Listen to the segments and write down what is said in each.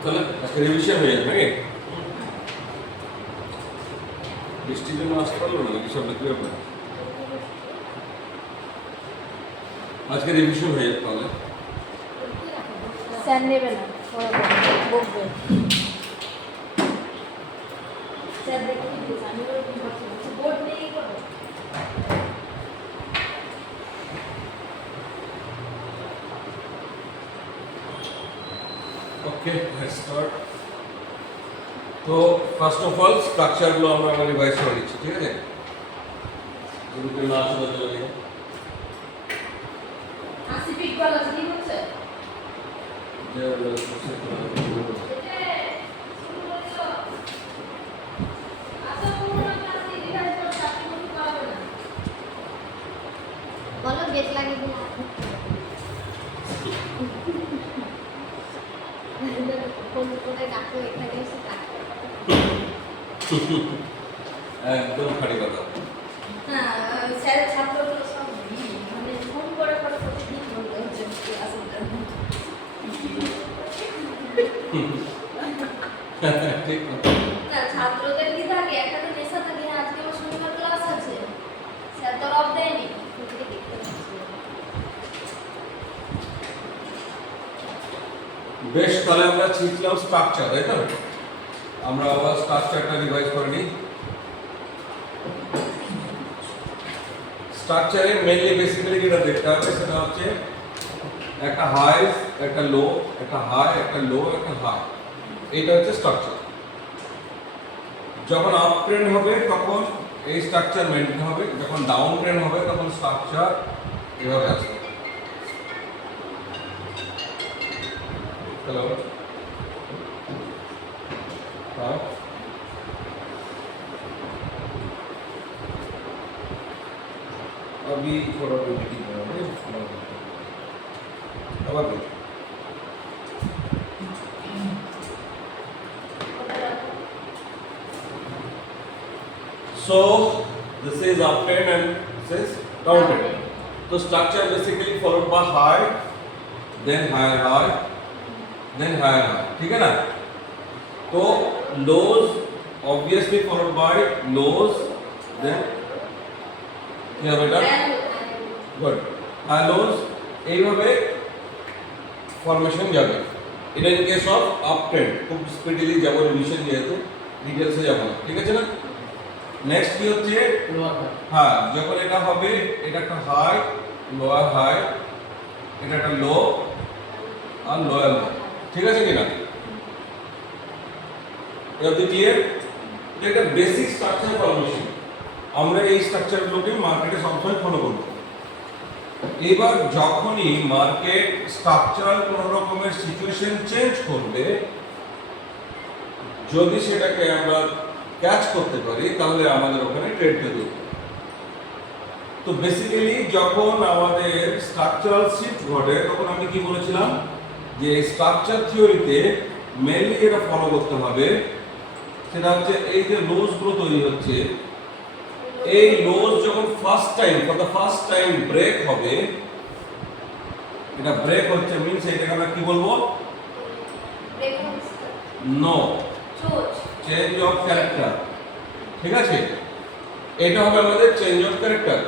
তাহলে আজকে রিভিশন হয়ে যাবে নাকি? বৃষ্টির জন্য আসতে পারলো না নাকি? সব কি ব্যাপার? আজকে রিভিশন হয়ে যাবে তাহলে। স্যার নেবে না, বকবে। স্যার দেখে কি দিয়েছে, আমি ওরকম ভাবছি বোর্ড নেই করো। ওকে, লেটস স্টার্ট। তো ফার্স্ট অফ অল স্ট্রাকচারগুলো আমরা আবার রিভাইজ করে নিচ্ছি, ঠিক আছে? গ্রুপে না আসলে চলে গেলে আসিফিক বলা কি হচ্ছে? বলো গেট লাগিয়ে দিলে কোন কোনে ডাকো এখানে এসে ডাকো। একদম খাঁটি কথা। হ্যাঁ, স্যার ছাত্রগুলো সব মানে ফোন করে করে প্রতিদিন বলতে হচ্ছে আসলে ঠিক কথা। না ছাত্রদের কি থাকে একটা তো নেশা থাকে, আজকে আমার শনিবার ক্লাস আছে, স্যার তো অফ দেয়নি। বেশ, তাহলে আমরা শিখলাম স্ট্রাকচার, তাই তো? আমরা আবার স্ট্রাকচারটা রিভাইজ করে নিই। স্ট্রাকচারে মেইনলি বেসিক্যালি যেটা দেখতে হবে সেটা হচ্ছে একটা হাই, একটা লো, একটা হাই, একটা লো, একটা হাই। এইটা হচ্ছে স্ট্রাকচার। যখন আপ ট্রেন্ড হবে তখন এই স্ট্রাকচার মেনটেন হবে, যখন ডাউন ট্রেন্ড হবে তখন স্ট্রাকচার এভাবে আসবে। हेलो हाँ अभी थोड़ा मीटिंग है अब अभी so this is up trend and this is down trend. So structure basically followed by high, then higher high, then higher high. ठीक है ना? तो lows obviously followed by lows, then क्या बेटा? Good. High lows এইভাবে formation যাবে। এটা in case of up trend. খুব স্পিডিলি যাব রিভিশন যেহেতু ডিটেইলসে যাব না, ঠিক আছে না? নেক্সট কি হচ্ছে হ্যাঁ, যখন এটা হবে এটা একটা হাই, লোয়ার হাই, এটা একটা লো আর লোয়ার লো, ঠিক আছে কিনা? এত ক্লিয়ার? এটা বেসিক স্ট্রাকচার ফরমেশন। আমরা এই স্ট্রাকচারগুলোকে মার্কেটে সবসময় ফলো করব। এবার যখনই মার্কেট স্ট্রাকচারাল কোন রকমের সিচুয়েশন চেঞ্জ করবে, যদি সেটাকে আমরা ক্যাচ করতে পারি তাহলে আমাদের ওখানে ট্রেডটা দেব। তো বেসিক্যালি যখন আমাদের স্ট্রাকচারাল শিফট ঘটে তখন আমি কি বলেছিলাম যে স্ট্রাকচার থিওরিতে মেইনলি যেটা ফলো করতে হবে সেটা হচ্ছে এই যে লোজ গুলো তৈরি হচ্ছে, এই লোজ যখন first time for the first time break হবে, এটা ব্রেক হচ্ছে মিন্স এটাকে আমরা কি বলবো? নো, চেঞ্জ অফ ক্যারেক্টার, ঠিক আছে? এটা হবে আমাদের change of character.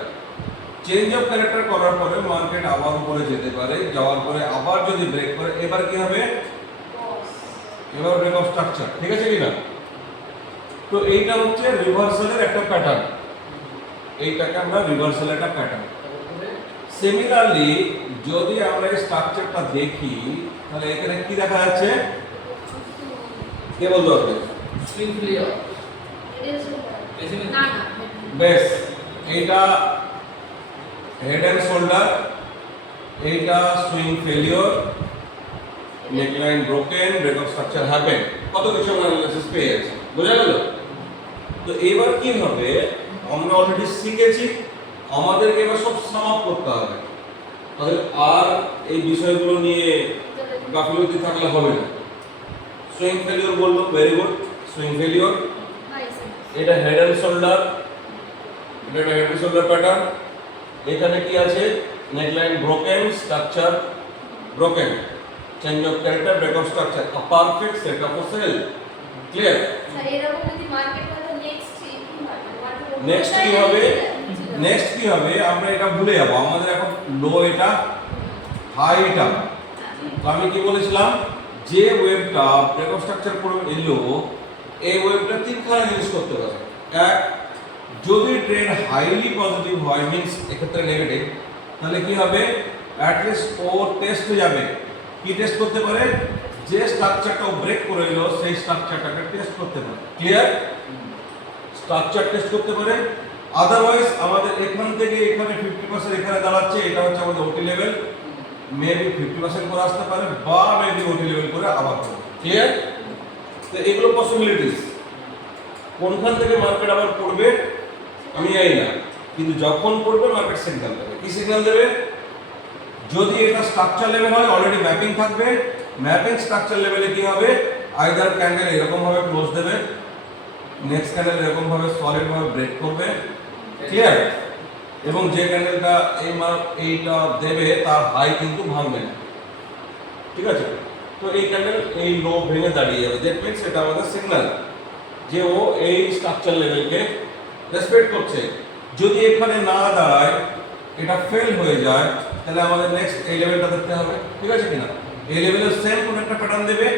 Change of character করার পরে মার্কেট আবার উপরে যেতে পারে, যাওয়ার পরে আবার যদি ব্রেক করে এবার কি হবে? এবার ব্রেক অফ স্ট্রাকচার, ঠিক আছে কিনা? তো এইটা হচ্ছে রিভার্সালের একটা প্যাটার্ন, এইটাকে আমরা রিভার্সালের একটা প্যাটার্ন। সিমিলারলি যদি আমরা এই স্ট্রাকচারটা দেখি তাহলে এখানে কি দেখা যাচ্ছে? কে বলতে পারবে? স্প্রিং ফেলিওর না না বেশ, এইটা হেড এন্ড শোল্ডার, এইটা swing failure, neckline broken, break of structure happen, কত কিছু আমরা অ্যানালিসিস পেয়ে গেছি, বোঝা গেল? তো এবার কি হবে? আমরা অলরেডি শিখেছি, আমাদেরকে এবার সব সাম আপ করতে হবে। তাহলে আর এই বিষয়গুলো নিয়ে গাফিলতি থাকলে হবে না। সুইং ফেলিওর বললো, ভেরি গুড। সুইং ফেলিওর, এটা হেড এন্ড শোল্ডার, এটা হেড এন্ড শোল্ডার প্যাটার্ন। এখানে কি আছে? Neckline broken, structure broken, change of character, breakup structure, a perfect setup for sale. Clear? Sir এরকম যদি মার্কেট হয় তো নেক্সট কি হবে? Next কি হবে? নেক্সট কি হবে, আমরা এটা ভুলে যাব, আমাদের এখন লো এটা, হাই এটা। তো আমি কি বলেছিলাম, যে ওয়েভটা ব্রেকআপ স্ট্রাকচার করে এলো, এই ওয়েভটা তিনখানা জিনিস করতে পারে। এক, যদি ট্রেন্ড হাইলি পজিটিভ হয়, মিন্স এক্ষেত্রে নেগেটিভ, তাহলে কি হবে, অ্যাটলিস্ট ও টেস্ট যাবে। কি টেস্ট করতে পারে, যে স্ট্রাকচারটা ও ব্রেক করে এলো সেই স্ট্রাকচারটাকে টেস্ট করতে পারে। ক্লিয়ার? স্ট্রাকচার টেস্ট করতে পারে। আদারওয়াইজ আমাদের এখান থেকে এখানে 50% এখানে দাঁড়াচ্ছে, এটা হচ্ছে আমাদের ওটি লেভেল, মেবি 50% করে আসতে পারে, বা মেবি ওটি লেভেল করে আবার করবে। ক্লিয়ার? তো এগুলো পসিবিলিটিস। কোনখান থেকে মার্কেট আবার পড়বে আমি জানি না, কিন্তু যখন পড়বে মার্কেট সিগন্যাল দেবে। কি সিগন্যাল দেবে? যদি এটা স্ট্রাকচার লেভেল হয়, অলরেডি ম্যাপিং থাকবে, ম্যাপিং স্ট্রাকচার লেভেলে কি হবে, আইদার ক্যান্ডেল এরকম ভাবে ক্লোজ দেবে, নেক্সট ক্যান্ডেল এরকম ভাবে সলিড ভাবে ব্রেক করবে। ক্লিয়ার? এবং যে ক্যান্ডেলটা এইটা দেবে তার হাই কিন্তু ভাঙবে না। ঠিক আছে? তো এই ক্যান্ডেল এই লো ভেঙে দাঁড়িয়ে যাবে, দ্যাট মিন্স এটা আমাদের সিগন্যাল যে ও এই স্ট্রাকচার লেভেলকে রেসপেক্ট করছে। যদি এখানে না দাঁড়ায়, এটা ফেল হয়ে যায়, তাহলে আমাদের নেক্সট এই লেভেলটা দেখতে হবে। ঠিক আছে কিনা? এই লেভেলের সেম কোন একটা প্যাটার্ন দেবে,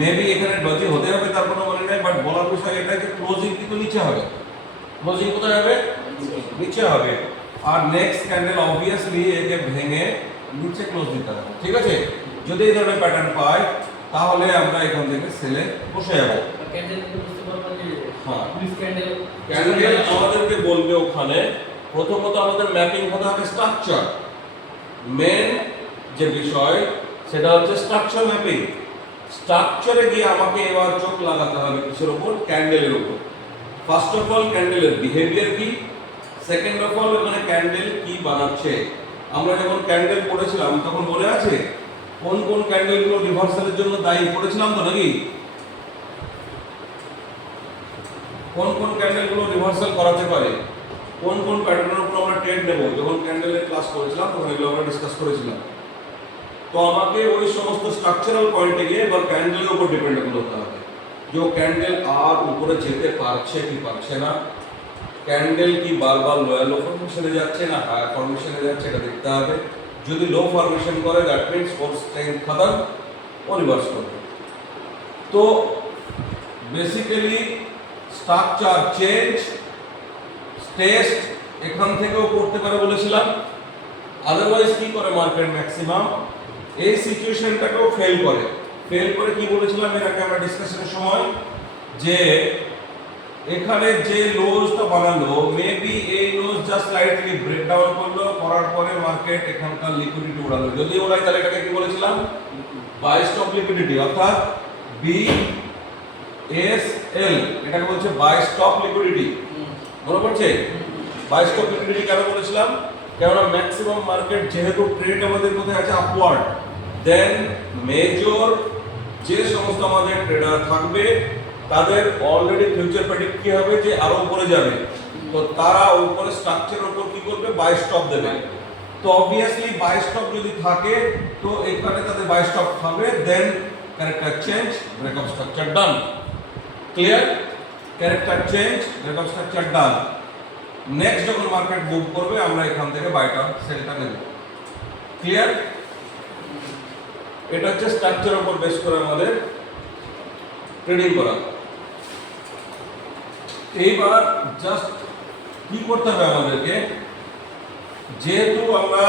মেবি এখানে ডজি হতে হবে, তার কোনো মানে নাই, বাট বলার বিষয় এটা যে ক্লোজিং কিন্তু নিচে হবে। ক্লোজিং কোথায় হবে? নিচে হবে। আর নেক্সট ক্যান্ডেল অবভিয়াসলি একে ভেঙে নিচে ক্লোজ দিতে হবে। ঠিক আছে? যদি এই ধরনের প্যাটার্ন পাই, তাহলে আমরা এখান থেকে সেলে বসে যাব। ক্যান্ডেল বুঝতে পারবো যে হ্যাঁ, পুলিশ ক্যান্ডেল ক্যান্ডেল আমাদেরকে বলবে ওখানে প্রথমত আমাদের ম্যাপিং হতে হবে স্ট্রাকচার। মেন যে বিষয় সেটা হচ্ছে স্ট্রাকচার ম্যাপিং। স্ট্রাকচারে গিয়ে আমাকে এবার চোখ লাগাতে হবে কিসের উপর? ক্যান্ডেলের উপর। ফার্স্ট অফ অল ক্যান্ডেলের বিহেভিয়ার কি, সেকেন্ড অফ অল এখানে ক্যান্ডেল কি বানাচ্ছে। আমরা যখন ক্যান্ডেল পড়েছিলাম তখন মনে আছে কোন কোন ক্যান্ডেলগুলো রিভার্সালের জন্য দায়ী করেছিলাম তো নাকি? কোন কোন ক্যান্ডেলগুলো রিভার্সাল করাতে পারে, কোন কোন প্যাটার্নের উপর আমরা ট্রেড নেব, যখন ক্যান্ডেলের ক্লাস করেছিলাম তখন এগুলো আমরা ডিসকাস করেছিলাম। তো আমাকে ওই সমস্ত স্ট্রাকচারাল পয়েন্টে গিয়ে এবার ক্যান্ডেলের উপর ডিপেন্ডেবল হতে হবে যে ক্যান্ডেল আর উপরে যেতে পারছে কি পারছে না, ক্যান্ডেল কি বারবার লোয়ার লো ফরমেশনে যাচ্ছে না হায়ার ফরমেশনে যাচ্ছে, এটা দেখতে হবে। যদি লো ফরমেশন করে দ্যাট মিন্স ওর স্ট্রেংথ খতম, ও রিভার্স করবে। তো বেসিক্যালি স্ট্রাকচার চেঞ্জ টেস্ট এখান থেকেও করতে পারে বলেছিলাম। আদারওয়াইজ কি করে মার্কেট ম্যাক্সিমাম এই সিচুয়েশনটাকেও ফেল করে। ফেল করে কি বলেছিলাম এর আগে আমরা ডিসকাশনের সময়, যে এখানে যে লোজটা বানালো মেবি এই লোজ জাস্ট স্লাইটলি ব্রেকডাউন করলো, করার পরে মার্কেট এখানকার লিকুইডিটি উড়ালো। যদি ওড়াই তাহলে এটাকে কি বলেছিলাম? বাই স্টপ লিকুইডিটি, অর্থাৎ BSL, এটাকে বলছে বাই স্টপ লিকুইডিটি। মনে পড়ছে? বাই স্টপ লিকুইডিটি কেন বলেছিলাম? কেননা ম্যাক্সিমাম মার্কেট যেহেতু ট্রেন্ড আমাদের কোথায় আছে আপওয়ার্ড, দেন মেজর যে সমস্ত আমাদের ট্রেডার থাকবে তাদের অলরেডি ফিউচার প্রেডিক্ট কি হবে যে আরো উপরে যাবে, তো তারা উপরে স্ট্রাকচারের উপর কি করবে? বাই স্টপ দেবে। তো অবভিয়াসলি বাই স্টপ যদি থাকে তো এখানে তাদের বাই স্টপ হবে, then character change, breakup structure done. Clear? Character change, breakup structure done. Next যখন মার্কেট মুভ করবে আমরা এখান থেকে বাইটা সেলটা নেব। ক্লিয়ার? এটা হচ্ছে স্ট্রাকচারের উপর বেস করে আমাদের ট্রেডিং করা। এইবার জাস্ট কি করতে হবে আমাদেরকে, যেহেতু আমরা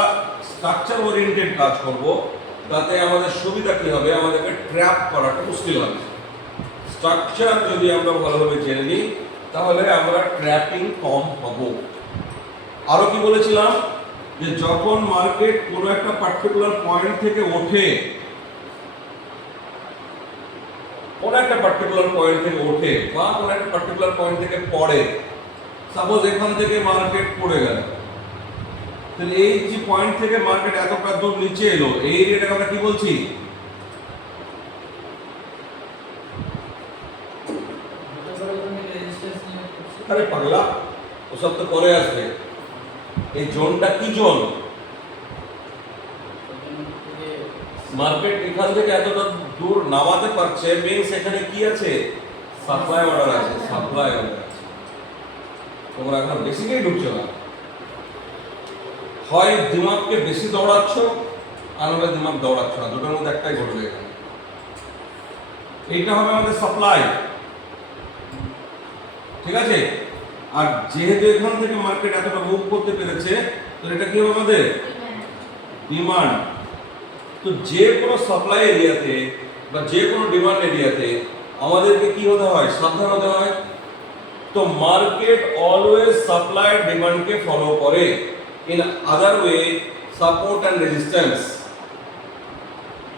স্ট্রাকচার ওরিয়েন্টেড কাজ করব, তাতে আমাদের সুবিধা কি হবে, আমাদেরকে ট্র্যাপ করাটা মুশকিল হবে। স্ট্রাকচার যদি আমরা ভালোভাবে জেনে নিই তাহলে আমরা ট্র্যাপিং কম হব। আরো কি বলেছিলাম, যে যখন মার্কেট কোনো একটা পার্টিকুলার পয়েন্ট থেকে ওঠে, কোন একটা পার্টিকুলার পয়েন্ট থেকে ওঠে বা কোন একটা পার্টিকুলার পয়েন্ট থেকে পড়ে, সাপোজ এখান থেকে মার্কেট পড়ে গেল, তাহলে এই যে পয়েন্ট থেকে মার্কেট এতটা দূর নিচে এলো, এই এরিয়াটাকে আমরা কি বলছি? আরে পাগলা, ওসব তো পরে আসবে। এই জোনটা কি জোন? মার্কেট এখান থেকে এতটা দূর নামাতে পারছে মিন্স এখানে কি আছে, সাপ্লাই অর্ডার আছে, সাপ্লাই অর্ডার আছে। তোমরা এখন বেসিকেই ঢুকছো না, হয় দিমাগকে বেশি দৌড়াচ্ছ আর নয় দিমাগ দৌড়াচ্ছ না, দুটোর মধ্যে একটাই ঘটবে এখানে। এইটা হবে আমাদের সাপ্লাই, ঠিক আছে। আর যেহেতু এখান থেকে মার্কেট এতটা মুভ করতে পেরেছে, তো এটা কি হবে আমাদের ডিমান্ড। তো যে কোনো সাপ্লাই এরিয়াতে বা যে কোনো ডিমান্ড এরিয়াতে আমাদেরকে কি হতে হয়, সাবধান হতে হয়। তো মার্কেট অলওয়েজ সাপ্লাই ডিমান্ডকে ফলো করে, in other way support and resistance,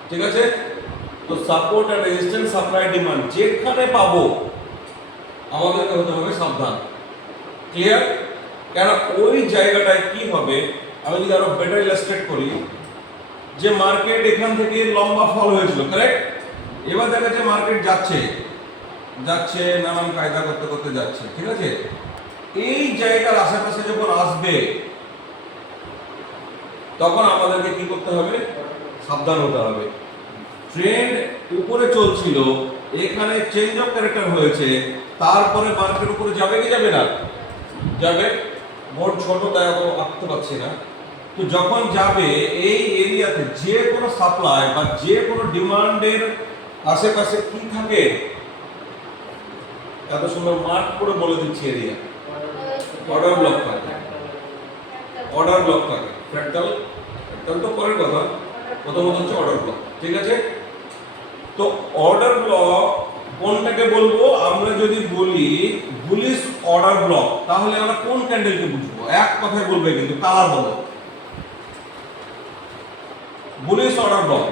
ঠিক আছে। তো support and resistance, supply demand যেখানে পাবো আমাদেরকে হতে হবে সাবধান। ক্লিয়ার? কেন ওই জায়গাটায় কি হবে, আমি যদি আরো বেটার ইলাস্ট্রেট করি, যে মার্কেট এখান থেকে লম্বা ফল হয়েছিল, কারেক্ট। এবার দেখা যাচ্ছে মার্কেট যাচ্ছে যাচ্ছে নানান কায়দা করতে করতে যাচ্ছে, ঠিক আছে। এই জায়গার আশেপাশে যখন আসবে তখন আমাদেরকে কি করতে হবে, সাবধান হতে হবে। ট্রেন্ড উপরে চলছিল, এখানে চেঞ্জ অফ ক্যারেক্টার হয়েছে, তারপরে মার্কেট উপরে যাবে কি যাবে না, যাবে। বোর্ড ছোট তাই অত আঁকতে পারছি না। তো যখন যাবে এই এরিয়াতে যে কোনো সাপ্লাই বা যে কোনো ডিমান্ডের আশেপাশে কি থাকে, এত সুন্দর মার্ক করে বলে দিচ্ছি এরিয়া, অর্ডার ব্লক থাকে, অর্ডার ব্লক থাকে। ফ্র্যাক্টাল তো পরের কথা, প্রথমত হচ্ছে অর্ডার ব্লক, ঠিক আছে। তো অর্ডার ব্লক কোনটাকে বলবো, আমরা যদি বলি বুলিশ অর্ডার ব্লক, তাহলে আমরা কোন ক্যান্ডেলকে বুঝবো, এক কথায় বলবে কিন্তু কালার বলো। Bullish order block,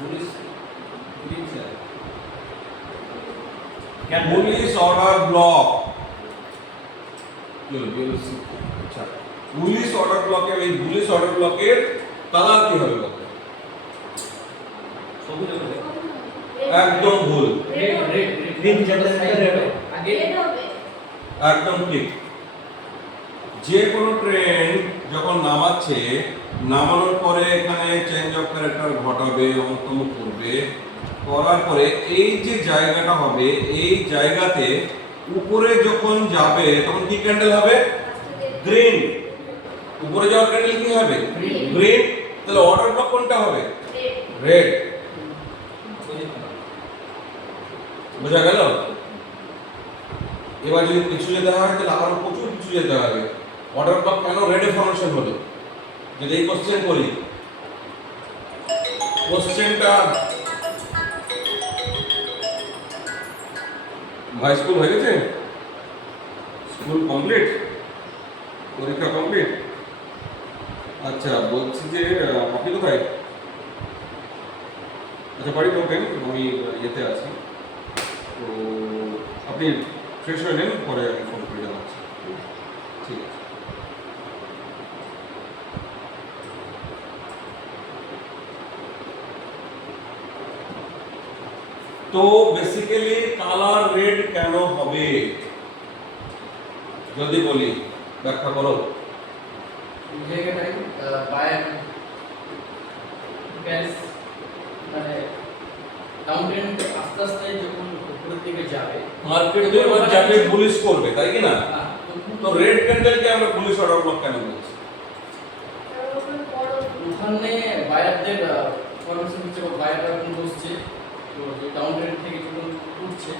bullish order block, আচ্ছা বুলিশ অর্ডার ব্লকে, এই বুলিশ অর্ডার ব্লকের কালার কি হবে বলো? সবুজ হবে, একদম ভুল, গ্রিন যেটা আগে একদম ঠিক। যে কোনো ট্রেন যখন নামাচ্ছে, নামানোর পরে এখানে চেঞ্জ অফ ক্যারেক্টার ঘটাবে, অমুক করবে, করার পরে এই যে জায়গাটা হবে, এই জায়গাতে উপরে যখন যাবে তখন কি ক্যান্ডেল হবে, গ্রিন। উপরে যাওয়ার ক্যান্ডেল কি হবে, গ্রিন। তাহলে অর্ডার ব্লক কোনটা হবে, রেড। বোঝা গেল? এবার যদি পিছু যেতে হয় তাহলে আরো প্রচুর পিছু যেতে হবে। অর্ডার ব্লক কেন রেডে ফর্মেশন হলো, যদি এই কোশ্চেন করি, কোশ্চেনটা ভাই স্কুল হয়ে গেছে, স্কুল কমপ্লিট, পরীক্ষা কমপ্লিট। আচ্ছা বলছি যে আপনি কোথায়, আচ্ছা বাড়ি ঢোকেন, আমি ইয়েতে আছি, তো আপনি ফ্রেশ হয়ে নেন, পরে আমি ফোন করে জানাচ্ছি, ঠিক আছে। তো বেসিক্যালি কালার রেড কেন হবে যদি বলি, ব্যাখ্যা করো। এই জায়গাটায় বায়ার গ্যাস মানে ডাউন ট্রেন্ড আস্তে আস্তে যখন উপরের দিকে যাবে, মার্কেট তো এবার যাবে বুলিশ করবে, তাই কি না? তো রেড ক্যান্ডেলকে আমরা বুলিশ অর্ডার ব্লক কেন বলছি? ওখানে বায়ারদের ফরমেশন হচ্ছে, বা বায়াররা এখন বসছে, তো যে ডাউন ট্রেন্ড থেকে যখন উঠছে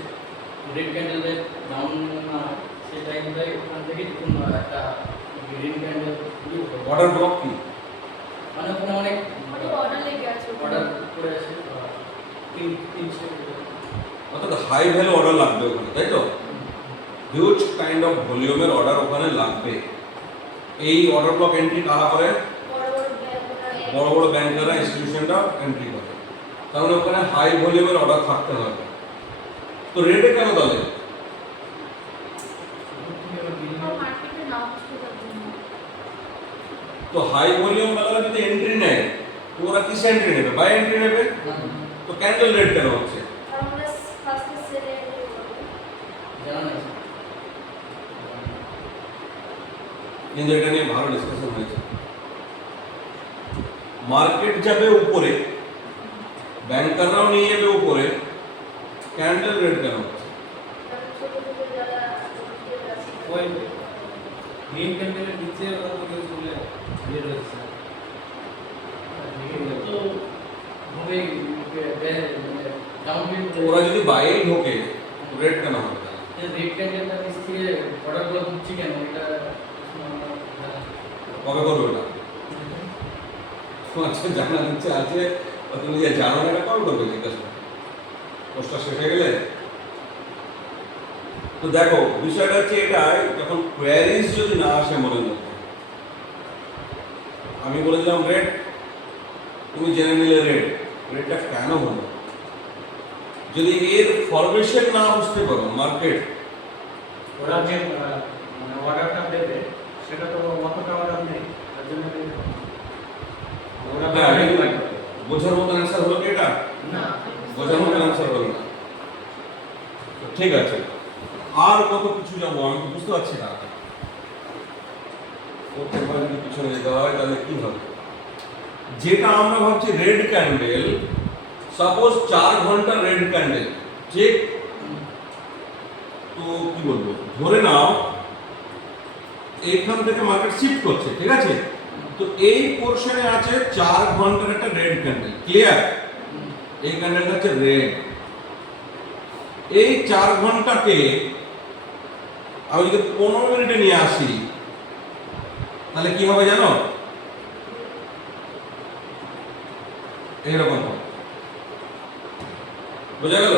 রেড ক্যান্ডেলের ডাউন না, সেই টাইমটাই ওখান থেকে যখন একটা গ্রিন ক্যান্ডেল অর্ডার ব্লক কি, মানে ওখানে অনেক অর্ডার লেগে আছে, অর্ডার করে আছে, তিনশো অর্থাৎ হাই ভ্যালু অর্ডার লাগবে ওখানে, তাই তো? হিউজ কাইন্ড অফ ভলিউমের অর্ডার ওখানে লাগবে। এই অর্ডার ব্লক এন্ট্রি কারা করে? বড় বড় ব্যাংকাররা, ইনস্টিটিউশনরা এন্ট্রি করে, কারণ ওখানে হাই ভলিউমের অর্ডার থাকতে হবে। তো রেডে কেন দলে? মার্কেটে নাও করার জন্য। তো হাই ভলিউম বালারা যদি এন্ট্রি নেয়, তো ওরা কিসে এন্ট্রি নেবে, বাই এন্ট্রি নেবে। তো ক্যান্ডেল রেড কেন হচ্ছে? আমরা ফার্স্টে সেলে জানা নেই, কিন্তু এটা নিয়ে ভালো ডিসকাশন হয়েছে। মার্কেট যাবে উপরে, ব্যাংকাররাও নিয়ে যাবে উপরে, ক্যান্ডেল রেড কেন হচ্ছে? ছোট ছোট যারা ওই গ্রিন ক্যান্ডেলের নিচে ওরা তো কেউ চলে বের হচ্ছে তো হবে ডাউন ওরা যদি বাইরে ঢোকে রেড কেন হবে? রেড ক্যান্ডেলটা নিচ থেকে অর্ডারগুলো বুঝছি কেন এটা কবে করবে ওটা? তোমার যে জানার ইচ্ছে আছে বা তুমি যে জানো না এটা কবে করবে জিজ্ঞাসা? কোর্সটা শেষ হয়ে গেলে? তো দেখো বিষয়টা হচ্ছে এটাই, যখন কোয়ারিজ যদি না আসে মনের মধ্যে, আমি বলে দিলাম রেড, তুমি জেনে নিলে রেড, রেডটা কেন হলো? যদি এর ফরমেশন না বুঝতে পারো মার্কেট, ওরা যে মানে অর্ডারটা দেবে সেটা তো অতটা অর্ডার নেই, তার জন্য ওরা বোঝার মতো অ্যান্সার হলো কি এটা? না বোঝার মতো অ্যান্সার হলো না। তো ঠিক আছে, আর কত কিছু যাবো আমি তো বুঝতে পারছি না। প্রত্যেকবার যদি পিছনে যেতে হয় তাহলে কি হবে? যেটা আমরা ভাবছি রেড ক্যান্ডেল, সাপোজ 4 ঘন্টা রেড ক্যান্ডেল, যে তো কি বলবো, ধরে নাও এইখান থেকে মার্কেট শিফট করছে, ঠিক আছে? তো এই পোরশনে আছে 4 ঘন্টার একটা রেড ক্যান্ডেল, ক্লিয়ার? এই ক্যান্ডেলটা হচ্ছে রেড। এই 4 ঘন্টাকে আমি যদি 15 মিনিটে নিয়ে আসি তাহলে কি হবে জানো? এইরকম হবে, বোঝা গেল?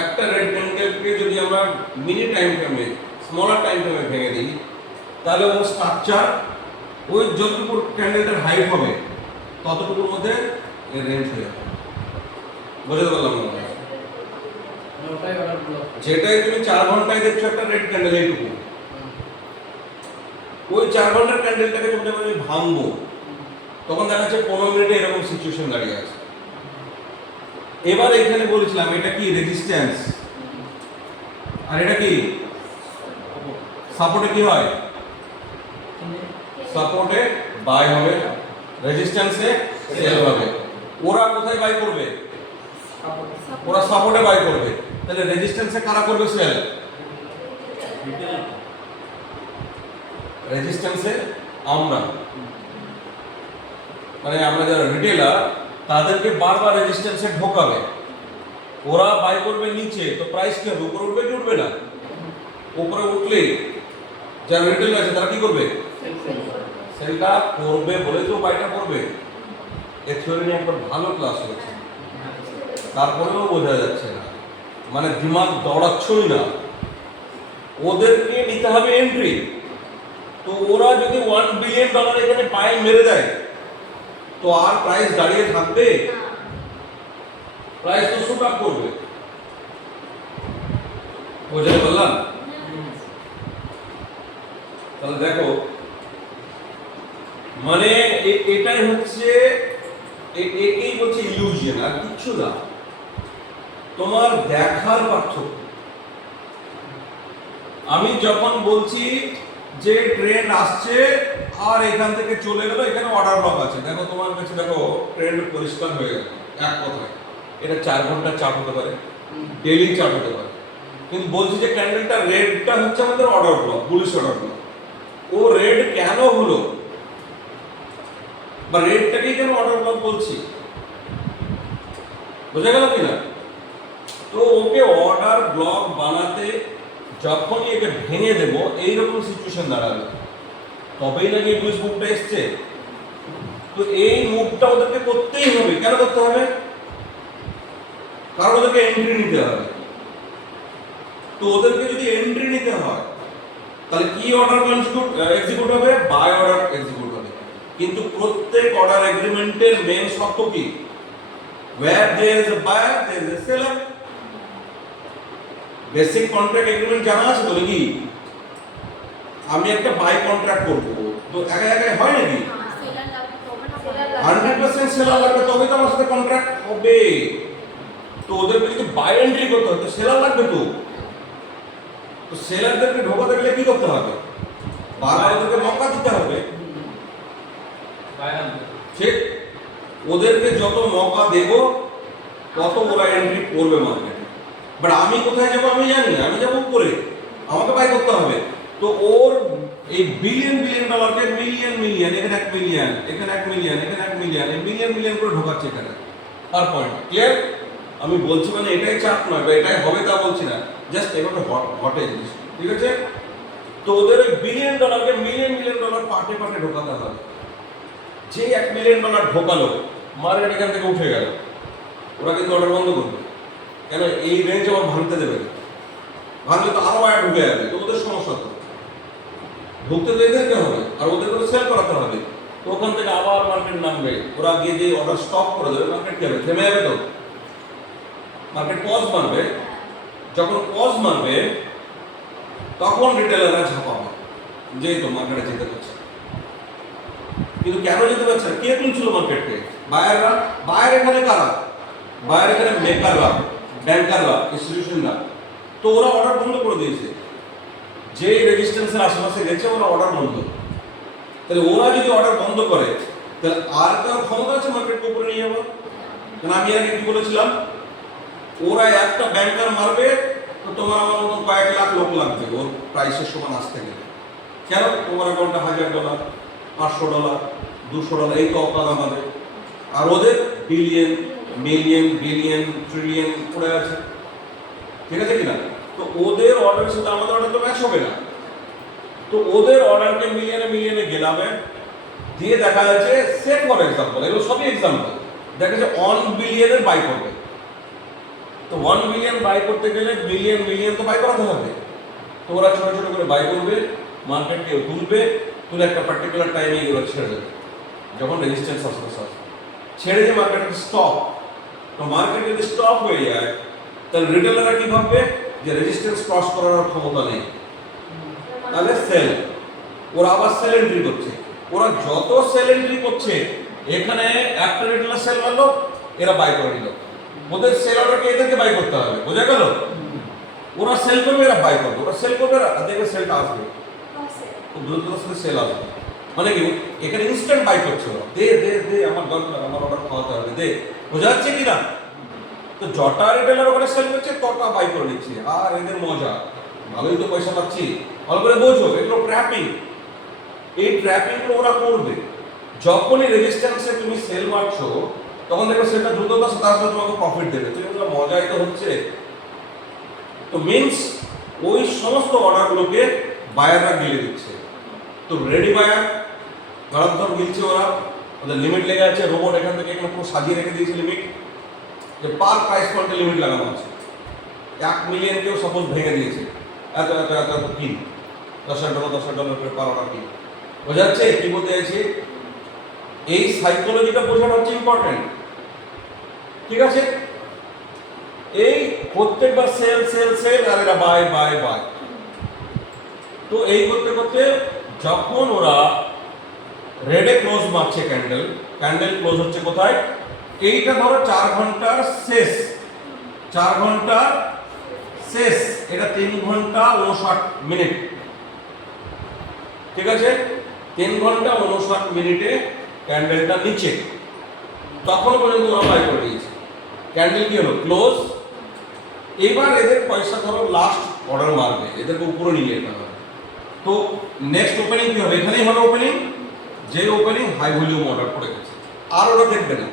একটা রেড ক্যান্ডেলকে যদি আমরা মিনি টাইম ফ্রেমে, স্মলার টাইম ফ্রেমে ভেঙে দিই, তাহলে ওর স্ট্রাকচার ওই যতটুকু ক্যান্ডেলটার হাইট হবে ততটুকুর মধ্যে এর রেঞ্জ হয়ে যাবে। বোঝাতে পারলাম না? ওটাই অর্ডারগুলো যেটাই তুমি 4 ঘন্টায় দেখছো একটা রেড ক্যান্ডেল এইটুকু, ওই 4 ঘন্টার ক্যান্ডেলটাকে যখন আমি ভাঙবো তখন দেখা যাচ্ছে 15 মিনিটে এরকম সিচুয়েশন দাঁড়িয়ে আছে। এবার এখানে বলেছিলাম এটা কি রেজিস্ট্যান্স, আর এটা কি সাপোর্টে কি হয়? সাপোর্টে বাই হবে, রেজিস্ট্যান্সে সেল হবে। ওরা কোথায় বাই করবে? ওরা সাপোর্টে বাই করবে, তাহলে রেজিস্ট্যান্সে কারা করবে সেল? রেজিস্ট্যান্সে আমরা, মানে আমরা যারা রিটেলার তাদেরকে বারবার রেজিস্ট্যান্সে ঢোকাবে। ওরা বাই করবে নিচে, তো প্রাইস কি হবে? উপরে উঠবে কি উঠবে না? উপরে উঠলে যারা রিটেল আছে তারা কি করবে? সেলটা করবে বলে তো বাইটা করবে। এর থিওরি নিয়ে একটা ভালো ক্লাস হয়েছে, তারপরেও বোঝা যাচ্ছে না, মানে দিমাগ দৌড়াচ্ছই না। ওদেরকে নিতে হবে এন্ট্রি, তো ওরা যদি $1 বিলিয়ন এখানে পায়ে মেরে দেয় তো আর প্রাইস দাঁড়িয়ে থাকবে? প্রাইস তো শুট আপ করবে। বুঝতে পারলাম? তাহলে দেখো, মানে এটাই হচ্ছে, একেই বলছে ইলিউশন, আর কিচ্ছু না। তোমার দেখার পার্থক্য। আমি যখন বলছি যে ট্রেন আসছে আর এখান থেকে চলে গেল, এখানে অর্ডার ব্লক আছে, দেখো তোমার কাছে, দেখো ট্রেন পরিষ্কার হয়ে গেল, এক কথায় এটা 4 ঘন্টা চাপ হতে পারে, ডেইলি চাপ হতে পারে। কিন্তু বলছি যে ক্যান্ডেলটা রেডটা হচ্ছে আমাদের order block, bullish order block. ও রেড কেন হলো, বা রেডটাকেই কেন অর্ডার ব্লক বলছি, বোঝা গেল কিনা? তো ওকে অর্ডার ব্লক বানাতে যখনই একে ভেঙে দেব এইরকম সিচুয়েশন দাঁড়াবে, তবেই নাকি ইংলিশ মুভটা এসছে। তো এই মুভটা ওদেরকে করতেই হবে। কেন করতে হবে? কারণ ওদেরকে এন্ট্রি নিতে হবে। তো ওদেরকে যদি এন্ট্রি নিতে হয় তাহলে কি অর্ডার এক্সিকিউট হবে? বাই অর্ডার এক্সিকিউট হবে। কিন্তু প্রত্যেক অর্ডার এগ্রিমেন্টের মেইন শর্ত কি? where there is a buyer there is a seller. Basic contract agreement জানা আছে তো নাকি? আমি একটা বাই কন্ট্রাক্ট করব, তো একা একা হয় নাকি? 100% সেলার লাগবে, তবে তো আমার সাথে কন্ট্রাক্ট হবে। তো ওদেরকে যদি বাই এন্ট্রি করতে হয় তো সেলার লাগবে। তো সেলারদেরকে ঢোকাতে গেলে কি করতে হবে? বারবার ওদেরকে মক্কা দিতে হবে, ঠিক? ওদেরকে যত মৌকা দেব তত ওরা এন্ট্রি করবে মার্কেটে। বাট আমি কোথায় যাবো আমি জানি না, আমি যাবো উপরে, আমাকে বাই করতে হবে। তো ওর এই বিলিয়ন বিলিয়ন ডলারকে মিলিয়ন মিলিয়ন, এখানে 1 মিলিয়ন, এখানে 1 মিলিয়ন, এখানে 1 মিলিয়ন, এই মিলিয়ন মিলিয়ন করে ঢোকাচ্ছে এখানে পার পয়েন্ট। ক্লিয়ার? আমি বলছি মানে এটাই চাপ নয় বা এটাই হবে তা বলছি না, জাস্ট এভাবে ঘটে জিনিস, ঠিক আছে? তো ওদের ওই বিলিয়ন ডলারকে মিলিয়ন মিলিয়ন ডলার পার্টে পার্টে ঢোকাতে হবে। যে 1 মিলিয়ন ডলার ঢোকালো, মার্কেট এখান থেকে উঠে গেল, ওরা কিন্তু অর্ডার বন্ধ করবে। কেন? এই রেঞ্জ আবার ভাঙতে দেবে না, ভাঙলে তো আরো আয় ঢুকে যাবে, তো ওদের সমস্যা তো ঢুকতে তো এদেরকে হবে আর ওদের করে সেল করাতে হবে। তো ওখান থেকে আবার মার্কেট নামবে, ওরা গিয়ে যে অর্ডার স্টপ করে দেবে, মার্কেট কি হবে? থেমে যাবে, তো মার্কেট পজ মারবে। যখন পজ মারবে তখন রিটেলাররা ঝাঁপাবে, যেই তো মার্কেটে যেতে পারছে। কিন্তু কেন যেতে পারছে না? কে তুলছিল মার্কেটকে? বায়াররা। বায়ার এখানে কারা? বায়ার এখানে মেকাররা, ব্যাংকাররা, ইনস্টিটিউশনরা। তো ওরা অর্ডার বন্ধ করে দিয়েছে, যে রেজিস্ট্যান্সের আশেপাশে গেছে ওরা অর্ডার বন্ধ। তাহলে ওরা যদি অর্ডার বন্ধ করে তাহলে আর কারো ক্ষমতা আছে মার্কেটকে উপরে নিয়ে যাবো? কারণ আমি আগে কি বলেছিলাম, ওরা একটা ব্যাংকার মারবে তো তোমার আমার মতো কয়েক লাখ লোক লাগবে ওর প্রাইসের সমান আসতে গেলে। কেন? তোমার অ্যাকাউন্টে $1000, $500, $200 এই তো অকাল আমাদের, আর ওদের বিলিয়ন মিলিয়ন বিলিয়ন ট্রিলিয়ন পড়ে আছে, ঠিক আছে কিনা? তো ওদের অর্ডারের সাথে আমাদের অর্ডার তো ম্যাচ হবে না। তো ওদের অর্ডারকে মিলিয়নে মিলিয়নে গেলাবে দিয়ে দেখা যাচ্ছে, সে ফর এক্সাম্পল, এগুলো সবই এক্সাম্পল, দেখা যাচ্ছে 1 বিলিয়নের বাই করবে। তো 1 বিলিয়ন বাই করতে গেলে বিলিয়ন মিলিয়ন তো বাই করাতে হবে। তো ওরা ছোট ছোট করে বাই করবে, মার্কেটকে তুলবে, তুলে একটা পার্টিকুলার টাইমে এগুলো ছেড়ে দেবে। যখন রেজিস্ট্যান্স আসবে ছেড়ে দিয়ে মার্কেটে স্টপ। তো মার্কেট যদি স্টপ হয়ে যায় তাহলে রিটেলাররা কি ভাববে? যে রেজিস্ট্যান্স ক্রস করার ক্ষমতা নেই, তাহলে সেল। ওরা আবার সেল এন্ট্রি করছে। ওরা যত সেল এন্ট্রি করছে, এখানে একটা রিটেলার সেল মারলো, এরা বাই করে নিল। ওদের সেল অর্ডারকে এদেরকে বাই করতে হবে, বোঝা গেল? ওরা সেল করবে, এরা বাই করবে, ওরা সেল করবে, আর দেখবে সেলটা আসবে, খুব দ্রুততার সাথে সেল আসবে। মানে কি? এখানে ইনস্ট্যান্ট বাই করছে ওরা, দে দে দে, আমার দরকার, আমার অর্ডার খাওয়াতে হবে, দে। বোঝা যাচ্ছে কি না? তো যটা রিটেলার ওখানে সেল করছে তটা বাই করে নিচ্ছে, আর এদের মজা, ভালোই তো পয়সা পাচ্ছি। ভালো করে বোঝো, এগুলো ট্র্যাপিং। এই ট্র্যাপিংগুলো ওরা করবে। যখনই রেজিস্ট্যান্সে তুমি সেল মারছো তখন দেখো সেটা দ্রুততার সাথে আসলে তোমাকে প্রফিট দেবে। তো এগুলো মজাই তো হচ্ছে। তো মিনস ওই সমস্ত অর্ডারগুলোকে বায়াররা গিলে দিচ্ছে। তো রেডি বায়ার ধর গিলছে ওরা, ওদের লিমিট লেগে আছে, রোবট এখান থেকে এখানে পুরো সাজিয়ে রেখে দিয়েছে লিমিট, যে পার প্রাইস পয়েন্টে লিমিট লাগানো আছে। 1 মিলিয়নকেও সাপোজ ভেঙে দিয়েছে, এত এত এত এত কিন, $10,000 করে পার অর্ডার কিন। বোঝা যাচ্ছে কি বলতে চাইছি? এই সাইকোলজিটা বোঝানো হচ্ছে ইম্পর্টেন্ট, ঠিক আছে? এই প্রত্যেকবার সেল সেল সেল আর এরা বাই বাই বাই। তো এই করতে করতে যখন ওরা রেডে ক্লোজ মারছে, ক্যান্ডেল ক্লোজ হচ্ছে কোথায়? এইটা ধরো 4 ঘন্টার শেষ, 4 ঘন্টার শেষ, এটা 3 ঘন্টা 59 মিনিট, ঠিক আছে? 3 ঘন্টা 59 মিনিটে ক্যান্ডেলটা নিচে, তখন পর্যন্ত ওরা বাই করে দিয়েছে। ক্যান্ডেল কি হলো? ক্লোজ। এবার এদের পয়সা ধরো লাস্ট অর্ডার মারবে, এদেরকে উপরে নিয়ে যেতে হবে। তো নেক্সট ওপেনিং কি হবে? এখানেই হবে ওপেনিং, যে ওপেনিং হাই ভলিউম অর্ডার পড়ে গেছে, আর ওরা দেখবে না।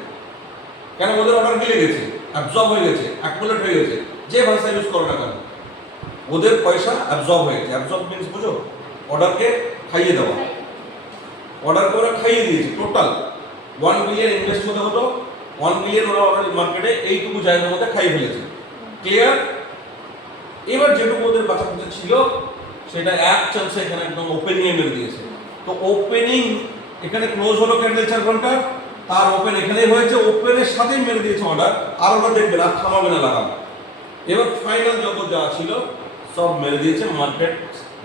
কেন? ওদের অর্ডার মিলে গেছে, অ্যাবজর্ব হয়ে গেছে, অ্যাকুমুলেট হয়ে গেছে, যে ভাষা ইউজ করো না কেন, ওদের পয়সা অ্যাবজর্ব হয়ে গেছে। অ্যাবজর্ব মিনস বুঝো? অর্ডারকে খাইয়ে দেওয়া। অর্ডারকে ওরা খাইয়ে দিয়েছে। টোটাল 1 বিলিয়ন ইনভেস্ট হতে হতো, 1 বিলিয়ন ওরা অলরেডি মার্কেটে এইটুকু জায়গার মধ্যে খাইয়ে ফেলেছে। ক্লিয়ার? এবার যেটুকু ওদের বাঁচা ছিল সেটা এক চান্সে এখানে একদম ওপেনিংয়ে মেরে দিয়েছে। তো ওপেনিং এখানে ক্লোজ হলো ক্যান্ডেল 4 ঘন্টা, তার ওপেন এখানেই হয়েছে, ওপেনের সাথেই মেরে দিয়েছে অর্ডার, আর ওরা দেখবে না, থামাবে না লাগানো। এবার ফাইনাল যত যা ছিল সব মেরে দিয়েছে, মার্কেট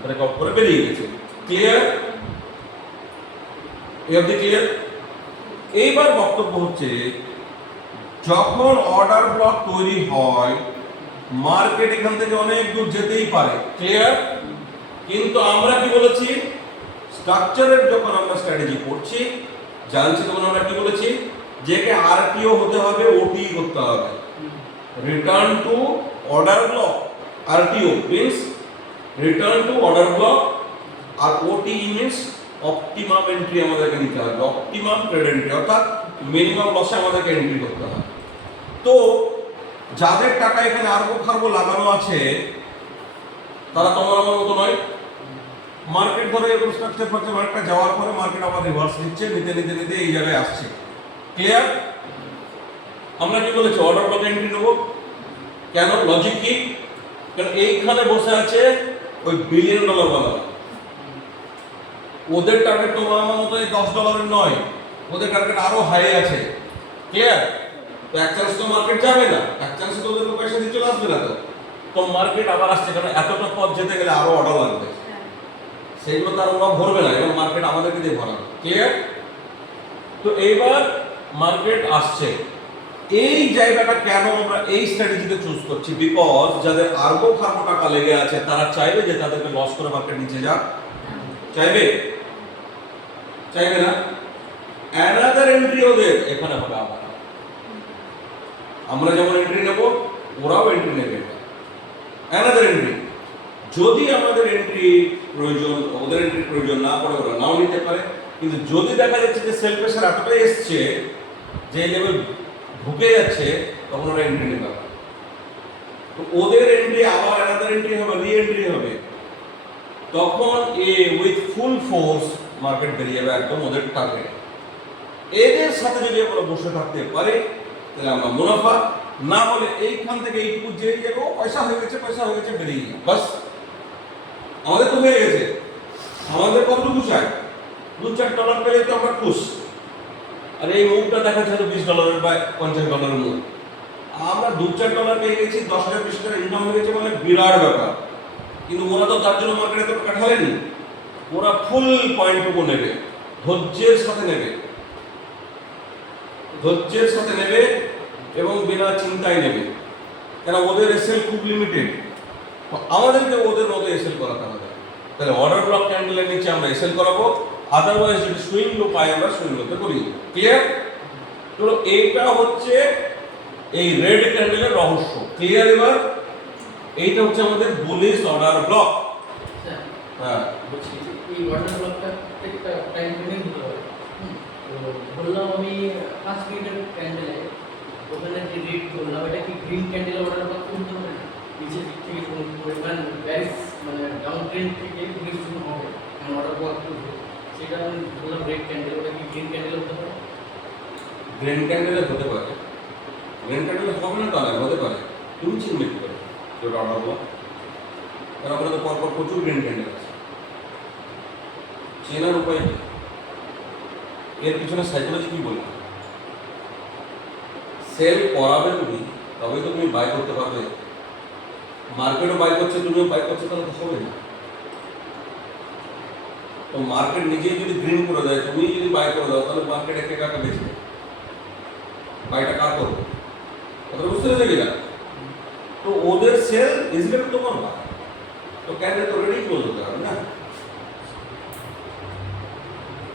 ব্রেকআউট করে বেরিয়ে গেছে। ক্লিয়ার? ক্লিয়ার? এইবার বক্তব্য হচ্ছে, যখন অর্ডার ব্লক তৈরি হয় মার্কেট এখান থেকে অনেক দূর যেতেই পারে। ক্লিয়ার? কিন্তু আমরা কি বলেছি? স্ট্রাকচারের যখন আমরা স্ট্র্যাটেজি করছি, জানছি, তখন আমরা কি বলেছি? যেকে আরটিও হতে হবে, ওটি করতে হবে। Return to order block, RTO means return to order block, আর ওটি মিন্স অপটিমাম এন্ট্রি আমাদেরকে নিতে হবে, অপটিমাম ট্রেড এন্ট্রি, অর্থাৎ মিনিমাম লসে আমাদেরকে এন্ট্রি করতে হবে। তো যাদের টাকা এখানে আরবো খারবো লাগানো আছে তারা তোমার আমার মতো নয়। মার্কেট ধরে এরকম স্ট্রাকচার ফাকচার মার্কেটটা যাওয়ার পরে মার্কেট আবার রিভার্স নিচ্ছে, নিতে নিতে নিতে এই জায়গায় আসছে। ক্লিয়ার? আমরা কি বলেছি অর্ডার ব্লক এন্ট্রি নেবো কেন? লজিক কি? কারণ এইখানে বসে আছে ওই বিলিয়ন ডলার বালা, ওদের টার্গেট তোমার আমার মতো $10 নয়, ওদের টার্গেট আরো হাই আছে। ক্লিয়ার? তো এক চান্স তো মার্কেট যাবে না, এক চান্স তো ওদের পয়সা দিয়ে চলে আসবে না। তো মার্কেট আবার আসছে, কারণ এতটা পথ যেতে গেলে আরো অর্ডার লাগবে, সেগুলো তার ওরা ভরবে না, এবং মার্কেট আমাদেরকে দিয়ে ভরাবে। ক্লিয়ার? তো এইবার মার্কেট আসছে, এই জায়গাটা কেন আমরা এই স্ট্র্যাটেজিতে চুজ করছি? বিকজ যাদের আরবো খারবো টাকা লেগে আছে তারা চাইবে যে তাদেরকে লস করে মার্কেট নিচে যাক, চাইবে? চাইবে না? অ্যানাদার এন্ট্রি ওদের এখানে হবে আবার, আমরা যেমন এন্ট্রি নেব ওরাও এন্ট্রি নেবে, অ্যানাদার এন্ট্রি। যদি আমাদের এন্ট্রি প্রয়োজন, ওদের এন্ট্রি প্রয়োজন না পড়ে ওরা নাও নিতে পারে, কিন্তু যদি দেখা যাচ্ছে যে সেল প্রেসার এতটাই এসছে যে লেভেল ঢুকে যাচ্ছে, তখন ওরা এন্ট্রি নেবে। তো ওদের এন্ট্রি আবার অ্যানাদার এন্ট্রি হবে, রি এন্ট্রি হবে, তখন উইথ ফুল ফোর্স মার্কেট বেরিয়ে যাবে একদম ওদের টার্গেট। এদের সাথে যদি আমরা বসে থাকতে পারি তাহলে আমরা মুনাফা, না হলে এইখান থেকে এইটুকু যেই যাবো পয়সা হয়ে গেছে, পয়সা হয়ে গেছে, বেরিয়ে যাবে, বাস আমাদের তো হয়ে গেছে। আমাদের কতটুকু চাই? $2-4 পেলে তো আমরা খুশ। আর এই মুভটা দেখা যাচ্ছে $20 বা $50 মুভ, আমরা $2-4 পেয়ে গেছি, 10,000-20,000 ইনকাম হয়ে গেছে, মানে বিরাট ব্যাপার। কিন্তু ওরা তো তার জন্য মার্কেটে তো টাকা ঢালেনি, ওরা ফুল পয়েন্টটুকু নেবে, ধৈর্যের সাথে নেবে, ধৈর্যের সাথে নেবে এবং বিনা চিন্তায় নেবে, কেন ওদের এসএল খুব লিমিটেড, আমাদেরকে ওদের মতো এসএল করাতে হবে। তাহলে অর্ডার ব্লক ক্যান্ডেলের নিচে আমরা এসএল করাবো, আদারওয়াইজ যদি সুইং লো পাই আমরা সুইং লোতে করি। ক্লিয়ার? তো এইটা হচ্ছে এই রেড ক্যান্ডেলের রহস্য। ক্লিয়ার? এবার এইটা হচ্ছে আমাদের বুলিশ অর্ডার ব্লক। হ্যাঁ, বলছি এই অর্ডার ব্লকটা একটা টাইম ফ্রেমিং হতে হবে। তো বললাম আমি 5 মিনিটের ক্যান্ডেলে ওখানে যে রেড বললাম, এটা কি গ্রিন ক্যান্ডেল অর্ডার ব্লক করতে হবে না? নিচের দিক থেকে কোন পরিমাণ ব্যারিস মানে ডাউন ট্রেন্ড থেকে গ্রিন শুরু হবে, কারণ অর্ডার ব্লক করবে, সেটা আমি বললাম রেড ক্যান্ডেল, ওটা কি গ্রিন ক্যান্ডেল হতে পারে? গ্রিন ক্যান্ডেলে হতে পারে, গ্রিন ক্যান্ডেলে হবে না তা নয়, হতে পারে। তুমি চিনবে কি করে যে ওটা অর্ডার ব্লক? কারণ আমাদের তো পরপর প্রচুর গ্রিন ক্যান্ডেল আছে, চেনার উপায় কি? এর পিছনে সাইকোলজি কি বলবে? সেল করাবে তুমি, তবে তো তুমি বাই করতে পারবে। মার্কেটও বাই করছে, তুমিও বাই করছো, তাহলে তো হবে না। তো মার্কেট নিজেই যদি গ্রিন করে দেয়, তুমি যদি বাই করে দাও, তাহলে মার্কেট একে কাকে বেচবে? বাইটা কার করবে? কথা বুঝতে পেরেছো কিনা? তো ওদের সেল ইজিলি তোমার বাই, তো ক্যান্ডেল তো রেডি করে দিতে হবে না।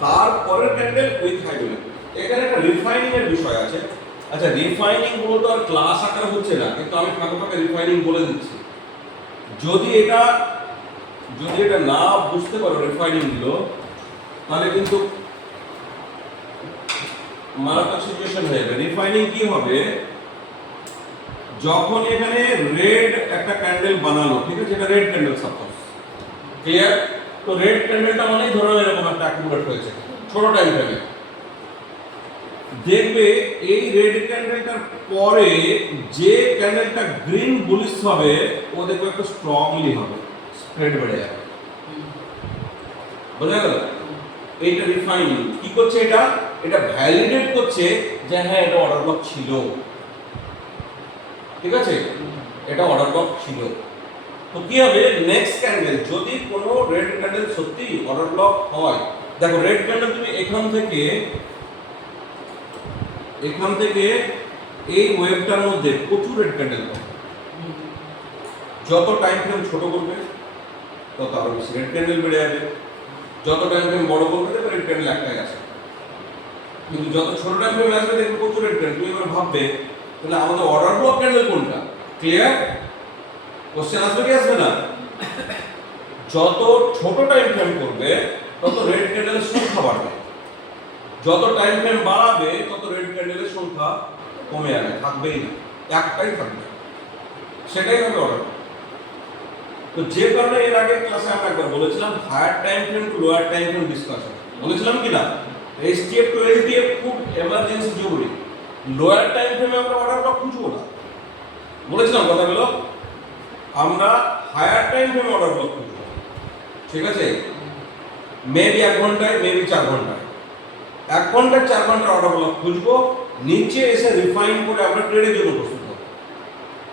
তারপরের ক্যান্ডেল উইথ হাই ভ্যালু, এখানে একটা রিফাইনিং এর বিষয় আছে। আচ্ছা, রিফাইনিং গুলো তো আর ক্লাস আকারে হচ্ছে না, কিন্তু আমি ফাঁকে ফাঁকে রিফাইনিং বলে দিচ্ছি। যদি এটা না বুঝতে পারো রিফাইনিং গুলো, তাহলে কিন্তু মারাত্মক সিচুয়েশন হয়ে যাবে। রিফাইনিং কি হবে? যখন এখানে রেড একটা ক্যান্ডেল বানালো, ঠিক আছে, এটা রেড ক্যান্ডেল সাপোজ, ক্লিয়ার? তো রেড ক্যান্ডেলটা মানেই ধরো এরকম একটা অ্যাকুমুলেট হয়েছে ছোট টাইম ফ্রেমে। দেখবে এই রেড ক্যান্ডেলটার পরে যে ক্যান্ডেলটা গ্রিন বুলিশ হবে, ও দেখবে একটু স্ট্রংলি হবে, স্প্রেড বেড়ে যাবে। বোঝা গেল? এইটা রিফাইনিং কি করছে? এটা ভ্যালিডেট করছে যে হ্যাঁ এটা অর্ডার ব্লক ছিল, ঠিক আছে, এটা অর্ডার ব্লক ছিল। তো কি হবে নেক্সট ক্যান্ডেল? যদি কোনো রেড ক্যান্ডেল সত্যি অর্ডার ব্লক হয়, দেখো রেড ক্যান্ডেল তুমি এখান থেকে এই ওয়েভটার মধ্যে প্রচুর রেড ক্যান্ডেল পাবে। যত টাইম ফ্রেম ছোট করবে তত আরো বেশি রেড ক্যান্ডেল বেড়ে যাবে, যত টাইম ফ্রেম বড় করবে তত রেড ক্যান্ডেল একটাই আছে। কিন্তু যত ছোট টাইম ফ্রেমে আসবে দেখবে প্রচুর রেড ক্যান্ডেল। তুমি এবার ভাববে তাহলে আমাদের অর্ডার ব্লক ক্যান্ডেল কোনটা? ক্লিয়ার? কোশ্চেন আসবে কি আসবে না? যত ছোট টাইম ফ্রেম করবে তত রেড ক্যান্ডেলের সংখ্যা বাড়বে, যত টাইম ফ্রেম বাড়াবে তত রেড ক্যান্ডেলের সংখ্যা কমে যাবে, থাকবেই না, একটাই থাকবে, সেটাই হবে অর্ডার। তো যে কারণে এর আগে ক্লাসে আমরা একবার বলেছিলাম higher time frame to lower time frame discussion বলেছিলাম কি না? এসটিএফ টু এলটিএফ খুব এমার্জেন্সি জরুরি। লোয়ার টাইম ফ্রেমে আমরা অর্ডার ব্লক খুঁজবো না, বলেছিলাম কথাগুলো। আমরা হায়ার টাইম ফ্রেমে অর্ডার ব্লক খুঁজবো, ঠিক আছে? মেবি 1 ঘন্টায়, মেবি 4 ঘন্টায়, 1 ঘন্টায় 4 ঘন্টার অর্ডার ব্লক খুঁজবো, নিচে এসে রিফাইন করে আমরা ট্রেডের জন্য প্রস্তুত হবো,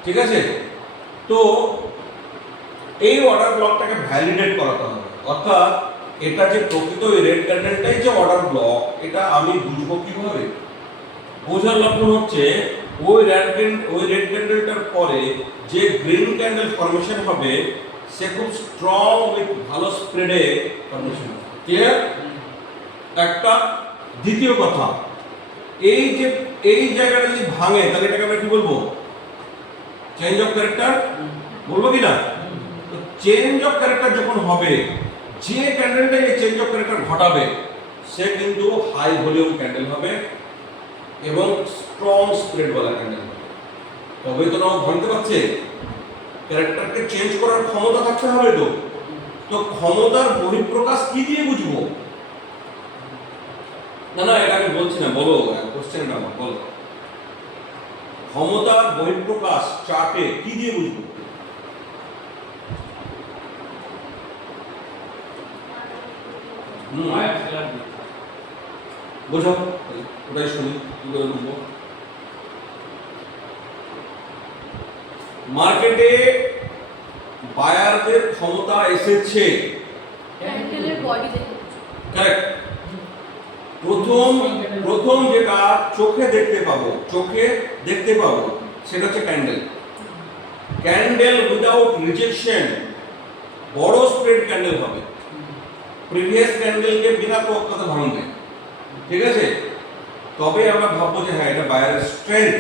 ঠিক আছে? তো এই অর্ডার ব্লকটাকে ভ্যালিডেট করাতে হবে, অর্থাৎ এটা যে প্রকৃত রেড ক্যান্ডেলটাই যে অর্ডার ব্লক, এটা আমি বুঝবো কিভাবে? বোঝার লক্ষণ হচ্ছে ওই রেড ক্যান্ডেলটার পরে যে গ্রিন ক্যান্ডেল ফর্মেশন হবে সে খুব স্ট্রং উইথ ভালো স্প্রেডে ফর্মেশন হবে। ক্লিয়ার? একটা। দ্বিতীয় কথা, এই জায়গাটা যদি ভাঙে তাহলে এটাকে আমরা কি বলবো? চেঞ্জ অফ ক্যারেক্টার বলবো কি না? তো চেঞ্জ অফ ক্যারেক্টার যখন হবে, যে ক্যান্ডেলটা এই চেঞ্জ অফ ক্যারেক্টার ঘটাবে সে কিন্তু হাই ভলিউম ক্যান্ডেল হবে এবং স্ট্রং স্প্রেড वाला ক্যান্ডেল হবে। তবেই তো নাও ভাঙতে পারছে। ক্যারেক্টারকে চেঞ্জ করার ক্ষমতা থাকতে হবে। তো ক্ষমতার বহিঃপ্রকাশ কি দিয়ে বুঝবো? না এটা আমি বলছি না, বলো কোশ্চেনটা আমার, বলো। ক্ষমতার বহিঃপ্রকাশ চার্টে কি দিয়ে বুঝবো? বোঝাও, ওটাই শুনি, কি করে বুঝবো? মার্কেটে বায়ারদের ক্ষমতা এসেছে, ক্যান্ডেলের বডি দেখে। কারেক্ট। প্রথম যেটা চোখে দেখতে পাবো সেটা হচ্ছে ক্যান্ডেল। ক্যান্ডেল উইদাউট রিজেকশন বড় স্প্রেড ক্যান্ডেল হবে, প্রিভিয়াস ক্যান্ডেলকে বিনা পক্ষপাতে ভাঙবে, ঠিক আছে? তবে আমরা ভাববো যে হ্যাঁ এটা বায়ারের স্ট্রেংথ।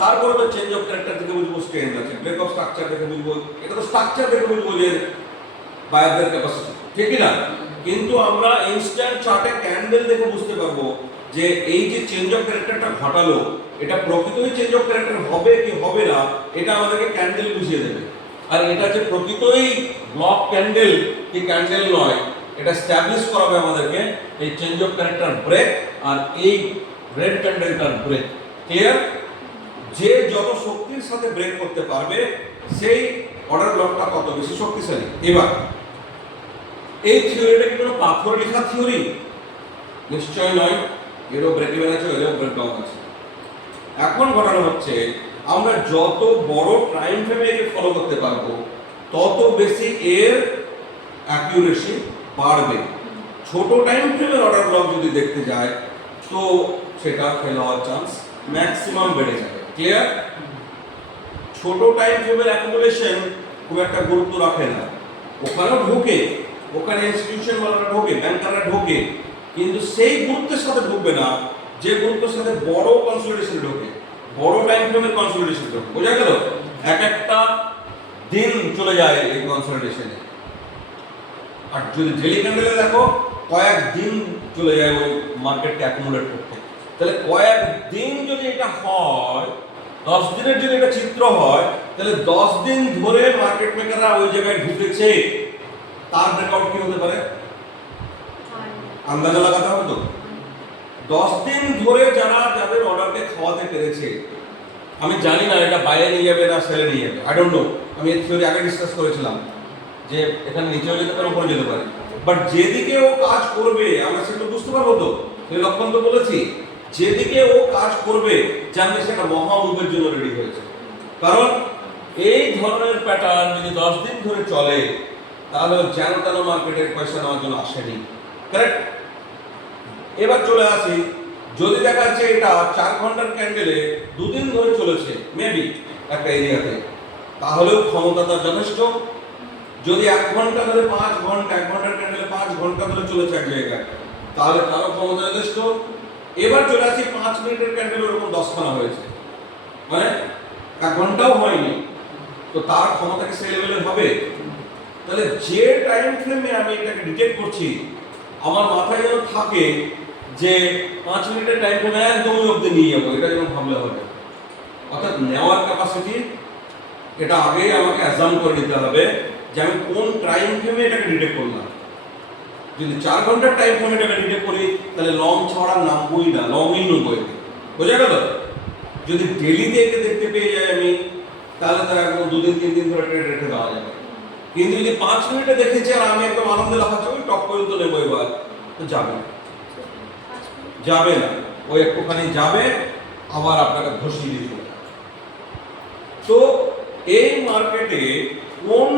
তারপরে তো চেঞ্জ অফ ক্যারেক্টার থেকে বুঝবো স্ট্রেংথ আছে, ব্রেক অফ স্ট্রাকচার থেকে বুঝবো, এটা তো স্ট্রাকচার থেকে বুঝবো যে বায়ারদের ক্যাপাসিটি, ঠিক কি না? কিন্তু আমরা ইনস্ট্যান্ট চার্টে ক্যান্ডেল দেখে বুঝতে পারবো যে এই যে চেঞ্জ অফ ক্যারেক্টারটা ঘটালো এটা প্রকৃতই চেঞ্জ অফ ক্যারেক্টার হবে কি হবে না, এটা আমাদেরকে ক্যান্ডেল বুঝিয়ে দেবে। আর এটা যে প্রকৃতই ব্লক ক্যান্ডেল কি ক্যান্ডেল নয়, এটা স্ট্যাবলিশ করাবে আমাদেরকে এই চেঞ্জ অফ ক্যারেক্টার ব্রেক আর এই রেড ক্যান্ডেলটার ব্রেক। ক্লিয়ার? যে যত শক্তির সাথে ব্রেক করতে পারবে সেই অর্ডার ব্লকটা তত বেশি শক্তিশালী। এবার এই থিওরিটা কি কোনো পাথর লেখা থিওরি? নিশ্চয় নয়। এরও ব্রেক ইভেন আছে, এরও ব্রেক ডাউন আছে। এখন ঘটনা হচ্ছে আমরা যত বড় টাইম ফ্রেমে একে ফলো করতে পারবো তত বেশি এর অ্যাকিউরেসি বাড়বে। ছোট টাইম ফ্রেমের অর্ডার ব্লক যদি দেখতে যায় তো সেটা ফেল হওয়ার চান্স ম্যাক্সিমাম বেড়ে যাবে। ক্লিয়ার? ছোট টাইম ফ্রেমের অ্যাকুমুলেশন খুব একটা গুরুত্ব রাখে না, ওখানেও ঢোকে, ওখানে ইনস্টিটিউশন ওয়ালারা ঢোকে, ব্যাংকাররা ঢোকে, কিন্তু সেই গুরুত্বের সাথে ঢুকবে না যে গুরুত্বের সাথে বড় কনসলিডেশন ঢোকে, বড় টাইম ফ্রেমের কনসলিডেশন ঢোকে। বোঝা গেল? একটা দিন চলে যায় এই কনসলিডেশনে, আর যদি ডেলি ক্যান্ডেলে দেখো কয়েক দিন চলে যায় ওই মার্কেটকে অ্যাকুমুলেট করতে। তাহলে কয়েক দিন যদি এটা হয়, 10 দিনের যদি এটা চিত্র হয়, তাহলে 10 দিন ধরে মার্কেট মেকাররা ওই জায়গায় ঢুকেছে, তার ব্রেকআউট কি হতে পারে আন্দাজা লাগাতে হবে। তো 10 দিন ধরে যাদের অর্ডারকে খাওয়াতে পেরেছে, আমি জানি না এটা বাইরে নিয়ে যাবে না সেলে নিয়ে যাবে, আই ডোন্ট নো। আমি এই থিওরি আগে ডিসকাস করেছিলাম যে এখানে নিচেও যেতে পারে, উপরে যেতে পারে, বাট যেদিকে ও কাজ করবে আমরা সেটা বুঝতে পারবো। তো সেই লক্ষণ তো বলেছি, যেদিকে ও কাজ করবে জানবে সেটা মহা মুভের জন্য রেডি হয়েছে। কারণ এই ধরনের প্যাটার্ন যদি 10 দিন ধরে চলে তাহলে যেন তেন মার্কেটের পয়সা নেওয়ার জন্য আসেনি। কারেক্ট? এবার চলে আসি, যদি দেখা যাচ্ছে এটা 4 ঘন্টার ক্যান্ডেলে 2 দিন ধরে চলেছে মেবি একটা এরিয়াতে, তাহলেও ক্ষমতা তার যথেষ্ট। যদি 1 ঘন্টা ধরে 5 ঘন্টা, 1 ঘন্টার ক্যান্ডেলে 5 ঘন্টা ধরে চলেছে এক জায়গায়, তাহলে তারও ক্ষমতা যথেষ্ট। এবার চলে আসি 5 মিনিটের ক্যান্ডেল ওরকম 10খানা হয়েছে, মানে 1 ঘন্টাও হয়নি, তো তার ক্ষমতা কি সেই লেভেলের হবে? তাহলে যে টাইম ফ্রেমে আমি এটাকে ডিটেক্ট করছি আমার মাথায় যেন থাকে যে 5 মিনিটের টাইম ফ্রেমে একদম ওই অবধি নিয়ে যাবো, এটা যেন ভাবলে হবে। অর্থাৎ নেওয়ার ক্যাপাসিটি এটা আগেই আমাকে অ্যাজাম করে নিতে হবে যে আমি কোন টাইম ফ্রেমে এটাকে ডিটেক্ট করলাম। যদি 4 ঘন্টার টাইম ফ্রেমে এটাকে ডিটেক্ট করি তাহলে লং ছড়া নামবই না, লংই নেবই, বোঝা গেল? যদি ডেলিতে একে দেখতে পেয়ে যাই আমি তাহলে তো একদম 2 দিন 3 দিন ধরে ট্রেড রেখে দেওয়া যাবে। কিন্তু যদি 5 মিনিটে দেখেছি আর আমি একদম আনন্দে লাফাচ্ছি ওই টপ পর্যন্ত নেবো এবার, তো যাবে না, যাবে না, ওই একটুখানি যাবে আবার আপনাকে ধসিয়ে দিতে হবে। তো এই মার্কেটে কোন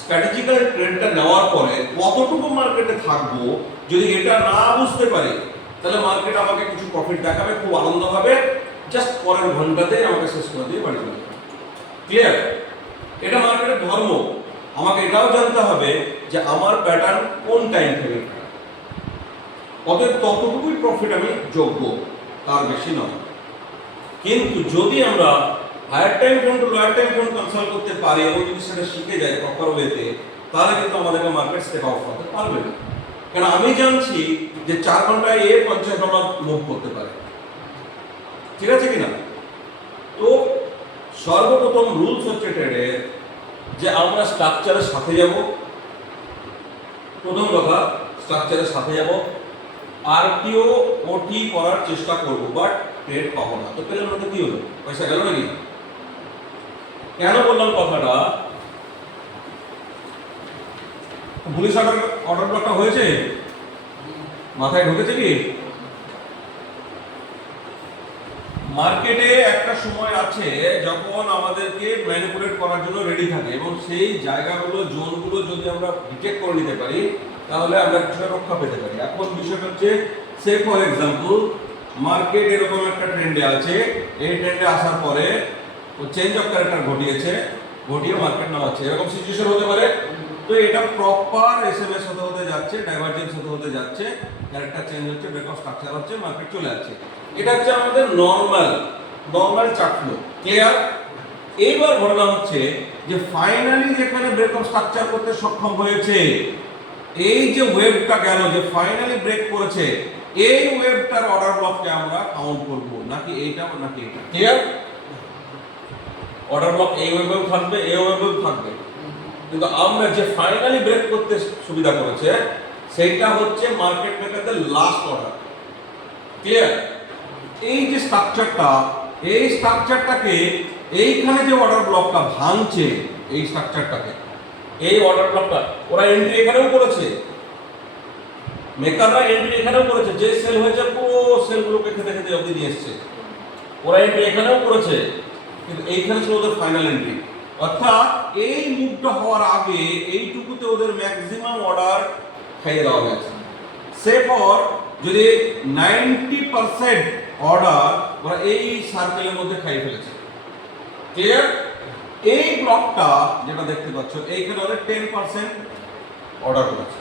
স্ট্র্যাটেজিক্যাল ট্রেন্ডটা নেওয়ার পরে কতটুকু মার্কেটে থাকবো যদি এটা না বুঝতে পারি তাহলে মার্কেট আমাকে কিছু প্রফিট দেখাবে, খুব আনন্দ হবে, জাস্ট পরের ঘন্টাতে আমাকে শেষ করে দিয়ে বাড়ি চলে যাবে। ক্লিয়ার? এটা মার্কেটের ধর্ম। আমাকে এটাও জানতে হবে যে আমার প্যাটার্ন কোন টাইম ফ্রেমে, অতএব ততটুকুই প্রফিট আমি যোগ্য, তার বেশি নয়। কিন্তু যদি আমরা higher time frame to lower time frame consult করতে পারি এবং যদি সেটা শিখে যাই প্রপার ওয়েতে, তাহলে কিন্তু আমাদেরকে মার্কেট স্টেপ আউট করতে পারবে না। কারণ আমি জানছি যে 4 ঘন্টায় এ $50 মুভ করতে পারে, ঠিক আছে কিনা? তো সর্বপ্রথম রুলস হচ্ছে ট্রেডের যে আমরা স্ট্রাকচারের সাথে যাব। প্রথম কথা, স্ট্রাকচারের সাথে যাব, আরটিও ওটি করার চেষ্টা করব, বাট ট্রেড পাবো না। তো পেলের মধ্যে কি হলো? পয়সা গেল নাকি? কেন বললাম কথাটা? পুলিশ অর্ডার ব্লকটা হয়েছে, মাথায় ঢুকেছে কি? মার্কেটে একটা সময় আছে যখন আমাদেরকে ম্যানিপুলেট করার জন্য রেডি থাকে এবং সেই জায়গাগুলো, জোনগুলো যদি আমরা ডিটেক্ট করে নিতে পারি তাহলে আমরা কিছুটা রক্ষা পেতে পারি। এখন বিষয়টা হচ্ছে, সে ফর এক্সাম্পল মার্কেট এরকম একটা ট্রেন্ডে আছে, এই ট্রেন্ডে আসার পরে ও চেঞ্জ অফ ক্যারেক্টার ঘটিয়ে মার্কেট নামাচ্ছে, এরকম সিচুয়েশন হতে পারে। তো এটা প্রপার এসএমএস হতে হতে যাচ্ছে, ডাইভারজেন্স হতে হতে যাচ্ছে, ক্যারেক্টার চেঞ্জ হচ্ছে, ব্রেকআউট স্ট্রাকচার হচ্ছে, মার্কেট চলে যাচ্ছে। এটা হচ্ছে আমাদের নরমাল চার্ট ফ্লো। ক্লিয়ার? এইবার ঘটনা হচ্ছে যে ফাইনালি যেখানে ব্রেকআউট স্ট্রাকচার করতে সক্ষম হয়েছে, এই যে ওয়েভটা গেল, যে ফাইনালি ব্রেক করেছে, এই ওয়েভটার অর্ডার ব্লককে আমরা কাউন্ট করব নাকি এইটা নাকি এটা? ক্লিয়ার? অর্ডার ব্লক এই ওয়েভেও থাকবে, এই ওয়েভেও থাকবে, কিন্তু আমরা যে ফাইনালি ব্রেক করতে সুবিধা করেছে সেইটা হচ্ছে মার্কেট মেকারদের লাস্ট অর্ডার। ক্লিয়ার? এই যে স্ট্রাকচারটা, এই স্ট্রাকচারটাকে এইখানে যে অর্ডার ব্লকটা ভাঙছে, এই স্ট্রাকচারটাকে, এই অর্ডার ব্লকটা ওরা এন্ট্রি এখানেও করেছে, মেকাররা এন্ট্রি এখানেও করেছে, যে সেল হয়েছে পুরো সেলগুলোকে খেতে খেতে অবধি নিয়ে এসছে, ওরা এন্ট্রি এখানেও করেছে, কিন্তু এইখানে ছিল ওদের ফাইনাল এন্ট্রি। অর্থাৎ এই মুভটা হওয়ার আগে এইটুকুতে ওদের ম্যাক্সিমাম অর্ডার খাইয়ে দেওয়া গেছে। সে ফর যদি 90% অর্ডার ওরা এই সার্কেলের মধ্যে খাইয়ে ফেলেছে। ক্লিয়ার? এই ব্লকটা যেটা দেখতে পাচ্ছ এইখানে ওদের 10% অর্ডার করেছে,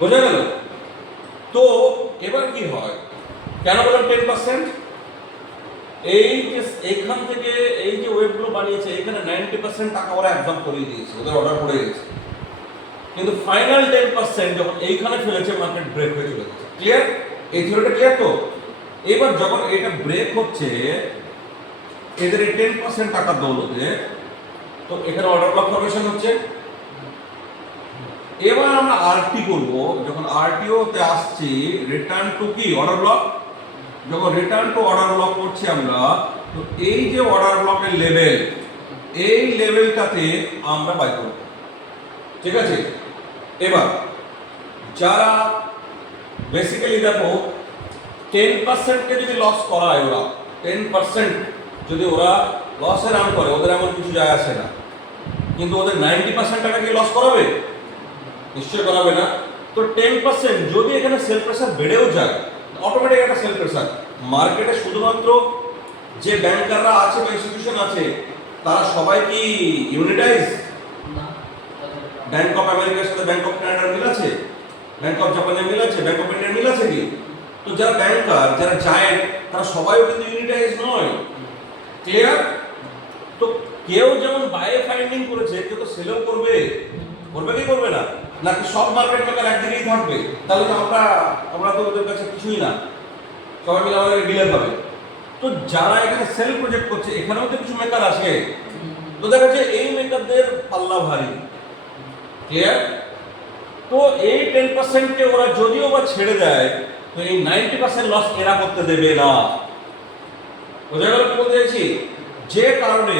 বোঝা গেল? তো এবার কি হয়, কেন বললাম 10%? এই যে এইখান থেকে এই যে ওয়েবগুলো বানিয়েছে এখানে 90% টাকা ওরা একদম করিয়ে দিয়েছে, ওদের অর্ডার পড়ে গেছে, কিন্তু ফাইনাল 10% যখন এইখানে ফেলেছে মার্কেট ব্রেক হয়ে চলে গেছে। ক্লিয়ার? এই থিওরিটা ক্লিয়ার তো? এবার যখন এটা ব্রেক হচ্ছে এদের এই 10% টাকা দৌলতে, তো এখানে অর্ডার ব্লক ফরমেশন হচ্ছে। এবার আমরা আরটি করব, যখন আরটিও তে আসছি রিটার্ন টু কি অর্ডার ব্লক, যখন রিটার্ন টু অর্ডার ব্লক করছি আমরা, তো এই যে অর্ডার ব্লকের লেভেল, এই লেভেলটাতে আমরা বাই করব। ঠিক আছে? এবার যারা বেসিক্যালি দেখো 10% কে যদি লস করায়, ওরা 10% যদি ওরা লসে রান করে, ওদের এমন কিছু যায় আসে না, কিন্তু ওদের 90% টাকা কি লস করাবে? নিশ্চয় করাবে না। তো 10% যদি এখানে সেল প্রেসার বেড়েও যায়, অটোমেটিক একটা সেল প্রেসার মার্কেটে, শুধুমাত্র যে ব্যাংকাররা আছে বা ইনস্টিটিউশন আছে তারা সবাই কি ইউনিটাইজ? ব্যাংক অফ আমেরিকার সাথে ব্যাংক অফ কানাডার মিল আছে, ব্যাংক অফ জাপানের মিল আছে, ব্যাংক অফ ইন্ডিয়ার মিল আছে কি? তো যারা ব্যাংকার, যারা জায়েন্ট, তারা সবাইও কিন্তু ইউনিটাইজ নয়। ক্লিয়ার? তো কেউ যেমন বায়ে ফাইন্ডিং করেছে, কেউ তো সেলও করবে। করবে কি করবে না? নাকি সব মার্কেট মেকার একদিকেই থাকবে? তাহলে তো আমরা তো ওদের কাছে কিছুই না, সবাই মিলে আমাদের ডিলার হবে। তো যারা এখানে সেল প্রজেক্ট করছে, এখানেও তো কিছু মেকার আসে। তো দেখা যাচ্ছে এই মেকারদের পাল্লা ভারী। ক্লিয়ার? তো এই 10% কে ওরা যদিও বা ছেড়ে দেয়, তো এই 90% লস এরা করতে দেবে না। বোঝা গেল কি বলতে চাইছি? যে কারণে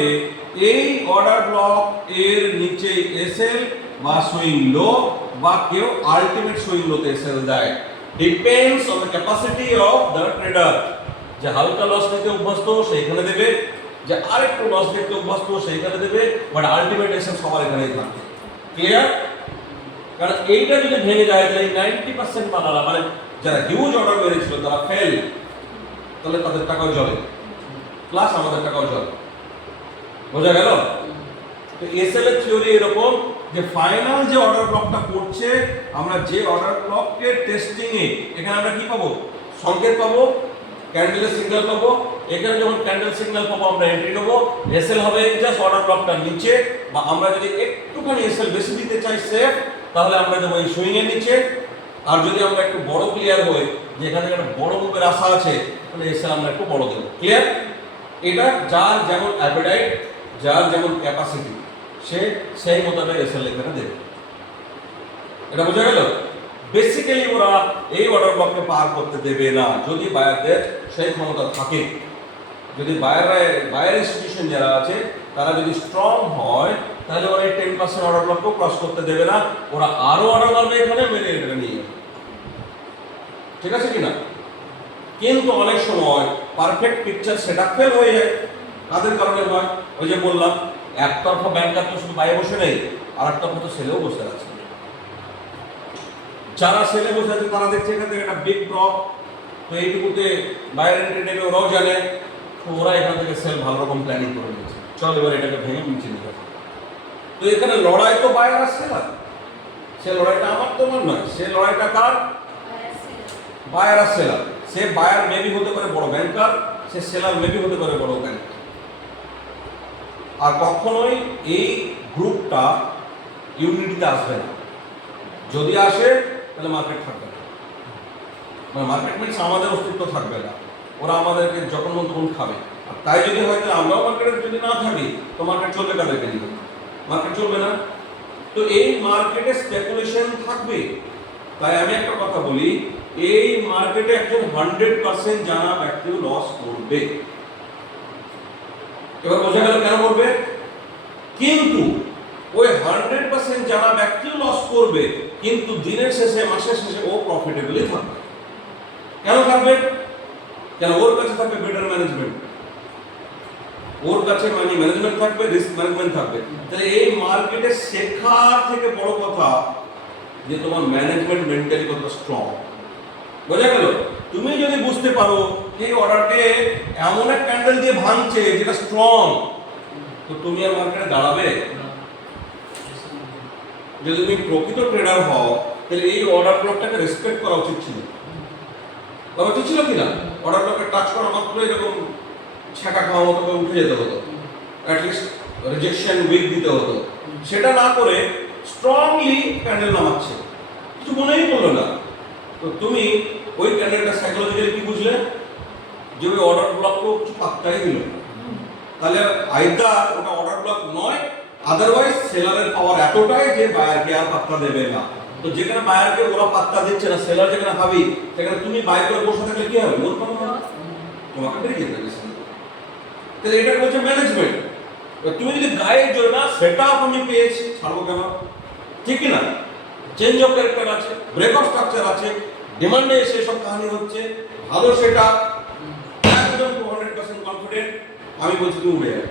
এই অর্ডার ব্লক এর নিচে এসএল বা সুইং লো বা কেউ আলটিমেট সুইং লোতে এসএল দেয়, depends on the capacity of the trader. যে হালকা লস নিতে অভ্যস্ত সেইখানে দেবে, যে আরেকটু লস নিতে অভ্যস্ত সেইখানে দেবে, বাট আলটিমেট এসএল সবার এখানেই থাকবে। ক্লিয়ার? কারণ এইটা যদি ভেঙে যায় তাহলে 90% মালালা, মানে যারা হিউজ অর্ডার মেরেছিল তারা ফেল, তাহলে তাদের টাকাও জলে, প্লাস আমাদের টাকাও জলে। বোঝা গেল? তো এসএল এর থিওরি এরকম যে ফাইনাল যে অর্ডার ব্লকটা করছে, আমরা যে অর্ডার ব্লকের টেস্টিং এ এখানে আমরা কি পাবো? সংকেত পাবো, ক্যান্ডেলের সিগন্যাল পাবো। এখানে যখন ক্যান্ডেল সিগন্যাল পাবো আমরা এন্ট্রি নেবো। এসএল হবে জাস্ট অর্ডার ব্লকটার নিচে, বা আমরা যদি একটুখানি এসএল বেশি দিতে চাই সেফ, তাহলে আমরা দেবো এই সুইং এর নিচে। আর যদি আমরা একটু বড় ক্লিয়ার হই, যে এখানে একটা বড় মুভের আশা আছে, তাহলে এসএল আমরা একটু বড় দেবো। ক্লিয়ার? এটা যার যেমন অ্যাপেটাইট, যার যেমন ক্যাপাসিটি, সে সেই মোতাবেক এসএল এখানে দেবে। এটা বোঝা গেল? বেসিক্যালি ওরা এই অর্ডার ব্লককে পার করতে দেবে না যদি বায়ারদের সেই ক্ষমতা থাকে। যদি বায়ার ইনস্টিটিউশন যারা আছে তারা যদি স্ট্রং হয়, তাহলে ওরা এই 10% অর্ডার ব্লককেও ক্রস করতে দেবে না। ওরা আরো অর্ডার মারবে এখানে, মেরে এটা নিয়ে যাবে। ঠিক আছে কিনা? কিন্তু অনেক সময় পারফেক্ট পিকচার সেটা ফেল হয়ে যায়। কাদের কারণে হয়? ওই যে বললাম, একতরফা ব্যাংকার তো শুধু বাইরে বসে নেই, আর একতরফা তো সেলেও বসে আছে। যারা সেলে বসে আছে তারা দেখছে এখান থেকে একটা বিগ ড্রপ, তো এইটুকুতে বাইরে এন্ট্রি নেবে, ওরাও জানে। তো ওরা এখান থেকে সেল ভালো রকম প্ল্যানিং করে নিয়েছে, চল এবার এটাকে ভেঙে নিচে নিয়ে যাবে। তো এখানে লড়াই তো বায়ার আর সেলার। সে লড়াইটা আমার তোমার নয়, সে লড়াইটা কার? বায়ার আর সেলার। সে বায়ার মেবি হতে পারে বড় ব্যাংকার, সে সেলার মেবি হতে পারে বড় ব্যাংকার। আর কখনোই এই গ্রুপটা ইউনিটিতে আসবে না। যদি আসে তাহলে মার্কেট থাকবে না, মানে মার্কেট মিনস আমাদের অস্তিত্ব থাকবে না। ওরা আমাদেরকে যখন মন তখন খাবে। আর তাই যদি হয় তাহলে আমরাও মার্কেটে যদি না থাকি, তো মার্কেট চলবে কাদেরকে নিয়ে? মার্কেট চলবে না। তো এই মার্কেটে স্পেকুলেশন থাকবে। তাই আমি একটা কথা বলি, এই মার্কেটে একজন 100% জানা ব্যক্তিও লস করবে। এবার বোঝা গেল কেন করবে? কিন্তু ওই 100% জানা ব্যক্তিও লস করবে, কিন্তু দিনের শেষে, মাসের শেষে ও প্রফিটেবলি থাকবে। কেন থাকবে? কেন? ওর কাছে থাকবে বেটার ম্যানেজমেন্ট, ওর কাছে মানি ম্যানেজমেন্ট থাকবে, রিস্ক ম্যানেজমেন্ট থাকবে। তাহলে এই মার্কেটে শেখার থেকে বড় কথা যে তোমার ম্যানেজমেন্ট মেন্টালি কত স্ট্রং। বোঝা গেল? তুমি যদি বুঝতে পারো যে অর্ডারকে এমন এক ক্যান্ডেল দিয়ে ভাঙছে যেটা স্ট্রং, তো তুমি আর মার্কেটে দাঁড়াবে। যদি তুমি প্রকৃত ট্রেডার হও, তাহলে এই অর্ডার ব্লকটাকে রেসপেক্ট করা উচিত ছিল। উচিত ছিল কিনা? অর্ডার ব্লকে টাচ করা মাত্র এরকম ছ্যাঁকা খাওয়া মতো করে উঠে যেতে হতো, অ্যাটলিস্ট রিজেকশন উইক দিতে হতো। সেটা না করে স্ট্রংলি ক্যান্ডেল নামাচ্ছে, কিছু মনেই করলো না। তো তুমি ওই ক্যান্ডেলটা সাইকোলজিক্যালি কি বুঝলে? যে ওই অর্ডার ব্লককেও কিছু পাত্তাই দিল। তাহলে আইদার ওটা অর্ডার ব্লক নয়, আদারওয়াইজ সেলারের পাওয়ার এতটাই যে বায়ারকে আর পাত্তা দেবে না। তো যেখানে বায়ারকে ওরা পাত্তা দিচ্ছে না, সেলার যেখানে ভাবি, সেখানে তুমি বাই করে বসে থাকলে কি হবে? ওর কোনো তোমাকে বেরিয়ে যেতে হবে। তাহলে এটা বলছে ম্যানেজমেন্ট। তুমি যদি গায়ে জোর না, সেটা আমি পেয়েছি, ছাড়বো কেন? ঠিক না? চেঞ্জ অফ ক্যারেক্টার আছে, ব্রেক অফ স্ট্রাকচার আছে, ডিমান্ডে এসে সব কাহিনী হচ্ছে, ভালো সেটা একদম 200% কনফিডেন্ট, আমি বলছি তুমি উড়ে যাবে।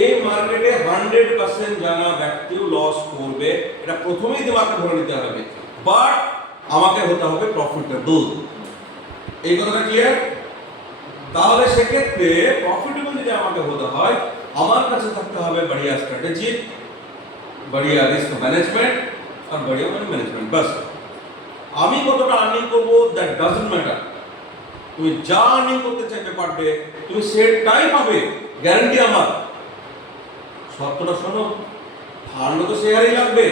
এই মার্কেটে 100% জানা ব্যক্তিও লস করবে, এটা প্রথমেই দিমাগে ধরে নিতে হবে। বাট আমাকে হতে হবে প্রফিটেবল। এই কথাটা ক্লিয়ার? তাহলে সেক্ষেত্রে প্রফিটেবল যদি আমাকে হতে হয়, আমার কাছে থাকতে হবে বড়িয়া স্ট্র্যাটেজি, বড়িয়া রিস্ক ম্যানেজমেন্ট আর বড়িয়া মানি ম্যানেজমেন্ট। বাস আমি কতটা আর্নিং করব দ্যাট ডাজন্ট ম্যাটার। তুমি যা আর্নিং করতে চাইবে পার ডে তুমি সেটাই পাবে, গ্যারান্টি আমার। শর্তটা শোনো, ফান্ড তো শেয়ারই লাগবে।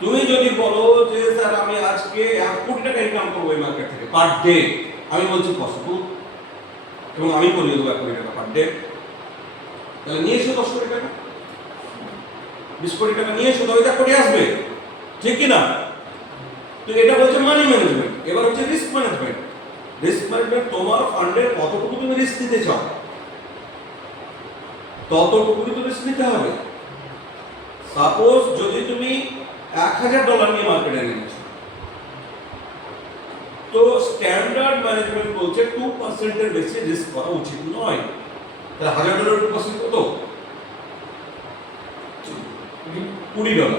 তুমি যদি বলো যে স্যার আমি আজকে 1 কোটি টাকা ইনকাম করবো এই মার্কেট থেকে পার ডে, আমি বলছি পসিবল, এবং আমি করিয়ে দেবো 1 কোটি টাকা পার ডে। তাহলে নিয়ে এসো 10 কোটি টাকা, 20 কোটি টাকা নিয়ে এসো, তবে 1 কোটি আসবে, ঠিক কি না? তো এটা বলছে মানি ম্যানেজমেন্ট। এবার হচ্ছে রিস্ক ম্যানেজমেন্ট। রিস্ক ম্যানেজমেন্ট তোমার ফান্ডের কতটুকু তুমি রিস্ক নিতে চাও, ততটুকু তো রিস্ক নিতে হবে। সাপোজ যদি তুমি $1000 নিয়ে মার্কেটে নিয়েছো, তো স্ট্যান্ডার্ড ম্যানেজমেন্ট বলছে 2% এর বেশি রিস্ক করা উচিত নয়। তাহলে $1000 2% কত? $20।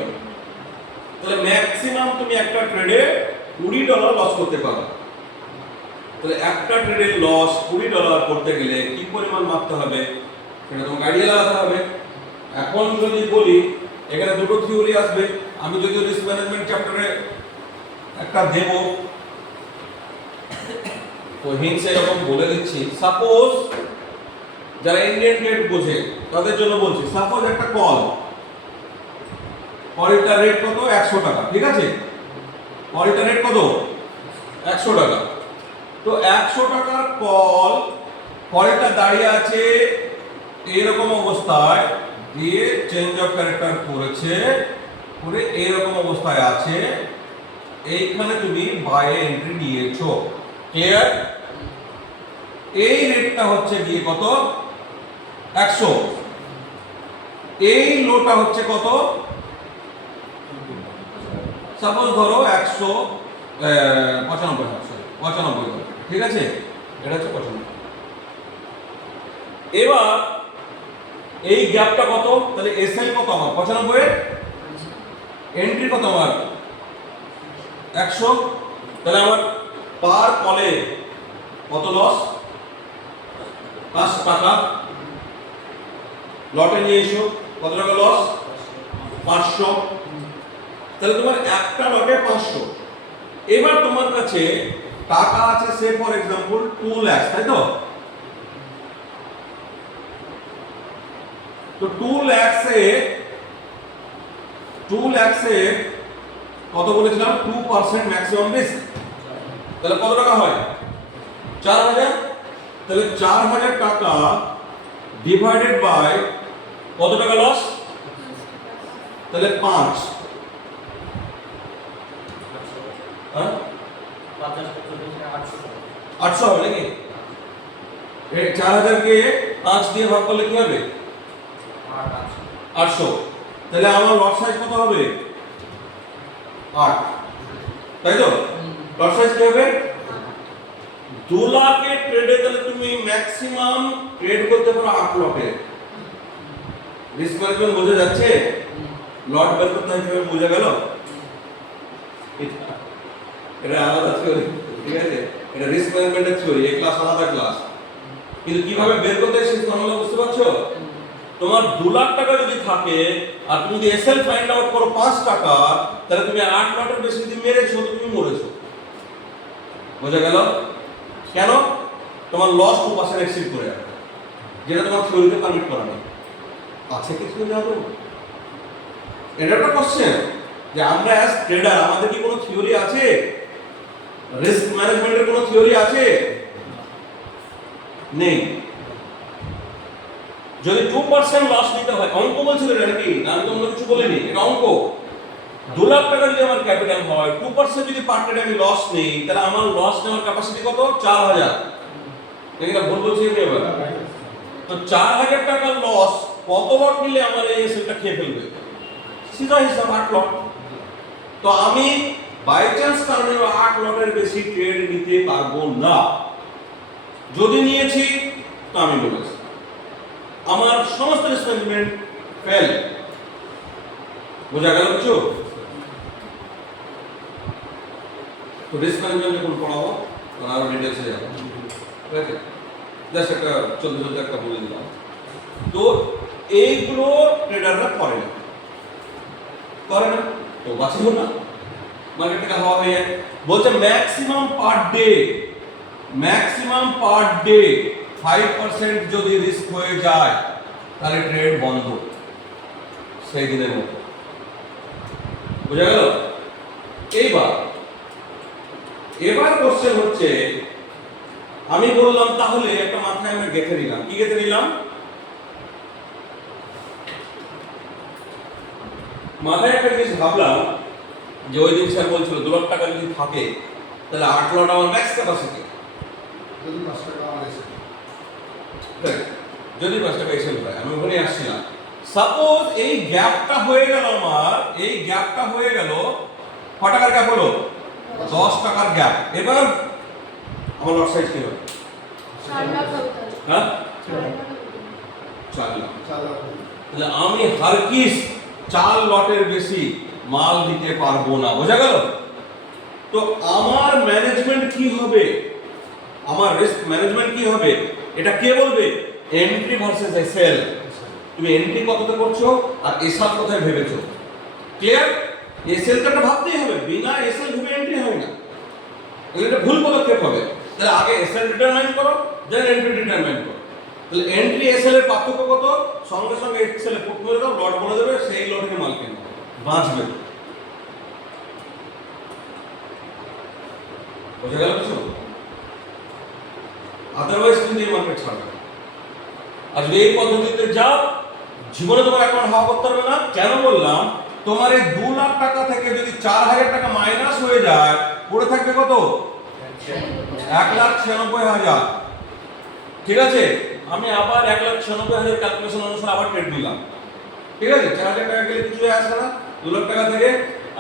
তাহলে ম্যাক্সিমাম তুমি একটা ট্রেডে $20 লস করতে পারো। তাহলে একটা ট্রেডের লস $20 করতে গেলে কি পরিমাণ মাপতে হবে সেটা তোমাকে আইডিয়া লাগাতে হবে। এখন যদি বলি এখানে দুটো থিওরি আসবে, আমি যদি রিস্ক ম্যানেজমেন্ট চ্যাপ্টারে একটা দেব, তো হিন্টস এরকম বলে দিচ্ছি। সাপোজ যারা ইন্ডিয়ান ট্রেড বোঝে তাদের জন্য বলছি, সাপোজ একটা কল, কলটার রেট কত? 100 টাকা, ঠিক আছে? কলটার রেট কত? 100 টাকা। তো 100 টাকার কল, কলটা দাঁড়িয়ে আছে এরকম অবস্থায়, দিয়ে চেঞ্জ অফ ক্যারেক্টার করেছে, করে এরকম অবস্থায় আছে, এইখানে তুমি বাইরে এন্ট্রি নিয়েছো, ক্লিয়ার? এই রেটটা হচ্ছে গিয়ে কত? 100। এই লোটা হচ্ছে কত? সাপোজ ধরো 195, ঠিক আছে? এটা হচ্ছে 95। এবার এই গ্যাপটা কত? তাহলে এসএল কত আমার? 95 এর এন্ট্রি কত আমার? 100। তাহলে আমার পার কলে কত লস? 5 টাকা। লটে নিয়ে এসো, কত টাকা লস? 500। তাহলে তোমার একটা লটে 500। এবার তোমার কাছে টাকা আছে সে ফর এক্সাম্পল 2 লাখ, তাই তো? তো 2 লাখে কত বলেছিলাম? 2% ম্যাক্সিমাম রিস্ক। তাহলে কত টাকা হয়? 4000। তাহলে 4000 টাকা ডিভাইডেড বাই কত টাকা লস? তাহলে 5। হ্যাঁ, 800 হবে নাকি? 4000 কে 5 দিয়ে ভাগ করলে কি হবে? 800। তাহলে আমার লট সাইজ কত হবে? 8, তাই তো? লট সাইজ কি হবে? 2 লাখের ট্রেডে তাহলে তুমি ম্যাক্সিমাম ট্রেড করতে পারো 8 লটে। রিস্ক ম্যানেজমেন্ট বোঝা যাচ্ছে? লট বের করতে হয়, বোঝা গেল? এটা আলাদা থিওরি, ঠিক আছে? এটা রিস্ক ম্যানেজমেন্টের থিওরি, এই ক্লাস আলাদা ক্লাস। কিন্তু কিভাবে বের করতে হয় সেই ফর্মুলা বুঝতে পারছো? তোমার 2 লাখ টাকা যদি থাকে আর তুমি যদি এসএল ফাইন্ড আউট করো 5 টাকা, তাহলে তুমি 8 লটের বেশি যদি মেরেছো তো তুমি মরেছো। বোঝা গেল? কেন? তোমার লস 2% এক্সিড করে যাবে, যেটা তোমার থিওরিতে পারমিট করা নেই। আছে কিছু জানো? এটা একটা কোশ্চেন যে আমরা অ্যাজ ট্রেডার আমাদের কি কোনো থিওরি আছে? রিস্ক ম্যানেজমেন্টের কোনো থিওরি আছে? নেই। যদি 2% লস নিতে হয়, অঙ্ক বলছিল এটা নাকি? আমি তো অন্য কিছু বলিনি, এটা অঙ্ক। 2 লাখ টাকা যদি আমার ক্যাপিটাল হয়, 2% যদি পার ট্রেডে আমি লস নেই, তাহলে আমার লস নেওয়ার ক্যাপাসিটি কত? 4000। এটা ভুল বলছি আমি এবার? তো 4000 টাকার লস কত লট নিলে আমার এই এসএলটা খেয়ে ফেলবে? সিধা হিসাব 8 লট। তো আমি বাই চান্স কারণে 8 লটের বেশি ট্রেড নিতে পারবো না। যদি নিয়েছি তো আমি বলেছি আমার সমস্ত রিস্ক ম্যানেজমেন্ট ফেল। বোঝা গেল কিছু? তো রিস্ক ম্যানেজমেন্ট যখন পড়াবো তখন আরো ডিটেলসে যাবো, ঠিক আছে? জাস্ট একটা চলতে একটা বলে দিলাম। তো এইগুলো ট্রেডাররা করে না, তো বাঁচিও না। মার্কেট থেকে হাওয়া হয়ে যায়। বলছে ম্যাক্সিমাম পার ডে 5% যদি রিস্ক হয়ে যায় তাহলে ট্রেড বন্ধ সেই দিনের মতো। বুঝা গেল? এবার কোশ্চেন হচ্ছে, আমি বললাম তাহলে একটা মাথায় আমরা গেঁথে নিলাম। কি গেঁথে নিলাম? মাথায় একটা জিনিস ভাবলাম যে ওই দিন স্যার বলছিল 2 লাখ টাকা যদি থাকে তাহলে 8 লট আমার ম্যাক্স ক্যাপাসিটি, যদি 5 টাকা আমার এসে যদি 5 টাকা এসে হয়। আমি ওখানে আসছিলাম। সাপোজ এই গ্যাপটা হয়ে গেল আমার, এই গ্যাপটা হয়ে গেল ক টাকার গ্যাপ হলো? 10 টাকার গ্যাপ। এবার আমার লট সাইজ কি হবে? 4 লাখ হবে। হ্যাঁ, 4 লাখ হবে। 4 লাখ। 4 লাখ তাহলে আমি হারকিস 4 লটের বেশি মাল দিতে পারবো না। বোঝা গেল? তো আমার ম্যানেজমেন্ট কি হবে, আমার রিস্ক ম্যানেজমেন্ট কি হবে, এটা কে বলবে? Entry versus SL. তুমি এন্ট্রি কততে করছো আর এসএল কোথায় ভেবেছো? ক্লিয়ার? এসএল টা ভাবতেই হবে, বিনা এসএল ভেবে এন্ট্রি হয় না, এটা ভুল পদক্ষেপ হবে। তাহলে আগে এসএল ডিটারমাইন করো, দেন এন্ট্রি ডিটারমাইন করো। তাহলে এন্ট্রি এসএল এর পার্থক্য কত? সঙ্গে সঙ্গে এসএল এ পুট করে দাও, লট বলে দেবে, সেই লটে মাল কেনো, বাঁচবে। বোঝা গেল কিছু? আদারওয়াইজ কিন্তু এই মার্কেট ছাড়বে। আর যদি এই পদ্ধতিতে যাও, জীবনে তোমার অ্যাকাউন্ট হাওয়া করতে পারবে না। কেন বললাম? তোমার এই 2 লাখ টাকা থেকে যদি 4000 টাকা মাইনাস হয়ে যায়, পড়ে থাকবে কত? 1,96,000। ঠিক আছে, আমি আবার 1,96,000 ক্যালকুলেশন অনুসারে আবার ট্রেড নিলাম। ঠিক আছে, 4000 টাকা গেলে কিছু আসে না। 2 লাখ টাকা থেকে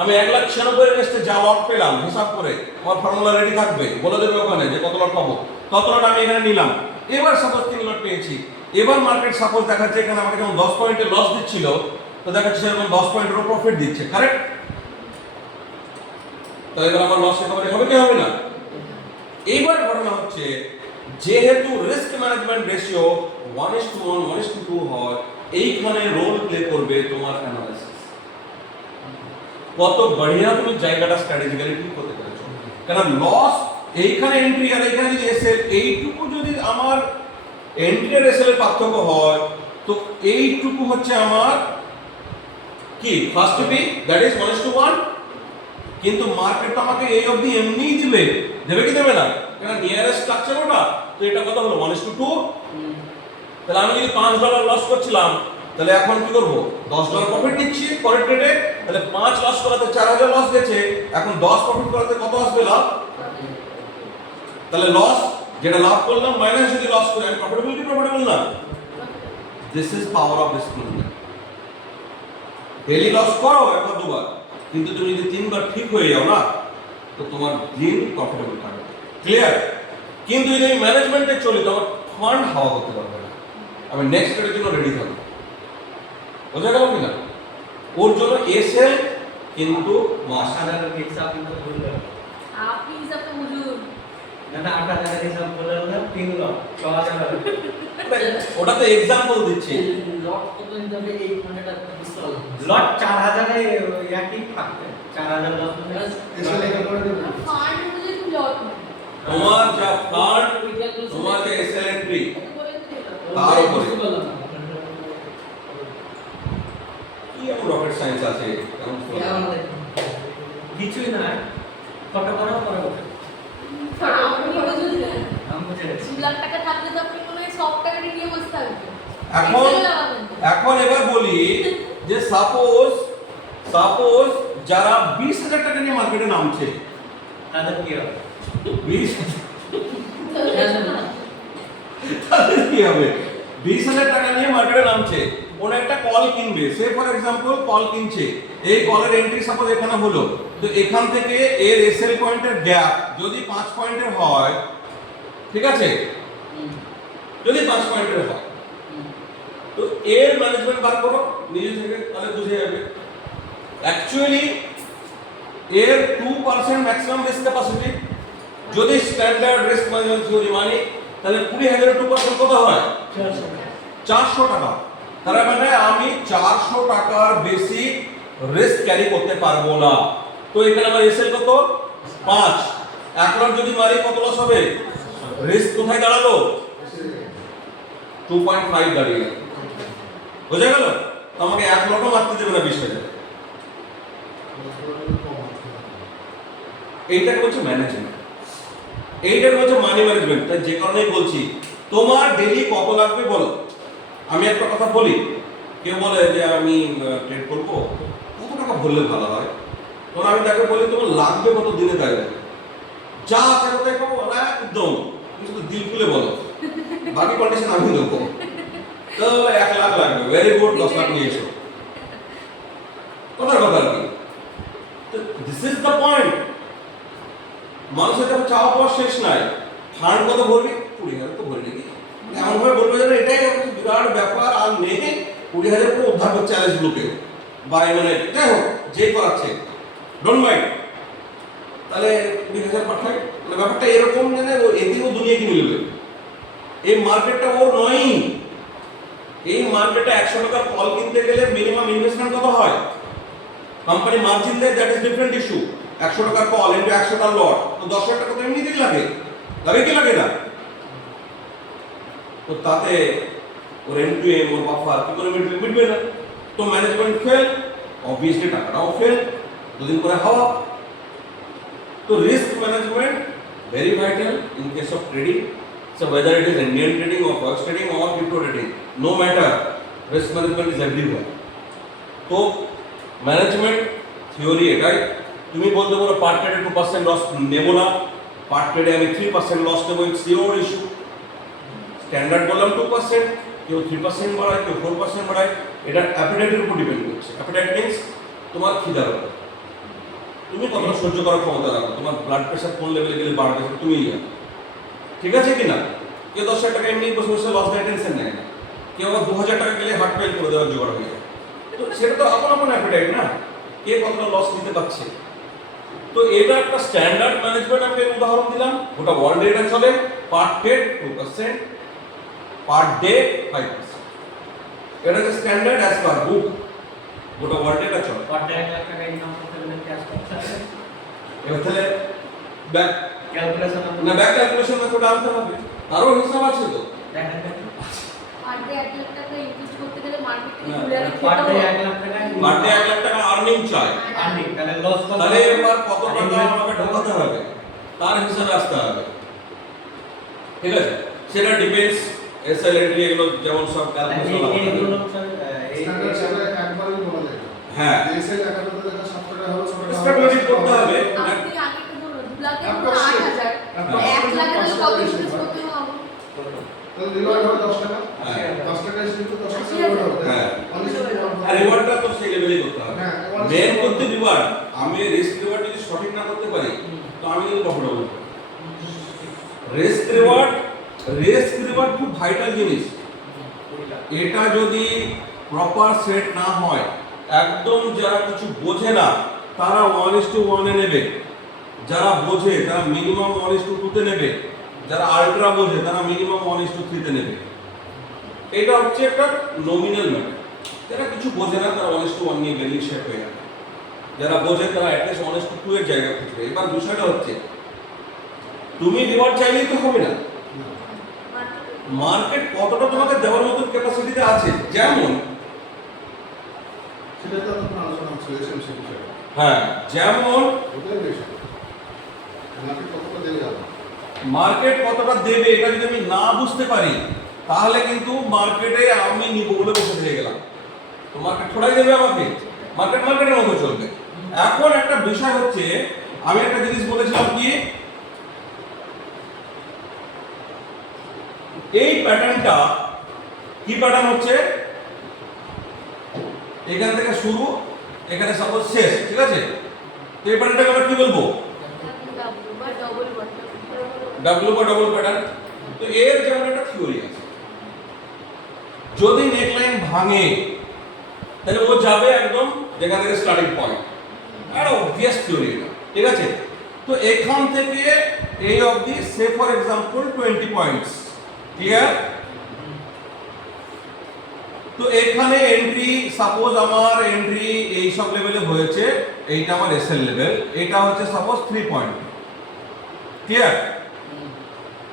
আমি 1,96,000 এর রেস্টে যা লট পেলাম হিসাব করে, আমার ফর্মুলা রেডি থাকবে, বলে দেবে ওখানে যে কত লট পাবো, তত লট আমি এখানে নিলাম। এবার সাপোজ 3 লট পেয়েছি। এবার মার্কেট সাপোজ দেখাচ্ছে এখানে আমাকে যেমন 10 পয়েন্টের লস দিচ্ছিল, তো দেখাচ্ছে সেরকম 10 পয়েন্টের প্রফিট দিচ্ছে। কারেক্ট? তো এবার আমার লস রিকভারি হবে কি হবে না? এইবার ঘটনা হচ্ছে, যেহেতু রিস্ক ম্যানেজমেন্ট রেশিও 1:1 1:2 হয়, এইখানে রোল প্লে করবে তোমার অ্যানালাইসিস। কত বঢ়িয়া তুমি জায়গাটা স্ট্র্যাটেজিক্যালি ঠিক করতে পেরেছো। কারণ লস এইখানে এন্ট্রি আর এইখানে যদি এসএল, এইটুকু যদি আমার এন্ট্রি আর এসএল এর পার্থক্য হয়, তো এইটুকু হচ্ছে আমার কি ফার্স্ট বি, দ্যাট ইজ 1:1। কিন্তু মার্কেট তো আমাকে এই অবধি এমনিই দিবে, দেবে কি দেবে না? কারণ নিয়ারেস্ট স্ট্রাকচার ওটা, তো এটা কত হলো? 1:2। তাহলে আমি যদি $5 লস করছিলাম, তাহলে এখন কি করব? $10 প্রফিট নিচ্ছি পরের ট্রেডে। তাহলে 5 লস করাতে 4000 লস গেছে, এখন 10 প্রফিট করাতে কত আসবে লাভ? তাহলে লস যেটা লাভ করলাম মাইনাস যদি লস করি, আমি প্রফিটেবল না। This is power of risk management. Daily loss করো একবার দুবার, কিন্তু তুমি যদি 3 বার ঠিক হয়ে যাও না, তো তোমার দিন প্রফিটেবল থাকবে। ক্লিয়ার? কিন্তু যদি আমি ম্যানেজমেন্টে চলি, তো আমার ফান্ড হাওয়া করতে পারবে না। আমি নেক্সট ট্রেডের জন্য রেডি থাকবো। বোঝা গেল কিনা? ওর জন্য এসএল কিন্তু মাস। 8,000 হিসাব কিন্তু ভুল হলো। আপনি হিসাবটা বুঝুন। না 8,000 হিসাব বলে না 3 লট 6,000 হবে। ওটা তো এক্সাম্পল দিচ্ছি। লট কত নিতে হবে এই মানেটা বুঝতে পারলাম না। লট 4,000 এ একই থাকবে। 4,000 লট এসে লেখা করে দেবে। ফান্ড অনুযায়ী তুমি লট নাও। তোমার যা ফান্ড, তোমার যে এসএল এন্ট্রি, এত করে দিলে তার উপরে। বুঝতে পারলাম না। কি এমন রকেট সায়েন্স আছে? কেমন বলবো? কিছুই না, ফটো করাও পরে ওঠে। আপনি বুঝুন না। আমি বুঝে গেছি। 2 লাখ টাকা থাকলে তো আপনি মনে হয় সব টাকাটা নিয়ে বসে থাকবেন। এখন এখন এবার বলি যে সাপোজ যারা 20,000 টাকা নিয়ে মার্কেটে নামছে, তাদের কি হবে? 20 তাদের কি হবে? 20,000 টাকা নিয়ে মার্কেটে নামছে, কোন একটা কল কিনবে, সে ফর এক্সাম্পল কল কিনছে, এই কলের এন্ট্রি সাপোজ এখানে হলো, তো এখান থেকে এর এসএল পয়েন্টের গ্যাপ যদি 5 পয়েন্টের হয়, ঠিক আছে, যদি 5 পয়েন্টের হয়, তো এর ম্যানেজমেন্ট বার করো নিজে থেকে, তাহলে বুঝে যাবে। অ্যাকচুয়ালি এর 2% ম্যাক্সিমাম রিস্ক ক্যাপাসিটি, যদি স্ট্যান্ডার্ড রিস্ক ম্যানেজমেন্ট থিওরি মানি, তাহলে 20,000 এর 2% কত হয়? 400 টাকা। তার মানে আমি 400 টাকার বেশি রিস্ক ক্যারি করতে পারবো না। তো এখানে আমার এসএল কত 5, 1 লট যদি মারি কত লস হবে? রিস্ক কোথায় দাঁড়ালো? 2.5 দাঁড়িয়ে গেল। বোঝা গেল? তো আমাকে 1 লটও মারতে দেবে না 20,000। এইটাকে বলছে ম্যানেজমেন্ট, এইটাকে বলছে মানি ম্যানেজমেন্ট। তাই যে কারণেই বলছি তোমার ডেইলি কত লাগবে বলো। আমি একটা কথা বলি, কেউ বলে যে আমি ট্রেড করবো, কত টাকা ভরলে ভালো হয়? তখন আমি তাকে বলি তোমার লাগবে কত দিনে তাই বলো। যা আছে কোথায় পাবো না একদম, তুমি শুধু দিল খুলে বলো, বাকি কন্ডিশন আমি দেবো। তো 1 লাখ লাগবে, ভেরি গুড, 10 লাখ নিয়ে এসো, কথার কথা আর কি। তো দিস ইজ দ্য পয়েন্ট। মানুষের যখন চাওয়া পাওয়া শেষ নাই, ফান্ড কত ভরবি? 20,000 তো ভরি নাকি, এমন ভাবে বলবে যেন এটাই একটা বিরাট ব্যাপার, আর নেই 20,000 করে উদ্ধার করছে চ্যালেঞ্জগুলোকে বা মানে যাই হোক যে করাচ্ছে, ডোন্ট মাইন্ড। তাহলে 20,000 পাঠাই, মানে ব্যাপারটা এরকম যেন এদিকেও দুনিয়া কিনে নেবে। এই মার্কেটটা ওর নয়। এই মার্কেটে 100 টাকার কল কিনতে গেলে মিনিমাম ইনভেস্টমেন্ট কত হয়? কোম্পানি মার্জিন দেয়, দ্যাট ইজ ডিফারেন্ট ইস্যু। 100 টাকার কল ইনটু 100 টাকার লট, তো 10,000 টাকা তো এমনিতেই লাগে, লাগে কি লাগে না? তো তাতে ওর এম ওর বাফার কি করে মিটবে না। তো ম্যানেজমেন্ট ফেল, অবভিয়াসলি টাকাটাও ফেল, দুদিন করে হাওয়া। তো risk management very vital in case of trading. So whether it is Indian trading or forex trading or crypto trading, no matter, risk management is everywhere. তো ম্যানেজমেন্ট থিওরি এটাই। তুমি বলতে পারো পার ট্রেডে 2% লস নেব না, পার ট্রেডে আমি 3% লস নেবো, ইটস ইওর ইস্যু। স্ট্যান্ডার্ড বললাম 2%, কেউ 3% বাড়ায়, কেউ 4% বাড়ায়, এটা অ্যাপিটাইটের উপর ডিপেন্ড করছে। অ্যাপিটাইট মিন্স তোমার খিদার উপর, তুমি কতটা সহ্য করার ক্ষমতা রাখো, তোমার ব্লাড প্রেশার কোন লেভেলে গেলে বাড়বে সেটা তুমিই জানো, ঠিক আছে কি না? কেউ 10,000 টাকা এমনি বসে বসে লস নেয়, টেনশন নেয় না। কেউ আবার 2,000 টাকা গেলে হার্ট ফেল করে দেওয়ার জোগাড় হয়ে যায়। তো সেটা তো আপন আপন অ্যাপিটাইট না, কে কতটা লস নিতে পারছে। তো এটা একটা স্ট্যান্ডার্ড ম্যানেজমেন্ট। আমি উদাহরণ দিলাম, গোটা ওয়ার্ল্ডে এটা চলে। পার ট্রেড 2%, পার ডে 5%, এটা হচ্ছে স্ট্যান্ডার্ড অ্যাজ পার বুক, গোটা ওয়ার্ল্ডে এটা চলে। পার ডে 1 লাখ টাকা ইনকাম করতে গেলে ক্যাশ করতে হবে, এবার তাহলে ব্যাক ক্যালকুলেশন না, ব্যাক ক্যালকুলেশন মেথড আনতে হবে, তারও হিসাব আছে তো। দেখেন পার ডে 1 লাখ টাকা ইনভেস্ট করতে গেলে মার্কেট থেকে না, ঘুরে আগে পার ডে খেতে 1 লাখ টাকা পার ডে 1 লাখ টাকা আর্নিং চাই, আর্নিং, তাহলে লস কত? তাহলে এবার কত টাকা আমাকে ঢোকাতে হবে তার হিসাবে আসতে হবে, ঠিক আছে? সেটা ডিপেন্ডস, এসএলএডি এগুলো যেমন সব ক্যালকুলেশন হবে। এইগুলো স্যার স্ট্যান্ডার্ড সেটা একবারই বলা যায় না। হ্যাঁ, যে সেল 1,000 টাকা 7 টাকা হলো 6 টাকা স্ট্র্যাটেজি করতে হবে। আপনি আগে তো বলুন 2 লাখে Of হলো course, 8,000, yeah. 1 লাখে হলে কত ইনভেস্ট করতে হবে? তাহলে রিওয়ার্ড হবে 10 টাকা, হ্যাঁ। 10 টাকা এসে তো 10 টাকা রিওয়ার্ড হবে। হ্যাঁ। অনেক আর রিওয়ার্ডটা তো সেই লেভেলেই করতে হবে। হ্যাঁ, মেন করতে রিওয়ার্ড, আমি রিস্ক রিওয়ার্ড যদি সঠিক না করতে পারি তো আমি কিন্তু প্রফিটেবল। রিস্ক রিওয়ার্ড খুব ভাইটাল জিনিস। এটা যদি প্রপার সেট না হয়, একদম যারা কিছু বোঝে না তারা 1:1 এ নেবে, যারা বোঝে তারা মিনিমাম 1:2 তে নেবে, যারা আলট্রা বোঝে তারা মিনিমাম 1:3 তে নেবে। এটা হচ্ছে একটা নমিনাল ম্যাটার। যারা কিছু বোঝে না তারা 1:1 নিয়ে গেলেই শেপ হয়ে যাবে, যারা বোঝে তারা অ্যাটলিস্ট 1:2 এর জায়গা খুঁজবে। এবার বিষয়টা হচ্ছে তুমি রিওয়ার্ড চাইলেই তো হবে না, মার্কেট কতটা তোমাকে দেওয়ার মতো ক্যাপাসিটিতে আছে। যেমন সেটা তো আপনার আলোচনা হচ্ছে এসএমসি বিষয়ে। হ্যাঁ, যেমন ওটাই বেশি মার্কেট কতটা দেবে যাবে। মার্কেট কতটা দেবে এটা যদি আমি না বুঝতে পারি তাহলে কিন্তু মার্কেটে আমি নিব বলে বসে থেকে গেলাম, তো মার্কেট থোড়াই দেবে আমাকে, মার্কেটের মতো চলবে। এখন একটা বিষয় হচ্ছে, আমি একটা জিনিস বলেছিলাম কি, এই প্যাটার্নটা কি প্যাটার্ন হচ্ছে, এখান থেকে শুরু, এখানে সাপোজ শেষ, ঠিক আছে? তো এই প্যাটার্নটাকে আমরা কি বলবো? ডাব্লিউ বা ডবল প্যাটার্ন। তো এর যেমন একটা থিওরি আছে, যদি নেকলাইন ভাঙে তাহলে ও যাবে একদম যেখান থেকে স্টার্টিং পয়েন্ট, একটা অবভিয়াস থিওরি এটা, ঠিক আছে? তো এখান থেকে এই অবধি সে ফর এক্সাম্পল 20 পয়েন্টস, ক্লিয়ার? তো তো এখানে এন্ট্রি সাপোজ আমার এন্ট্রি এই সব লেভেলে হয়েছে, এইটা আমার এসএল লেভেল, এটা হচ্ছে সাপোজ 3 পয়েন্ট। ক্লিয়ার?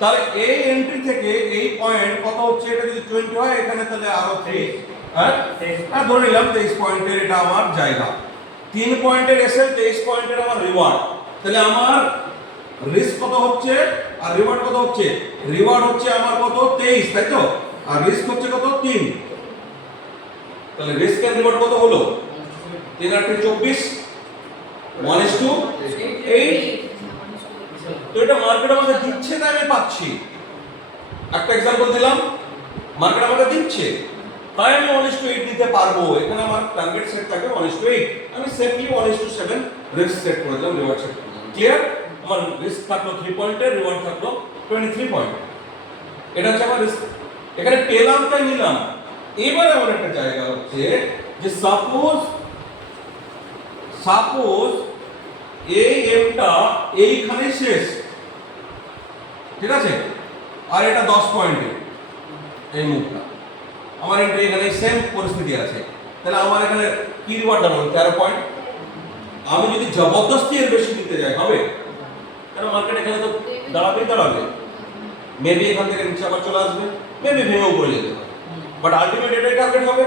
তাহলে এই এন্ট্রি থেকে এই পয়েন্ট কত হচ্ছে, এটা যদি 20 হয় এখানে তাহলে আরো 3, হ্যাঁ হ্যাঁ ধরে নিলাম 23 পয়েন্টের এটা আমার জায়গা। 3 পয়েন্টের এসএল, 23 পয়েন্টের আমার রিওয়ার্ড। তাহলে আমার রিস্ক কত হচ্ছে আর রিওয়ার্ড কত হচ্ছে? রিওয়ার্ড হচ্ছে আমার কত 23, তাই তো? আর রিস্ক হচ্ছে কত 3। তাহলে রিস্ক এন্ড রিওয়ার্ড কত হলো? 3 আর 3 24, 1:8। তো এটা মার্কেট আমাকে দিচ্ছে তাই আমি পাচ্ছি। একটা এক্সাম্পল দিলাম, মার্কেট আমাকে দিচ্ছে তাই আমি 1:8 দিতে পারবো। এখানে আমার টার্গেট সেট থাকবে 1:8, আমি সেফলি 1:7 রিস্ক সেট করে দিলাম, রিওয়ার্ড সেট করে দিলাম। ক্লিয়ার? আমার রিস্ক থাকলো 3 পয়েন্টের, রিওয়ার্ড থাকলো 23 পয়েন্ট। এটা হচ্ছে আমার রিস্ক। এখানে পেলাম তাই নিলাম। এবারে আমার একটা জায়গা হচ্ছে যে সাপোজ এই এমটা এইখানে শেষ, ঠিক আছে? আর এটা 10 পয়েন্টের এই মুখটা, আমার এটা এখানে সেম পরিস্থিতি আছে। তাহলে আমার এখানে কি রিওয়ার্ড দাঁড়াবে? 13 পয়েন্ট। আমি যদি জবরদস্তি এর বেশি দিতে যাই হবে, কেন মার্কেট এখানে তো দাঁড়াবে। মেবি এখান থেকে নিচে আবার চলে আসবে, মেবি ভেঙে উপরে যেতে পারে, বাট আলটিমেট এটাই টার্গেট হবে।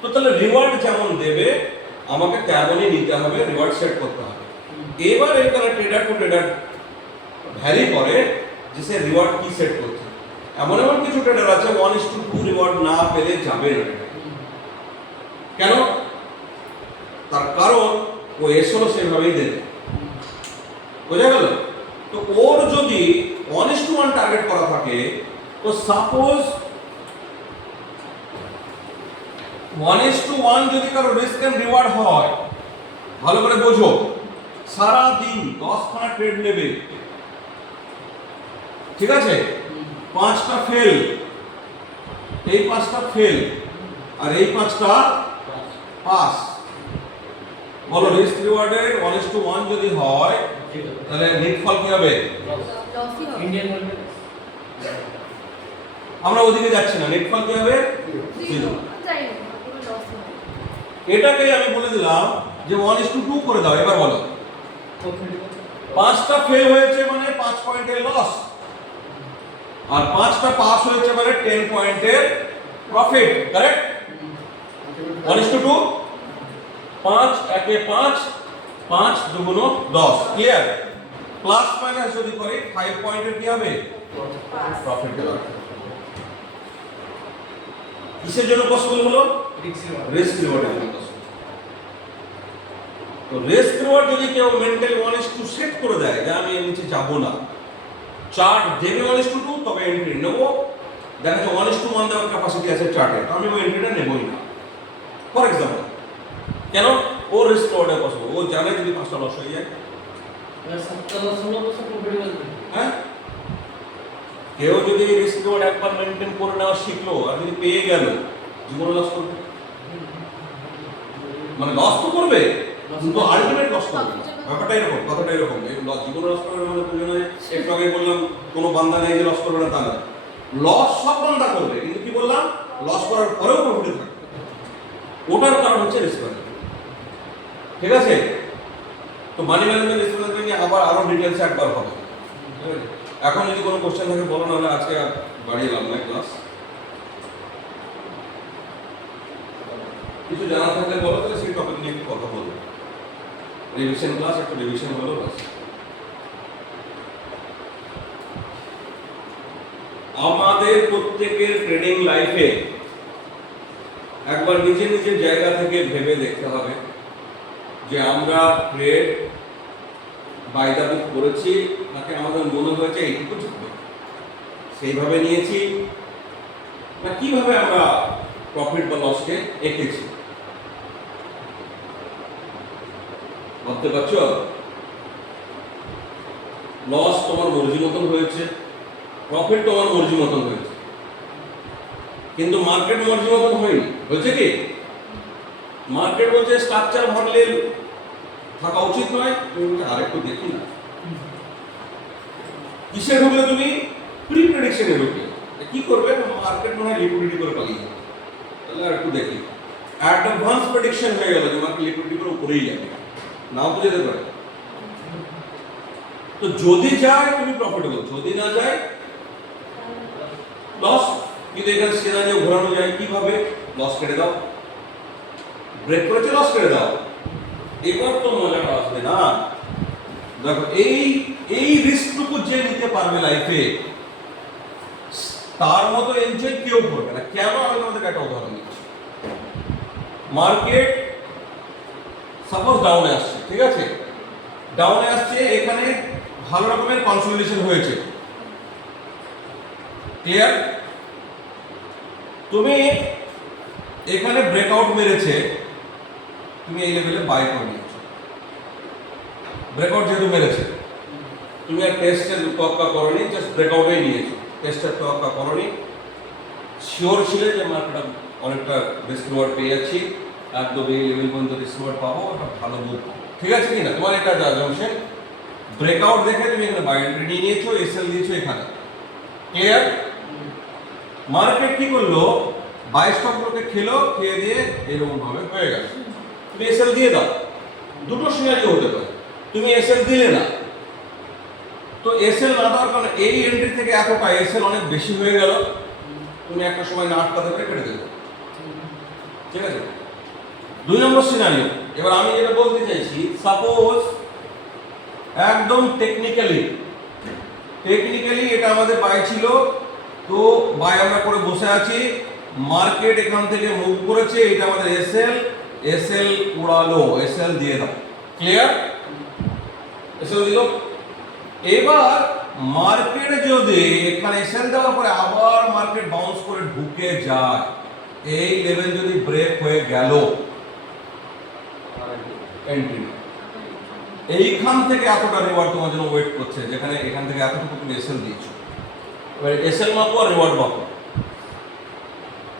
তো তাহলে রিওয়ার্ড যেমন দেবে আমাকে তেমনই নিতে হবে, রিওয়ার্ড সেট করতে হবে। এবার এখানে ট্রেডার টু ট্রেডার ভ্যারি করে যে সে রিওয়ার্ড কি সেট করছে। এমন কিছু ট্রেডার আছে 1:2 রিওয়ার্ড না পেলে যাবে না। কেন? তার কারণ ও এসও সেভাবেই দেবে। বোঝা গেল? তো ওর যদি 1:1 টার্গেট করা থাকে, তো সাপোজ 1:1 যদি কারো রিস্ক এন্ড রিওয়ার্ড হয়, ভালো করে বোঝো, সারা দিন 10খানা ট্রেড নেবে, ঠিক আছে? 5টা ফেল, এই 5টা ফেল আর এই 5টা পাস। বলো রিস্ক রিওয়ার্ডের 1:1 যদি হয় তাহলে নেট ফল কি হবে? লসই হবে। ইন্ডিয়ান মার্কেট আমরা ওদিকে যাচ্ছি না, নেট ফল কি হবে? 0 যাই হোক, পুরো লসই হবে। এটাকে আমি বলে দিলাম যে 1:2 করে দাও। এবার বলো 5টা ফেল হয়েছে মানে 5 পয়েন্টের লস, আর 5টা পাস হয়েছে মানে 10 পয়েন্টের প্রফিট। কারেক্ট? 1:2, 5 একে 5, 5 দুগুণ 10। ক্লিয়ার? প্লাস মাইনাস যদি করি 5 পয়েন্টের কি হবে? প্রফিট হবে। কিসের জন্য পসিবল হলো? রিস্ক রিওয়ার্ডের জন্য possible। তো রিস্ক রিওয়ার্ড যদি কেউ মেন্টালি 1:2 সেট করে দেয় যে আমি এর নিচে যাব না, চার্ট দেবে 1:2, তবে এন্ট্রি নেব। দেখা যাচ্ছে 1:1 দেওয়ার ক্যাপাসিটি আছে চার্টে, আমি ওই এন্ট্রিটা নেবই না। ফর এক্সাম্পল, কেন? ও রিস্ক রিওয়ার্ডে পসিবল, ও জানে যদি 5টা লস হয়ে যায়। 16% প্রফিট আসবে। হ্যাঁ, কেউ যদি রিস্ক রিওয়ার্ড একবার মেনটেন করে নেওয়া শিখলো আর যদি পেয়ে গেল, জীবনে লস করবে, মানে লস তো করবে কিন্তু আলটিমেট লস করবে না। ব্যাপারটা এরকম, কথাটা এরকম। এই জীবনে লস করবে মানে দুজনে একটু আগে বললাম কোনো বান্দা নেই যে লস করবে না তা না। লস সব বান্দা করবে, কিন্তু কি বললাম, লস করার পরেও প্রফিটে থাকবে। ওটার কারণ হচ্ছে রিস্ক ম্যানেজমেন্ট। ঠিক আছে? তো মানি ম্যানেজমেন্ট, রিস্ক ম্যানেজমেন্ট নিয়ে আবার আরো ডিটেইলস একবার হবে। এখন যদি কোনো কোশ্চেন থাকে বলো, না হলে আজকে আর বাড়িয়ে লাভ নাই ক্লাস। কিছু জানা থাকলে বলো, তাহলে সেই টপিক নিয়ে একটু কথা বলবো। রিভিশন ক্লাস, একটু রিভিশন হলো বাস। আমাদের প্রত্যেকের ট্রেডিং লাইফে একবার নিজের নিজের জায়গা থেকে ভেবে দেখতে হবে যে আমরা ট্রেড বাই দ্য বুক করেছি নাকি আমাদের মনে হয়েছে এইটুকু যাবে সেইভাবে নিয়েছি, না কিভাবে আমরা প্রফিট বা লসকে এঁকেছি। ভাবতে পারছো? লস তোমার মর্জি মতন হয়েছে, প্রফিট তোমার মর্জি মতন হয়েছে, কিন্তু মার্কেট মর্জি মতন হয়নি। হয়েছে কি? মার্কেট বলছে স্ট্রাকচার ভাবলে থাকা উচিত নয়, তুমি বলছো আরেকটু দেখি না। কিসে ঢুকলে তুমি? প্রি প্রেডিকশনে ঢুকলে। কি করবে? মার্কেট মনে হয় লিকুইডিটি করে পালিয়ে যাবে। তাহলে আর একটু দেখি অ্যাডভান্স প্রেডিকশন হয়ে গেল যে মার্কেট লিকুইডিটি করে উপরেই যাবে, নাও তো যেতে পারে। তো যদি যায় তুমি প্রফিটেবল, যদি না যায় লস। কিন্তু এখানে সিনারিও ঘোরানো যায় কিভাবে, লস কেটে দাও, ব্রেক করেছে লস কেটে দাও। এবার তো মজাটা আসবে না। দেখো এই রিস্কটুকু যে নিতে পারবে লাইফে তার মতো এনজয় কেউ করবে না। কেন? আমি তোমাদের একটা উদাহরণ দিচ্ছি। মার্কেট সাপোজ ডাউনে আসছে, ঠিক আছে, ডাউনে আসছে, এখানে ভালো রকমের কনসলিডেশন হয়েছে, ক্লিয়ার? তুমি এখানে ব্রেকআউট মেরেছে, তুমি এই লেভেলে বাই করে নিয়েছো। ব্রেকআউট যেহেতু মেরেছে, তুমি আর টেস্টের তোয়াক্কা করনি, জাস্ট ব্রেকআউটেই নিয়েছো, টেস্টের তোয়াক্কা করনি, শিওর ছিলে যে মার্কেট অনেকটা রিস্ক রিওয়ার্ড পেয়ে যাচ্ছি, একদম এই লেভেল পর্যন্ত রিস্ক রিওয়ার্ড পাবো, একটা ভালো মুভ, ঠিক আছে কিনা? তোমার এটা জাজমেন্ট ব্রেকআউট দেখে তুমি এখানে বাই এন্ট্রি নিয়ে নিয়েছো, এসএল দিয়েছো এখানে, ক্লিয়ার? মার্কেট কি করলো, বাই স্টকগুলোকে খেলো, খেয়ে দিয়ে এরকম ভাবে হয়ে গেল। তুমি এসএল দিয়ে দাও, দুটো সিনারিও হতে পারে। তুমি এসএল দিলে না, তো এসএল না দেওয়ার কারণে এই এন্ট্রি থেকে এতটা এসএল অনেক বেশি হয়ে গেল, তুমি একটা সময় না আটকাতে পারে কেটে দেবে, ঠিক আছে? 2 নম্বর সিনারিও। এবার আমি যেটা বলতে চাইছি, সাপোজ একদম টেকনিক্যালি এটা আমাদের বাই ছিল, তো বাই আমরা করে বসে আছি, মার্কেট এখান থেকে মুভ করেছে, এটা আমাদের এসএল উড়ালো, এসএল দিয়ে দাও, ক্লিয়ার? এসএল দিল। এবার মার্কেট যদি এখানে এসএল দেওয়ার পরে আবার মার্কেট বাউন্স করে ঢুকে যায়, এই লেভেল যদি ব্রেক হয়ে গেল, এন্ট্রি। এইখান থেকে এতটা রিওয়ার্ড তোমার জন্য ওয়েট করছে, যেখানে এখান থেকে এতটুকু তুমি এসএল দিয়েছো। এবার এসএল মাপো আর রিওয়ার্ড মাপো,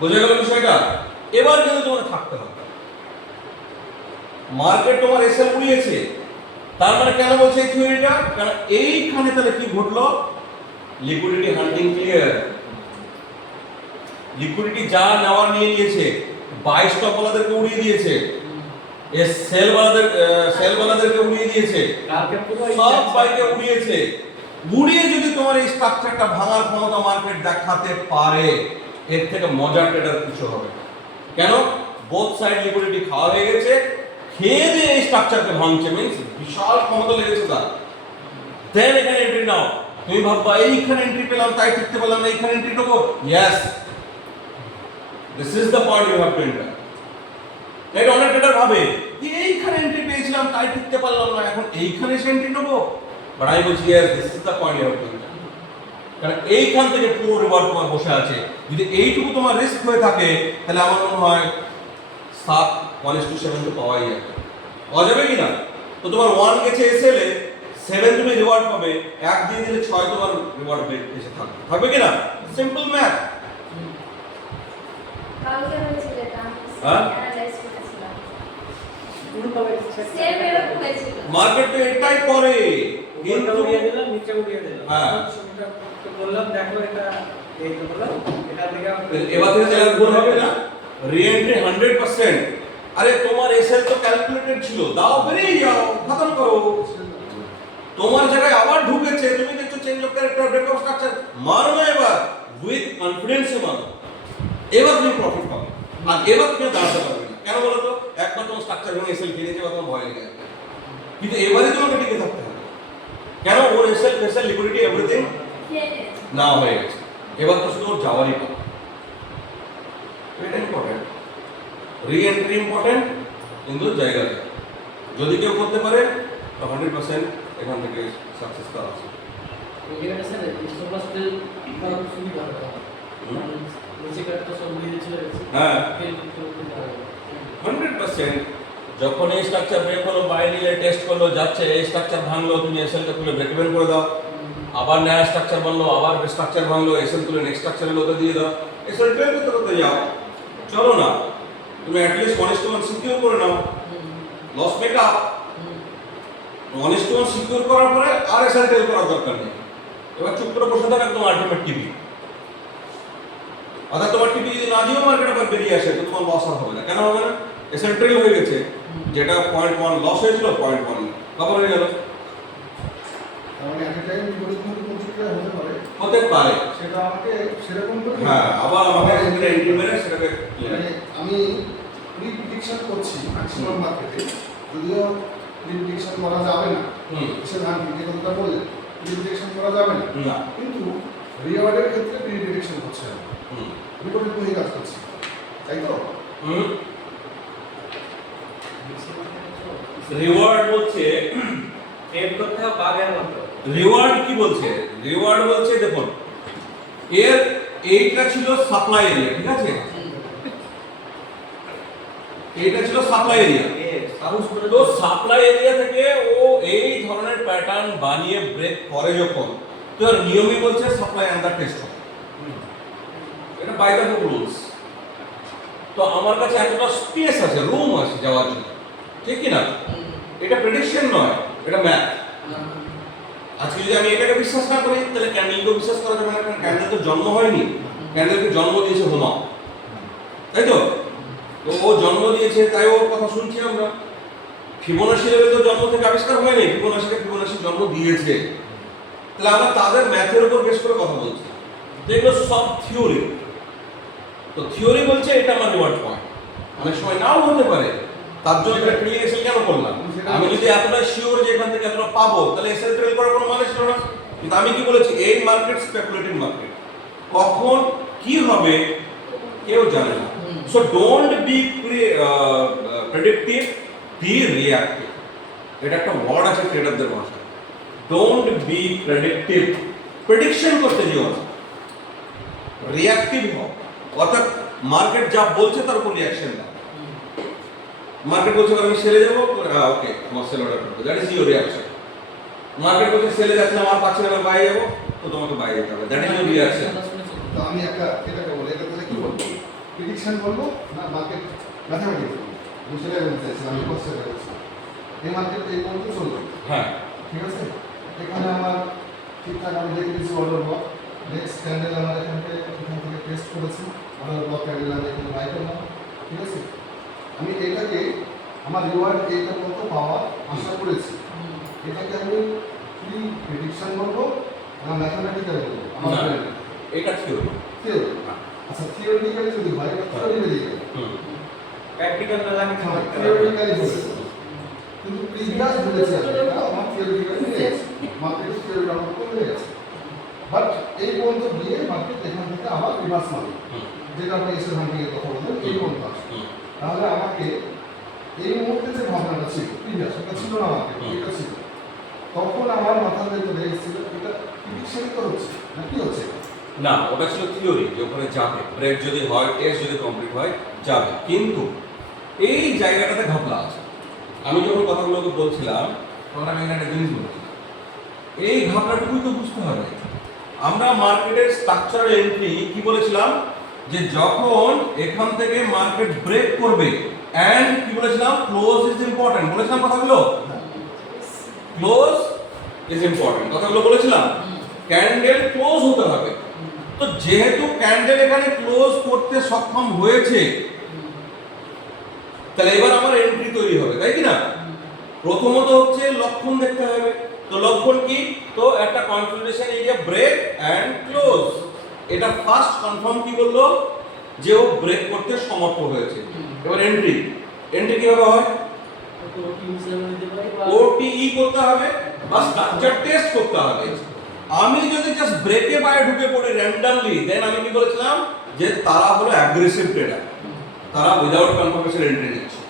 বুঝে গেল বিষয়টা? এবার কিন্তু তোমার থাকতে হবে। মার্কেট তোমার এসএল উড়িয়েছে, তার মানে কেন বলছে এই থিওরিটা? কারণ এইখানে তাহলে কি ঘটলো, লিকুইডিটি হান্টিং ক্লিয়ার। লিকুইডিটি যা নেওয়ার নিয়ে নিয়েছে, বাই স্টক ওয়ালাদেরকে উড়িয়ে দিয়েছে, সেল ওয়ালাদেরকে উড়িয়ে দিয়েছে, সব বাইকে উড়িয়েছে। উড়িয়ে যদি তোমার এই স্ট্রাকচারটা ভাঙার ক্ষমতা মার্কেট দেখাতে পারে, এর থেকে মজার ট্রেডার কিছু হবে। কেন? বোথ সাইড লিকুইডিটি খাওয়া হয়ে গেছে, খেয়ে দিয়ে এই স্ট্রাকচারকে ভাঙছে, মিন্স বিশাল ক্ষমতা লেগেছে তার। দেন এখানে এন্ট্রি নাও। তুমি ভাববা এইখানে এন্ট্রি পেলাম তাই টিকতে পারলাম না, এইখানে এন্ট্রি নেবো। Yes, this is the point you have to enter. এটা অনেক ট্রেডার ভাবে যে এইখানে এন্ট্রি পেয়েছিলাম তাই টিকতে পারলাম না, এখন এইখানে এসে এন্ট্রি নেবো। বাট আমি বলছি yes, this is the point you have to enter. কারণ এইখান থেকে পুরো রিওয়ার্ড তোমার বসে আছে। যদি এইটুকু তোমার রিস্ক হয়ে থাকে, তাহলে আমার মনে হয় 7:1:7 তো পাওয়াই যাবে, পাওয়া যাবে কিনা? তো তোমার 1 গেছে এসএল এ, 7 তুমি রিওয়ার্ড পাবে, 1 দিয়ে দিলে 6 তোমার রিওয়ার্ড এসে থাকবে, থাকবে কিনা? Simple math. কালকে হয়েছিল এটা, হ্যাঁ? অ্যানালাইজ করেছিলাম, সেম এরকম হয়েছিল। মার্কেট তো এটাই করে, কিন্তু কিন্তু উড়িয়ে দিলাম, নিচে উড়িয়ে দিলাম। হ্যাঁ। সেটা তো বললাম, দেখো এটা এই তো বললাম, এটা থেকে এবার থেকে তাহলে ভুল হবে না, রিএন্ট্রি 100%। আরে তোমার এসএল তো ক্যালকুলেটেড ছিল, দাও বেরিয়ে যাও, খতম করো। তোমার জায়গায় আবার ঢুকেছে, তুমি দেখছো change of character, break of structure, মারো না এবার, উইথ কনফিডেন্সে মারো, এবার তুমি প্রফিট পাবে। আর এবার তুমি দাঁড়াতে পারবে না। কেন বলো তো? একবার তোমার স্ট্রাকচার ভেঙে এসএল খেলেছে, এবার তোমার ভয় লেগে যাবে। কিন্তু এবারে তোমাকে টিকে থাকতে হবে। কেন? ওর এসএল লিকুইডিটি এভরিথিং না হয়ে গেছে, এবার তো শুধু ওর যাওয়ারই কথা। এটা ইম্পর্টেন্ট, রি-এন্ট্রি ইম্পর্টেন্ট, কিন্তু জায়গাতে যদি কেউ করতে পারে তো 100% এখান থেকে সাকসেস করা আছে। এখানে স্যার স্টপ লস সেল করার সুবিধা হবে, নিচে কাটটা সব দিয়ে চলে গেছে। হ্যাঁ, তেল করতে পারবে 100%। যখন এই স্ট্রাকচার ব্রেক হলো, বাই নিলে টেস্ট করলো, যাচ্ছে, এই স্ট্রাকচার ভাঙলো, তুমি এসএলটা খুলে ব্রেক ইভেন করে দাও। আবার নয়া স্ট্রাকচার বানলো, আবার স্ট্রাকচার ভাঙলো, এসএল তুলে নেক্সট স্ট্রাকচারের লোকে দিয়ে দাও, এসএল ট্রেড করতে করতে যাও। চলো না, তুমি অ্যাটলিস্ট 1:1 সিকিউর করে নাও, লস মেক আপ। 1:1 সিকিউর করার পরে আর এসএল ট্রেড করার দরকার নেই। এবার চুপ করে বসে থাকো, একদম আলটিমেট টিভি। অর্থাৎ তোমার টিপি যদি না দিয়েও মার্কেট আবার বেরিয়ে আসে তো তোমার লস আর হবে না। কেন হবে না? এসেন্ট্রাল হয়ে গেছে, যেটা 0.1 লস হয়েছিল 0.1 কভার হয়ে গেল। তার মানে একটা টাইম বিপরীতমুখী প্রতিক্রিয়া হতে পারে, হতে পারে, সেটা আমাকে সেরকম করে হ্যাঁ, আবার আমাকে সেখানে এন্ট্রি মেরে সেটাকে মানে আমি প্রিডিকশন করছি ম্যাক্সিমাম মার্কেটে, যদিও প্রিডিকশন করা যাবে না, সে ধান যে কথাটা বললেন প্রিডিকশন করা যাবে না, না, কিন্তু রিওয়ার্ডের ক্ষেত্রে প্রিডিকশন করছে না, বিপরীতমুখী কাজ করছে, তাই তো? রিওয়ার্ড বলছে, ট্রেড করতে হবে বাগের মতো। রিওয়ার্ড কি বলছে? রিওয়ার্ড বলছে দেখুন, এর এইটা ছিল সাপ্লাই এরিয়া, ঠিক আছে, এইটা ছিল সাপ্লাই এরিয়া। সাহস করে তো সাপ্লাই এরিয়া থেকে ও এই ধরনের প্যাটার্ন বানিয়ে ব্রেক করে যখন, তো এর নিয়মই বলছে সাপ্লাই আন্ডার টেস্ট হবে, এটা বাই দ্য বুক রুলস। তো আমার কাছে এতটা স্পেস আছে, রুম আছে যাওয়ার জন্য, ঠিক কি না? এটা প্রেডিকশন নয়, এটা ম্যাথ। আজকে যদি আমি এটাকে বিশ্বাস না করি তাহলে ক্যান্ডেলকে বিশ্বাস করা যাবে না, কারণ ক্যান্ডেল তো জন্ম হয়নি, ক্যান্ডেলকে জন্ম দিয়েছে হোমা, তাই তো? তো ও জন্ম দিয়েছে তাই ওর কথা শুনছি আমরা। ফিবোনাচি লেভেল তো জন্ম থেকে আবিষ্কার হয়নি, ফিবোনাচি জন্ম দিয়েছে। তাহলে আমরা তাদের ম্যাথের উপর বেশ করে কথা বলছি, যেগুলো সব থিওরি। তো থিওরি বলছে এটা আমার রিওয়ার্ড পয়েন্ট, অনেক সময় নাও হতে পারে, তার জন্য একটা ক্লিয়ারেশন কেন করলাম? আমি যদি এতটা শিওর যে এখান থেকে এতটা পাবো তাহলে এসএল ট্রেড করার কোনো মানে ছিল না। কিন্তু আমি কি বলেছি, এই মার্কেট স্পেকুলেটিভ মার্কেট, কখন কি হবে কেউ জানে না। So don't be predictive, be reactive. এটা একটা ওয়ার্ড আছে ট্রেডারদের ভাষায়, ডোন্ট বি প্রেডিক্টিভ, প্রেডিকশন করতে যেও না, রিঅ্যাক্টিভ হও। অর্থাৎ মার্কেট যা বলছে তার উপর রিঅ্যাকশন দাও। মার্কেট বলছে আমি সেলে যাবো, ওকে আমার সেল অর্ডার করবো, that is your reaction. Market বলছে সেলে যাচ্ছে না, আমার পাচ্ছে না, আমি বাইরে যাবো, তো তোমাকে বাইরে যেতে হবে, দ্যাট ইজ ইউর রিঅ্যাকশন। তো আমি এটাকে বলি, এটা তাহলে কি বলবো? প্রিডিকশন বলবো না মার্কেট ম্যাথামেটিক্স বলবো? আমি সেটাই বলতে চাইছিলাম, আমি কোশ্চেন করেছিলাম এই মার্কেট এই পর্যন্ত চলবে, হ্যাঁ, ঠিক আছে? এখানে আমার ঠিকঠাক আমি দেখে দিচ্ছি অর্ডার ব্লক, নেক্সট ক্যান্ডেল আমার এখান থেকে টেস্ট করেছি, অর্ডার ব্লক ক্যান্ডেল আমি এখানে বাই করলাম, ঠিক আছে? আমি এটাকে আমার রিওয়ার্ড এইটা পর্যন্ত পাওয়ার আশা করেছি, এটাকে আমি প্রিডিকশন বলবো না ম্যাথামেটিক্যাল বলবো? আমার না, এটা থিওরি। থিওরি। আচ্ছা, থিওরিটিক্যালি যদি হয় এটা থিওরি বেরিয়ে গেল, প্র্যাকটিক্যাল না লাগে থিওরিটিক্যালি বলেছে, কিন্তু প্রিভিয়াস বলেছে এটা আমার থিওরিটিক্যালি হয়ে গেছে, মার্কেটের থিওরি আমার কমে গেছে, বাট এই পর্যন্ত গিয়ে মার্কেট এখান থেকে আবার রিভার্স মারবে, যেটা আপনি এসে ধান থেকে কথা বললেন এই পর্যন্ত আসবে। তাহলে আমাকে এই মুহূর্তে যে ভাবনাটা ছিল প্রিভিয়াস, এটা ছিল না মার্কেট, এটা ছিল, তখন আমার মাথার ভেতরে এসেছিল এটা প্রিডিকশনই তো হচ্ছে না, কি হচ্ছে? না, ওটা ছিল থিওরি যে ওখানে যাবে, ব্রেক যদি হয়, টেস্ট যদি কমপ্লিট হয় যাবে, কিন্তু এই জায়গাটাতে ঘাপলা আছে। আমি যখন কথাগুলোকে বলছিলাম তখন আমি এখানে একটা জিনিস বলছিলাম, এই ঘাপলাটুকুই তো বুঝতে হবে। আমরা মার্কেটের স্ট্রাকচারাল এন্ট্রি কি বলেছিলাম, যে যখন এখান থেকে মার্কেট ব্রেক করবে এন্ড কি বলেছিলাম, ক্লোজ ইজ ইম্পর্টেন্ট বলেছিলাম কথাগুলো, ক্লোজ ইজ ইম্পর্টেন্ট কথাগুলো বলেছিলাম, ক্যান্ডেল ক্লোজ হতে হবে। তো যেহেতু ক্যান্ডেল এখানে ক্লোজ করতে সক্ষম হয়েছে, তাহলে এবার আমার এন্ট্রি তৈরি হবে, তাই কি না? প্রথমত হচ্ছে লক্ষণ দেখতে হবে। তো লক্ষণ কি? তো একটা consolidation area break and close, এটা ফার্স্ট কনফার্ম কি বললো, যে ও ব্রেক করতে সমর্থ হয়েছে। এবার এন্ট্রি, এন্ট্রি কিভাবে হয়? ওটিই করতে হবে বা স্ট্রাকচার টেস্ট করতে হবে। আমি যদি জাস্ট ব্রেকে বাইরে ঢুকে পড়ি র্যান্ডমলি, দেন আমি কি বলেছিলাম যে তারা হলো অ্যাগ্রেসিভ ট্রেডার, তারা উইদাউট কনফার্মেশন এন্ট্রি নিচ্ছে।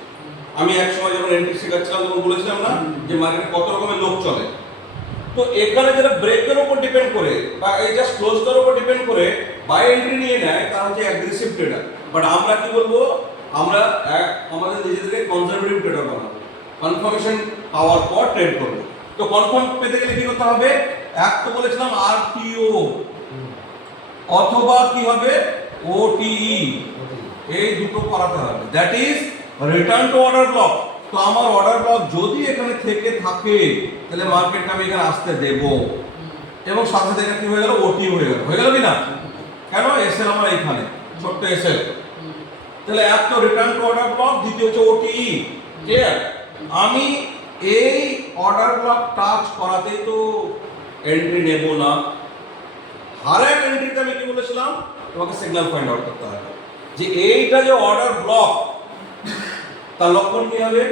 আমি এক সময় যখন এন্ট্রি শেখাচ্ছিলাম তখন বলেছিলাম না যে মার্কেটে কত রকমের লোক চলে। তো এখানে যারা ব্রেকের উপর ডিপেন্ড করে বা এই জাস্ট ক্লোজটার উপর ডিপেন্ড করে বাই এন্ট্রি নিয়ে নেয়, তারা হচ্ছে অ্যাগ্রেসিভ ট্রেডার। বাট আমরা কি বলবো, আমরা আমাদের নিজেদেরকে কনজারভেটিভ ট্রেডার বানাবো, কনফার্মেশন পাওয়ার পর ট্রেড করবো। তো কনফার্ম পেতে গেলে কি করতে হবে, এক তো বলেছিলাম আরটিও অথবা কি হবে ওটিই, এই দুটো করাতে হবে, that is written to order block. তো আমার অর্ডার ব্লক যদি এখানে থেকে থাকে তাহলে মার্কেটকে আমি এখানে আসতে দেব, এবং সাথে সাথে এটা কি হয়ে গেল, ওটি হয়ে গেল কি না? কেন? এসএল আমার এইখানে, ছোট্ট এসএল। তাহলে এক তো রিটার্ন টু অর্ডার ব্লক, দ্বিতীয় হচ্ছে ওটিই। ক্লিয়ার? আমি এই অর্ডার ব্লক টাচ করাতেই তো এন্ট্রি নেব না। আরেক এন্ট্রিতে আমি কি বলেছিলাম, তোমাকে সিগন্যাল ফাইন্ড আউট করতে হবে যে এইটা যে অর্ডার ব্লক, তার লক্ষণ কি হবে?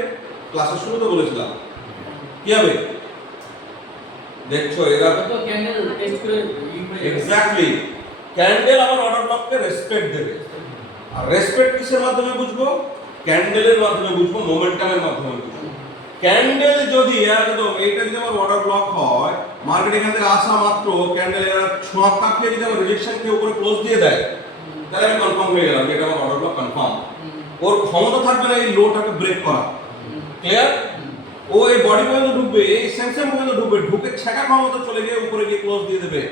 ক্লাসের শুরুতে বলেছিলাম কি হবে, দেখছো এরা তো ক্যান্ডেল টেস্ট করে এক্স্যাক্টলি ক্যান্ডেল আমার অর্ডার ব্লককে রেসপেক্ট দেবে। আর রেসপেক্ট কিসের মাধ্যমে বুঝবো? ক্যান্ডেলের মাধ্যমে বুঝবো, মোমেন্টামের মাধ্যমে বুঝবো। ক্যান্ডেল যদি একদম এইটা যদি আমার অর্ডার ব্লক হয়, মার্কেট এখান থেকে আসা মাত্র ক্যান্ডেল এর ছোঁয়া কাটিয়ে যদি আমার রিজেকশন কে উপরে ক্লোজ দিয়ে দেয়, তাহলে আমি কনফার্ম হয়ে গেলাম যে এটা আমার অর্ডার ব্লক কনফার্ম। ওর ক্ষমতা থাকবে না এই লোটাকে ব্রেক করা। ক্লিয়ার? ও এই বডি পর্যন্ত ঢুকবে, এই সেন্সর পর্যন্ত ঢুকবে, ঢুকে ছেঁকা ক্ষমতা চলে গিয়ে উপরে গিয়ে ক্লোজ দিয়ে দেবে।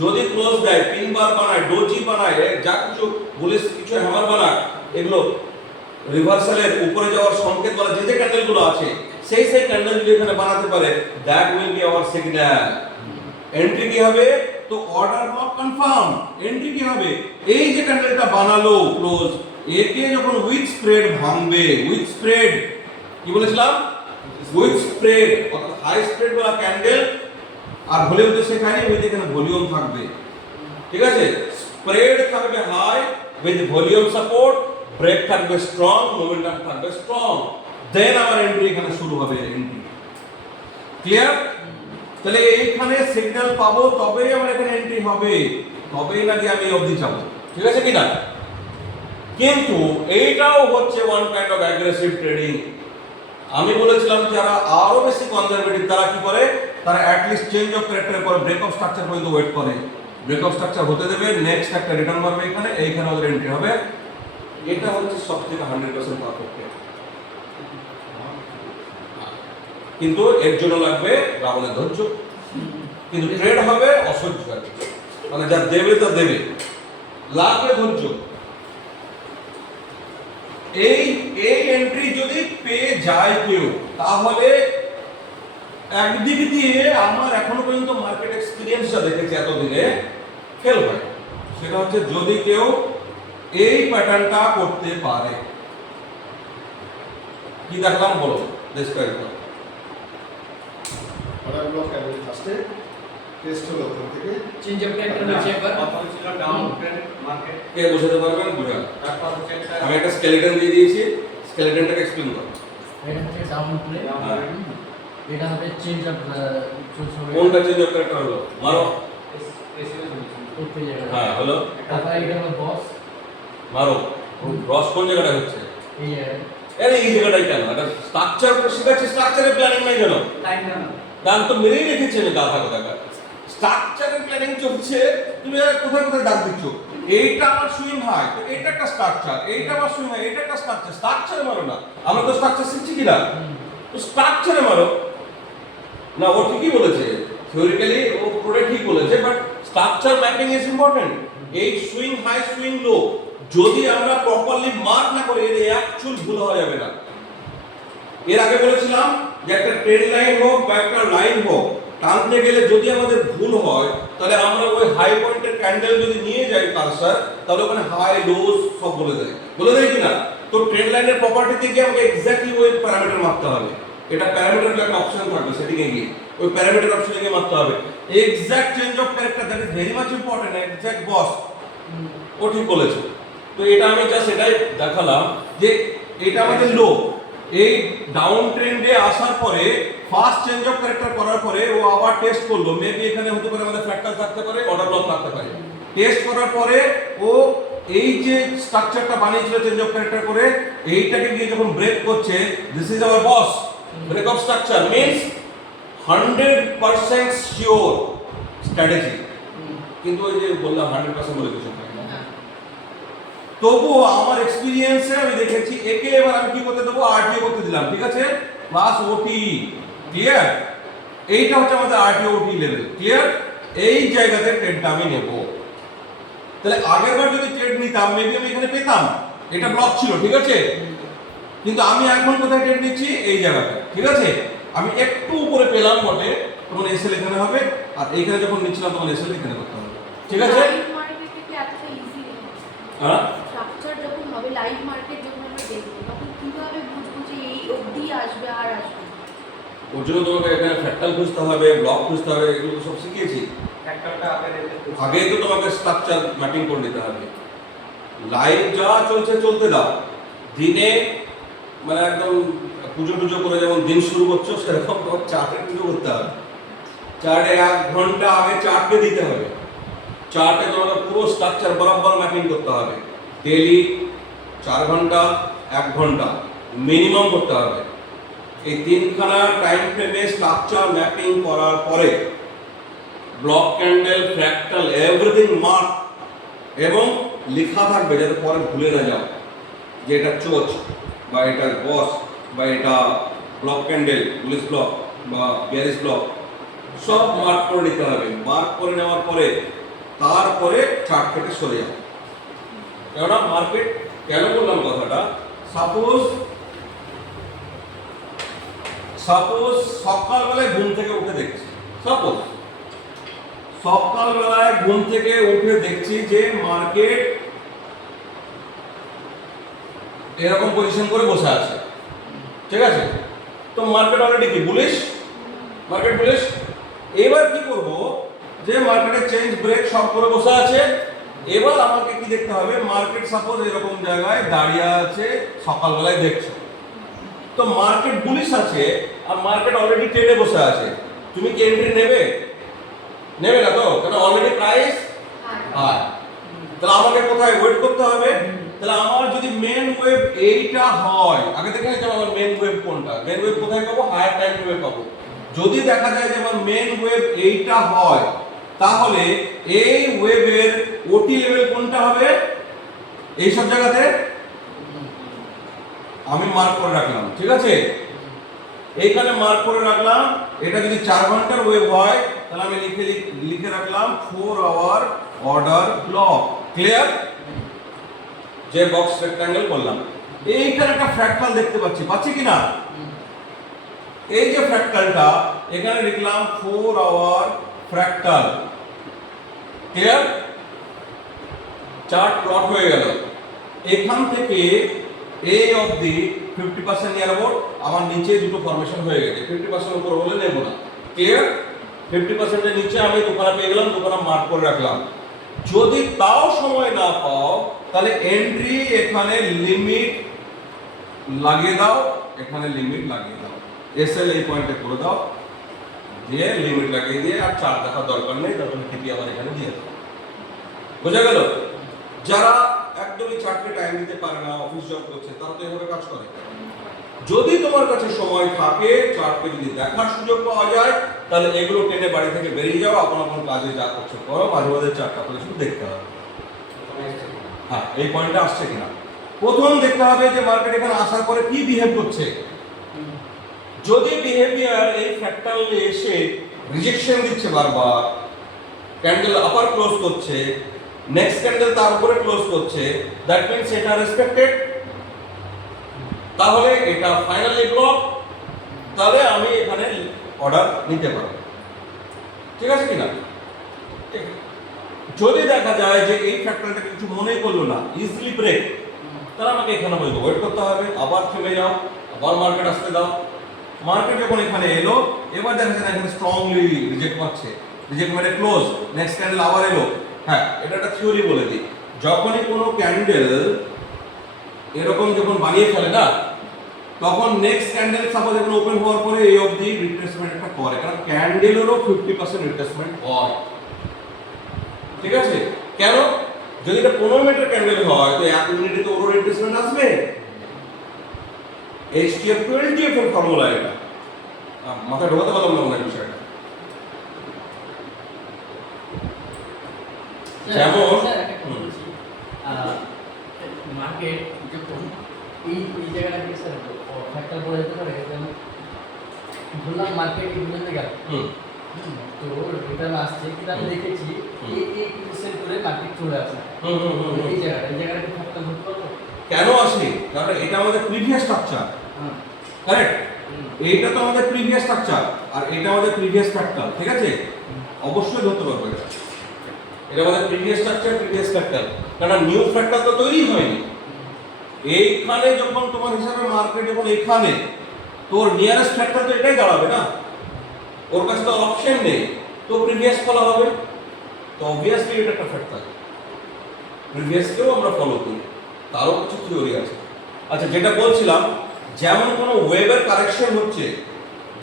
যদি ক্লোজ দেয়, পিন বার বানায়, ডোজি বানায়, যা কিছু বুলিশ কিছু হ্যামার বানায়, এগুলো রিভার্সালের উপরে যাওয়ার সংকেত বলা যে ক্যান্ডেলগুলো আছে, সেই ক্যান্ডেল যদি এখানে বানাতে পারে, that will be hour signal. Entry কি হবে? তো অর্ডার ব্লক কনফার্ম। এন্ট্রি কি হবে? এই যে ক্যান্ডেলটা বানালো ক্লোজ, একে যখন উইথ স্প্রেড ভাঙবে, উইথ স্প্রেড কি বলেছিলাম? উইথ স্প্রেড, অর্থাৎ হাই স্প্রেড বলা ক্যান্ডেল, আর ভলিউম তো সেখানে উইথ এখানে ভলিউম থাকবে। ঠিক আছে? স্প্রেড থাকবে high with volume support, break থাকবে স্ট্রং, মোমেন্টাম থাকবে স্ট্রং, দেন আমার এন্ট্রি এখানে শুরু হবে। Entry clear? তাহলে এইখানে সিগন্যাল পাবো, তবেই আমার এখানে এন্ট্রি হবে, তবেই নাকি আমি অবধি যাবো। ঠিক আছে কিনা? কিন্তু এইটাও হচ্ছে one kind of aggressive trading. আমি বলেছিলাম যারা আরো বেশি কনজারভেটিভ তারা কি করে, তারা অ্যাট লিস্ট চেঞ্জ অফ ক্যারেক্টারের পরে ব্রেক অফ স্ট্রাকচার পর্যন্ত ওয়েট করে। ব্রেক অফ স্ট্রাকচার হতে দেবে, নেক্সট একটা রিটার্ন মারবে এখানে, এইখানে ওদের এন্ট্রি হবে। এটা হচ্ছে সবথেকে 100% পারফেক্ট। কিন্তু এর জন্য লাগবে রাবণের ধৈর্য, কিন্তু ট্রেড হবে অসহ্য। মানে যা দেবে তা দেবে, লাগবে ধৈর্য। এই এন্ট্রি যদি পেয়ে যায় কেউ, তাহলে একদিক দিয়ে আমার এখনো পর্যন্ত মার্কেট এক্সপিরিয়েন্সটা দেখেছি এতদিনে ফেল হয়। সেটা হচ্ছে যদি কেউ এই প্যাটার্নটা করতে পারে। কি দেখলাম বলো, ডেসক্রাইব করো। অর্ডার ব্লক ক্যান্ডেল ফার্স্টে টেস্ট হলো ওখান থেকে, চেঞ্জ অফ ক্যারেক্টার হচ্ছে একবার প্রথম ছিল ডাউন ট্রেন্ড মার্কেট, কে বোঝাতে পারবেন? বুঝা। তারপর হচ্ছে একটা আমি একটা স্কেলেটন দিয়ে দিয়েছি, স্কেলেটনটাকে এক্সপ্লেইন করো। এটা হচ্ছে ডাউন প্লে, এটা হবে চেঞ্জ অফ কোনটা চেঞ্জ অফ ক্যারেক্টার হলো? মারো। হ্যাঁ হলো। তারপর এটা হলো বস, মারো। রস কোন জায়গাটা হচ্ছে? এই আরে এই জায়গাটাই কেন? এটা স্ট্রাকচার শিখাচ্ছি, স্ট্রাকচারের প্ল্যানিং নাই কেন? দান তো মেরেই রেখেছে না গাধা কথা। স্ট্রাকচারের প্ল্যানিং চলছে, তুমি কোথায় কোথায় দাগ দিচ্ছ। এইটা আমার সুইং হাই, তো এটা একটা স্ট্রাকচার, এইটা আমার সুইং হাই, এটা একটা স্ট্রাকচার। স্ট্রাকচারে মারো না। আমরা তো স্ট্রাকচার শিখছি কিনা, তো স্ট্রাকচারে মারো না। ও ঠিকই বলেছে, থিওরিক্যালি ও পুরো ঠিক বলেছে, but structure mapping is important. এই সুইং হাই সুইং লো যদি আমরা প্রপারলি মার্ক না করি, এর অ্যাকচুয়াল ভুল হওয়া যাবে না। এর আগে বলেছিলাম যে একটা ট্রেন লাইন হোক বা একটা লাইন হোক, টানতে গেলে যদি আমাদের ভুল হয়, তাহলে আমরা ওই হাই পয়েন্টের ক্যান্ডেল যদি নিয়ে যাই কারসার, তাহলে ওখানে হাই লোস সব বলে দেয় কিনা। তো ট্রেন লাইনের প্রপার্টিতে গিয়ে আমাকে এক্স্যাক্টলি ওই প্যারামিটার মাপতে হবে। এটা প্যারামিটারের একটা অপশন থাকবে, সেদিকে গিয়ে ওই প্যারামিটার অপশনে গিয়ে মাপতে হবে। Exact change of character, that is very much important. Exact boss, ও ঠিক বলেছে। তো এটা আমি জাস্ট এটাই দেখালাম যে এটা আমাদের লো। এই ডাউন ট্রেন্ডে আসার পরে ফার্স্ট চেঞ্জ অফ ক্যারেক্টার করার পরে ও আবার টেস্ট করলো, মেবি এখানে হতে পারে আমাদের ফ্র্যাকটাল থাকতে পারে, অর্ডার ব্লক থাকতে পারে। টেস্ট করার পরে ও এই যে স্ট্রাকচারটা বানিয়েছিল চেঞ্জ অফ ক্যারেক্টার করে, এইটাকে গিয়ে যখন ব্রেক করছে, this is our boss. Break of structure means 100% sure strategy. কিন্তু ওই যে বললাম 100% বলে কিছু না। তবুও আমার এক্সপিরিয়েন্সে আমি দেখেছি একে এবার আমি কি করতে দেবো, আরটিও করতে দিলাম, ঠিক আছে, প্লাস ওটি। ক্লিয়ার? এইটা হচ্ছে আমাদের আরটিও ওটি লেভেল। ক্লিয়ার? এই জায়গাতে ট্রেডটা আমি নেব। তাহলে আগেরবার যদি ট্রেড নিতাম, মেবি আমি এখানে পেতাম, এটা ব্লক ছিল, ঠিক আছে, কিন্তু আমি এখন কোথায় ট্রেড নিচ্ছি? এই জায়গাটা, ঠিক আছে। আমি একটু উপরে পেলাম বটে, তখন এসএল এখানে হবে, আর এইখানে যখন নিচ্ছিলাম তখন এসএল এখানে করতে হবে, ঠিক আছে। হ্যাঁ স্ট্রাকচার যখন হবে লাইভ মার্কেট যখন আমরা দেখবো তখন কিভাবে বুঝবো যে এই অবধি আসবে আর আসবে না? ওর জন্য তোমাকে এখানে ফ্র্যাক্টাল খুঁজতে হবে, ব্লক খুঁজতে হবে, এগুলো তো সব শিখিয়েছি। ফ্যাক্টরটা আগেই তো তোমাকে স্ট্রাকচার ম্যাপিং করে নিতে হবে। লাইভ যা চলছে চলতে দাও। দিনে মানে একদম পুজো টুজো করে যেমন দিন শুরু করছো সেরকম তোমার চার্টে পুজো করতে হবে। চার্টে 1 ঘন্টা আগে চার্টকে দিতে হবে। চার্টে তোমাকে পুরো স্ট্রাকচার বরাবর ম্যাপিং করতে হবে। ডেইলি 4 ঘন্টা 1 ঘন্টা মিনিমাম করতে হবে। এই 3খানা টাইম ফ্রেমে স্ট্রাকচার ম্যাপিং করার পরে block candle fractal everything mark এবং লেখা থাকবে যাতে পরে ভুলে না যাও যে এটা চোচ বা এটা বস বা এটা ব্লক ক্যান্ডেল পুলিশ ব্লক বা বিয়ারিশ ব্লক সব মার্ক করে নিতে হবে। মার্ক করে নেওয়ার পরে তারপরে চার্ট থেকে সরে যাও। কেননা মার্কেট কেন বললাম কথাটা, সাপোজ সকালবেলায় ঘুম থেকে উঠে দেখছি, সকালবেলায় ঘুম থেকে উঠে দেখছি যে মার্কেট এরকম পজিশন করে বসে আছে, ঠিক আছে? তো মার্কেট অলরেডি কি বুলিশ, মার্কেট বুলিশ। এবার কি করব যে মার্কেটে চেঞ্জ ব্রেক সব করে বসে আছে। এবার আমাকে কি দেখতে হবে, মার্কেট সাপোজ এরকম জায়গায় দাঁড়িয়ে আছে সকালবেলায় দেখছো, তো মার্কেট বুলিশ আছে আর মার্কেট অলরেডি ট্রেডে বসে আছে, তুমি কি এন্ট্রি নেবে? নেবে না তো, কারণ অলরেডি প্রাইস হাই। তাহলে আমাকে কোথায় ওয়েট করতে হবে? তাহলে আমার যদি মেন ওয়েভ এইটা হয়, আগে দেখে নিতে হবে আমার মেন ওয়েভ কোনটা, মেন ওয়েভ কোথায় পাবো, হায়ার টাইম ওয়েভ পাবো। যদি দেখা যায় যে আমার মেন ওয়েভ এইটা হয়, তাহলে এই ওয়েভের ওটি লেভেল কোনটা হবে? এই সব জায়গাতে আমি মার্ক করে রাখলাম, ঠিক আছে? এইখানে মার্ক করে রাখলাম। এটা যদি 4 ঘন্টার ওয়েভ হয় তাহলে আমি লিখে রাখলাম 4 আওয়ার অর্ডার ব্লক। ক্লিয়ার? যে বক্স রেক্ট্যাঙ্গেল করলাম। এইখানে একটা ফ্র্যাক্টাল দেখতে পাচ্ছি কি না? এই যে ফ্র্যাক্টালটা এখানে লিখলাম 4 hour fractal. Clear? Chart plot হয়ে গেল। এখান থেকে এই অবধি 50% নিয়ার অ্যাবাউট আমার নিচে দুটো ফরমেশন হয়ে গেছে। 50% উপর হলে নেব না। ক্লিয়ার? 50% এর নিচে আমি দোকানে পেয়ে গেলাম, দোকানে মার্ক করে রাখলাম। যদি তাও সময় না পাও তাহলে এন্ট্রি এখানে লিমিট লাগিয়ে দাও, এখানে লিমিট লাগিয়ে দাও, এসএল এই পয়েন্টে করে দাও, দিয়ে লিমিট লাগিয়ে দিয়ে আর চার্ট দেখার দরকার নেই, তখন টিপি আবার এখানে দিয়ে দাও। বোঝা গেল? যারা একদমই চার্টে টাইম দিতে পারে না, অফিস জব করছে, তারা তো এভাবে কাজ করে। যদি তোমার কাছে সময় থাকে, চার্টকে যদি দেখার সুযোগ পাওয়া যায়, তাহলে এগুলো টেনে বাড়ি থেকে বেরিয়ে যাও, আপন আপন কাজে যা করছো করো, মাঝে মাঝে চার্টটা করে শুধু দেখতে হবে। হ্যাঁ, এই পয়েন্টটা আসছে কিনা প্রথম দেখতে হবে যে মার্কেট এখানে আসার পরে কি বিহেভ করছে। যদি বিহেভিয়ার এই ফ্র্যাক্টালে এসে রিজেকশন দিচ্ছে, বারবার ক্যান্ডেল আপার ক্লোজ করছে, নেক্সট ক্যান্ডেল তার উপরে ক্লোজ করছে, দ্যাট মিন্স এটা রেসপেক্টেড, তাহলে এটা ফাইনালি ব্লক, তাহলে আমি এখানে অর্ডার নিতে পারবো। ঠিক আছে কিনা? যদি দেখা যায় যে এই ফ্যাক্টরটা কিছু মনে করলো না, ইজিলি ব্রেক, তাহলে আমাকে এখানে বলবো ওয়েট করতে হবে, আবার থেমে যাও, আবার মার্কেট আসতে দাও। মার্কেট যখন এখানে এলো, এবার দেখা যায় এখানে স্ট্রংলি রিজেক্ট করছে, রিজেক্ট মানে ক্লোজ, নেক্সট ক্যান্ডেল আবার এলো। হ্যাঁ, এটা একটা থিওরি বলে দিই, যখনই কোনো ক্যান্ডেল এরকম যখন বানিয়ে ফেলে না, তখন নেক্সট ক্যান্ডেল সাপোজ এখন ওপেন হওয়ার পরে এই অবধি রিট্রেসমেন্ট একটা করে, কারণ ক্যান্ডেলেরও 50% রিট্রেসমেন্ট হয়। ঠিক আছে? কেন? যদি এটা 15 মিনিটের ক্যান্ডেল হয় তো 1 মিনিটে তো ওর রিট্রেসমেন্ট আসবে। HTF 20 এর ফর্মুলা এটা, মাথায় ঢোকাতে পারলাম না মনে বিষয়টা। যেমন মার্কেট যখন এই জায়গাটা কি স্যার ফ্যাক্টর বলে যেতে পারে, যেমন ধরলাম মার্কেট এই পর্যন্ত গেল, তো রিটার্ন আসছে, কিন্তু আমি দেখেছি এই পজিশন করে মার্কেট চলে আসে এই জায়গাটা কি ফ্যাক্টর ধরতে পারবো? কেন আসে? কারণ এটা আমাদের প্রিভিয়াস স্ট্রাকচার, কারেক্ট? এইটা তো আমাদের প্রিভিয়াস স্ট্রাকচার আর এটা আমাদের প্রিভিয়াস ফ্যাক্টর, ঠিক আছে? অবশ্যই ধরতে পারবো এটা। এটা আমাদের প্রিভিয়াস স্ট্রাকচার, প্রিভিয়াস ফ্র্যাক্টাল, কারণ নিউ ফ্র্যাক্টাল তো তৈরি হয়নি। এইখানে যখন তোমার হিসাবে মার্কেট যখন এখানে, তোর নিয়ারেস্ট ফ্র্যাক্টাল তো এটাই দাঁড়াবে না, ওর কাছে তো অপশন নেই, তো প্রিভিয়াস ফলো হবে। তো অবভিয়াসলি এটা একটা ফ্র্যাক্টাল, প্রিভিয়াসকেও আমরা ফলো করি, তারও কিছু থিওরি আছে। আচ্ছা, যেটা বলছিলাম, যেমন কোনো ওয়েবের কারেকশন হচ্ছে,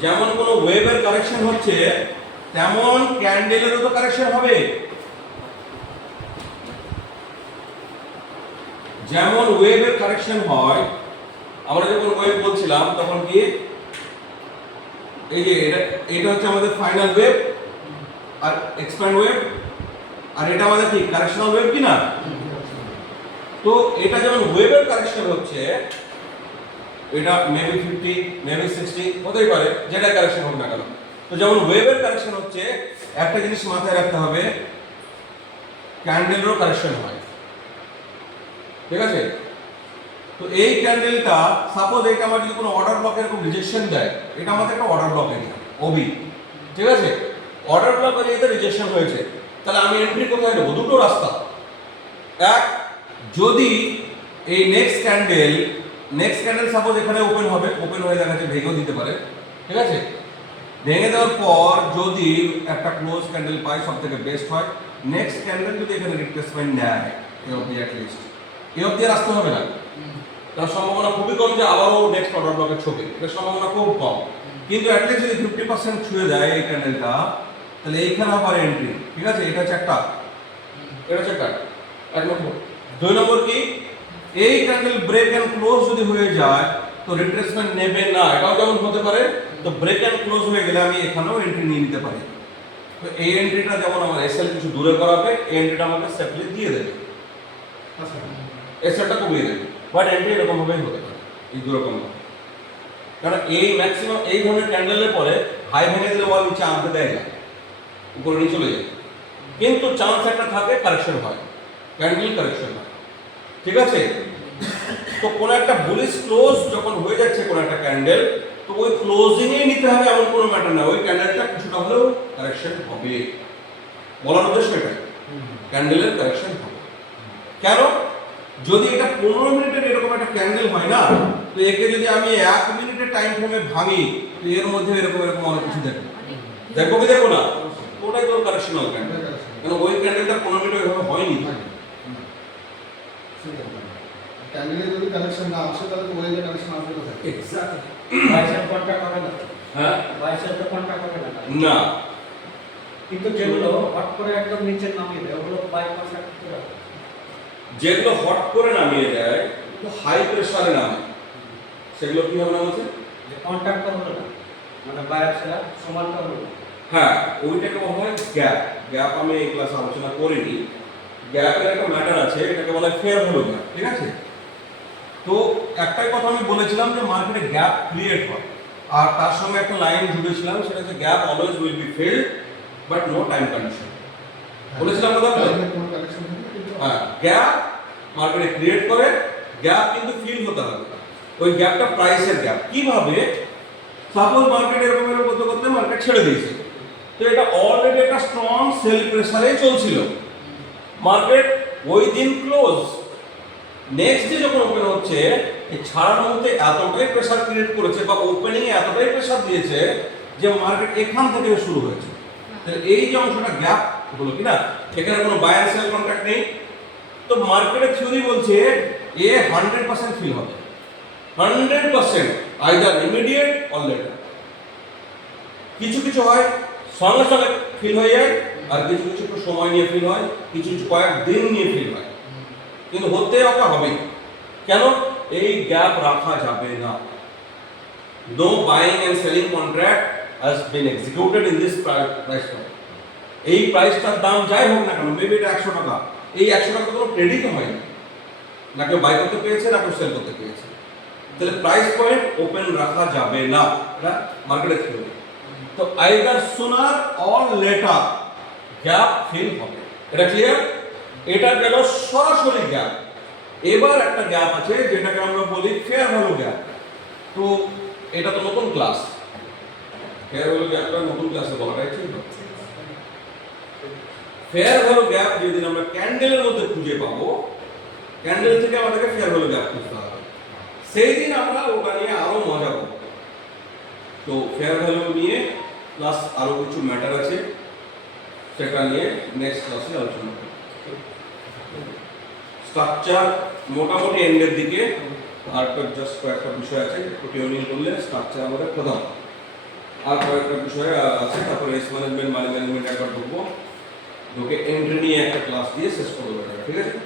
যেমন কোনো ওয়েবের কারেকশন হচ্ছে, তেমন ক্যান্ডেলেরও তো কারেকশন হবে। যেমন ওয়েবের কারেকশন হয়, আমরা যখন ওয়েব বলছিলাম তখন কি এই যে এটা হচ্ছে আমাদের ফাইনাল ওয়েব আর এক্সপ্যান্ড ওয়েব, আর এটা আমাদের কি কারেকশনাল ওয়েব কি না? তো এটা যেমন ওয়েবের কারেকশন হচ্ছে, এটা মেবি 50 মেবি 60 হতেই পারে, যেটা কারেকশন হোক না কেন। তো যেমন ওয়েবের কারেকশন হচ্ছে, একটা জিনিস মাথায় রাখতে হবে, ক্যান্ডেলেরও কারেকশন হয়, ঠিক আছে? তো এই ক্যান্ডেলটা সাপোজ এটা আমার যদি কোনো অর্ডার ব্লকে এরকম রিজেকশন দেয়, এটা আমাদের একটা অর্ডার ব্লক এরিয়া ওবি, ঠিক আছে? অর্ডার ব্লক এরিয়াতে রিজেকশন হয়েছে, তাহলে আমি এন্ট্রি কোথায় নেবো? দুটো রাস্তা। এক, যদি এই নেক্সট ক্যান্ডেল সাপোজ এখানে ওপেন হবে, ওপেন হয়ে দেখা যাচ্ছে ভেঙেও দিতে পারে, ঠিক আছে? ভেঙে দেওয়ার পর যদি একটা ক্লোজ ক্যান্ডেল পাই, সব থেকে বেস্ট হয়। নেক্সট ক্যান্ডেল যদি এখানে রিপ্লেসমেন্ট নেয়, এ অবধি অ্যাটলিস্ট, এ অবধি আর আসতে হবে না, তার সম্ভাবনা খুবই কম যে আবারও নেক্সট অর্ডার ব্লকের ছবি, এটার সম্ভাবনা খুব কম। কিন্তু অ্যাটলিস্ট যদি 50% ছুঁয়ে দেয় এই ক্যান্ডেলটা, তাহলে এইখানে আবার এন্ট্রি, ঠিক আছে? এটা হচ্ছে একটা, এটা হচ্ছে একটা এক নম্বর। দুই নম্বর কি, এই ক্যান্ডেল ব্রেক এন্ড ক্লোজ যদি হয়ে যায়, তো রিট্রেসমেন্ট নেবে না, এটাও যেমন হতে পারে। তো ব্রেক এন্ড ক্লোজ হয়ে গেলে আমি এখানেও এন্ট্রি নিয়ে নিতে পারি। তো এই এন্ট্রিটা যেমন আমার এসএল কিছু দূরে করাবে, এই এন্ট্রিটা আমাকে সেফলি দিয়ে দেবে, আচ্ছা, এসএলটা কমিয়ে দেবে। বাট এন্ট্রি এরকম ভাবেই হতে পারে, এই দুরকম ভাবে। কারণ এই ম্যাক্সিমাম এই ধরনের ক্যান্ডেলের পরে হাই ভেঙে দিলে ওয়াল নিচে আনতে দেয় না, উপরে নিয়ে চলে যায়। কিন্তু চান্স একটা থাকে, কারেকশন হয়, ক্যান্ডেল কারেকশন হয়, ঠিক আছে? তো কোন একটা বুলিশ ক্লোজ যখন হয়ে যাচ্ছে কোন একটা ক্যান্ডেল, তো ওই ক্লোজিং এ নিতে হবে এমন কোনো ম্যাটার না, ওই ক্যান্ডেলটা কিছুটা হলেও কারেকশন হবে। বলার উদ্দেশ্য এটা, ক্যান্ডেলের কারেকশন হবে। কেন? যদি এটা 15 মিনিটের এরকম একটা ক্যান্ডেল হয় না, তো একে যদি আমি 1 মিনিটের টাইম ফ্রেমে ভাঙি, তো এর মধ্যে এরকম অনেক কিছু দেখবো, দেখবো কি দেখবো না? ওটাই তোর কারেকশনাল ক্যান্ডেল, কারণ ওই ক্যান্ডেলটা 15 মিনিট ওইভাবে হয়নি। ক্যান্ডেলের যদি কানেকশন না আসে, তাহলে তো ওয়েবের কানেকশন আসবে কোথায়? এক্স্যাক্টলি। বাইসের কন্ট্যাক্ট হবে না, হ্যাঁ, বাইসের তো কন্ট্যাক্ট হবে না। না, কিন্তু যেগুলো হট করে একদম নিচে নামিয়ে দেয়, ওগুলো বাই কন্ট্যাক্ট করে হবে। যেগুলো হট করে নামিয়ে দেয়, হাই প্রেসারে নামে, সেগুলো কি হবে না বলছে? যে কন্ট্যাক্টটা হলো না, মানে বায়ার ছাড়া সমানটা হলো না। হ্যাঁ, ওইটাকে বলা হয় গ্যাপ। গ্যাপ আমি এই ক্লাসে আলোচনা করিনি। গ্যাপের একটা ম্যাটার আছে, এটাকে বলা হয় ফেয়ার ভ্যালু গ্যাপ, ঠিক আছে? তো একটাই কথা আমি বলেছিলাম যে মার্কেটে গ্যাপ ক্রিয়েট হয়, আর তার সঙ্গে একটা লাইন জুড়েছিলাম, সেটা হচ্ছে gap always will be filled but no time condition. বলেছিলাম না তাহলে? টাইমের কোনো কানেকশন নেই, কিন্তু হ্যাঁ, গ্যাপ মার্কেটে ক্রিয়েট করে, গ্যাপ কিন্তু ফিল হতে হবে। ওই গ্যাপটা প্রাইসের গ্যাপ। কিভাবে? সাপোজ মার্কেট এরকম এরকম করতে করতে মার্কেট ছেড়ে দিয়েছে, তো এটা অলরেডি একটা স্ট্রং সেল প্রেসারে চলছিল, মার্কেট ওই দিন ক্লোজ, নেক্সট ডে যখন ওপেন হচ্ছে, এই ছাড়ানোর মধ্যে এতটাই প্রেসার ক্রিয়েট করেছে বা ওপেনিং এ এতটাই প্রেসার দিয়েছে যে মার্কেট এখান থেকে শুরু হয়েছে। তাহলে এই যে অংশটা গ্যাপ হলো কিনা, এখানে কোনো বায়ার সেল কন্ট্রাক্ট নেই। তো মার্কেটের থিওরি বলছে এ 100% ফিল হবে, 100% আইদার ইমিডিয়েট অর লেটার। কিছু কিছু হয় সঙ্গে সঙ্গে ফিল হয়ে যায়, আর কিছু কিছু একটু সময় নিয়ে ফিল হয়, কিছু কিছু কয়েকদিন নিয়ে ফিল হয়, কিন্তু হতে ওটা হবে। কেন? এই গ্যাপ রাখা যাবে না। No buying and selling contract has been executed in this price point. এই প্রাইসটার দাম যাই হোক না কেন, মেবি এটা 100 টাকা, এই 100 টাকা তো কোনো ক্রেডিট হয়নি, না কেউ বাই করতে পেয়েছে না কেউ সেল করতে পেয়েছে। তাহলে প্রাইস পয়েন্ট ওপেন রাখা যাবে না, এটা মার্কেটে থিওরি। তো either sooner or later gap fill হবে, এটা ক্লিয়ার? এটা গেল সরাসরি গ্যাপ। এবার একটা গ্যাপ আছে যেটাকে আমরা বলি ফেয়ার ভ্যালু গ্যাপ। তো এটা তো নতুন ক্লাস, ফেয়ার ভ্যালু গ্যাপটা নতুন ক্লাসে বলাটাই ঠিক। ফেয়ার ভ্যালু গ্যাপ যেদিন আমরা ক্যান্ডেলের মধ্যে খুঁজে পাবো, ক্যান্ডেল থেকে আমাদেরকে ফেয়ার ভ্যালু গ্যাপ খুঁজতে হবে, সেই দিন আমরা ওটা নিয়ে আরো মজা পাবো। তো ফেয়ার ভ্যালু নিয়ে প্লাস আরো কিছু ম্যাটার আছে, সেটা নিয়ে নেক্সট ক্লাসে আলোচনা করব। স্ট্রাকচার মোটামুটি এন্ডের দিকে, আর জাস্ট কয়েকটা বিষয় আছে, একটু টিউনিং করলে স্ট্রাকচার আমাদের প্রধান। আর কয়েকটা বিষয় আছে, তারপরে রিস্ক ম্যানেজমেন্ট, মানি ম্যানেজমেন্ট একবার ঢুকবো, ঢুকে এন্ট্রি নিয়ে একটা ক্লাস দিয়ে শেষ করবো এটা, ঠিক আছে?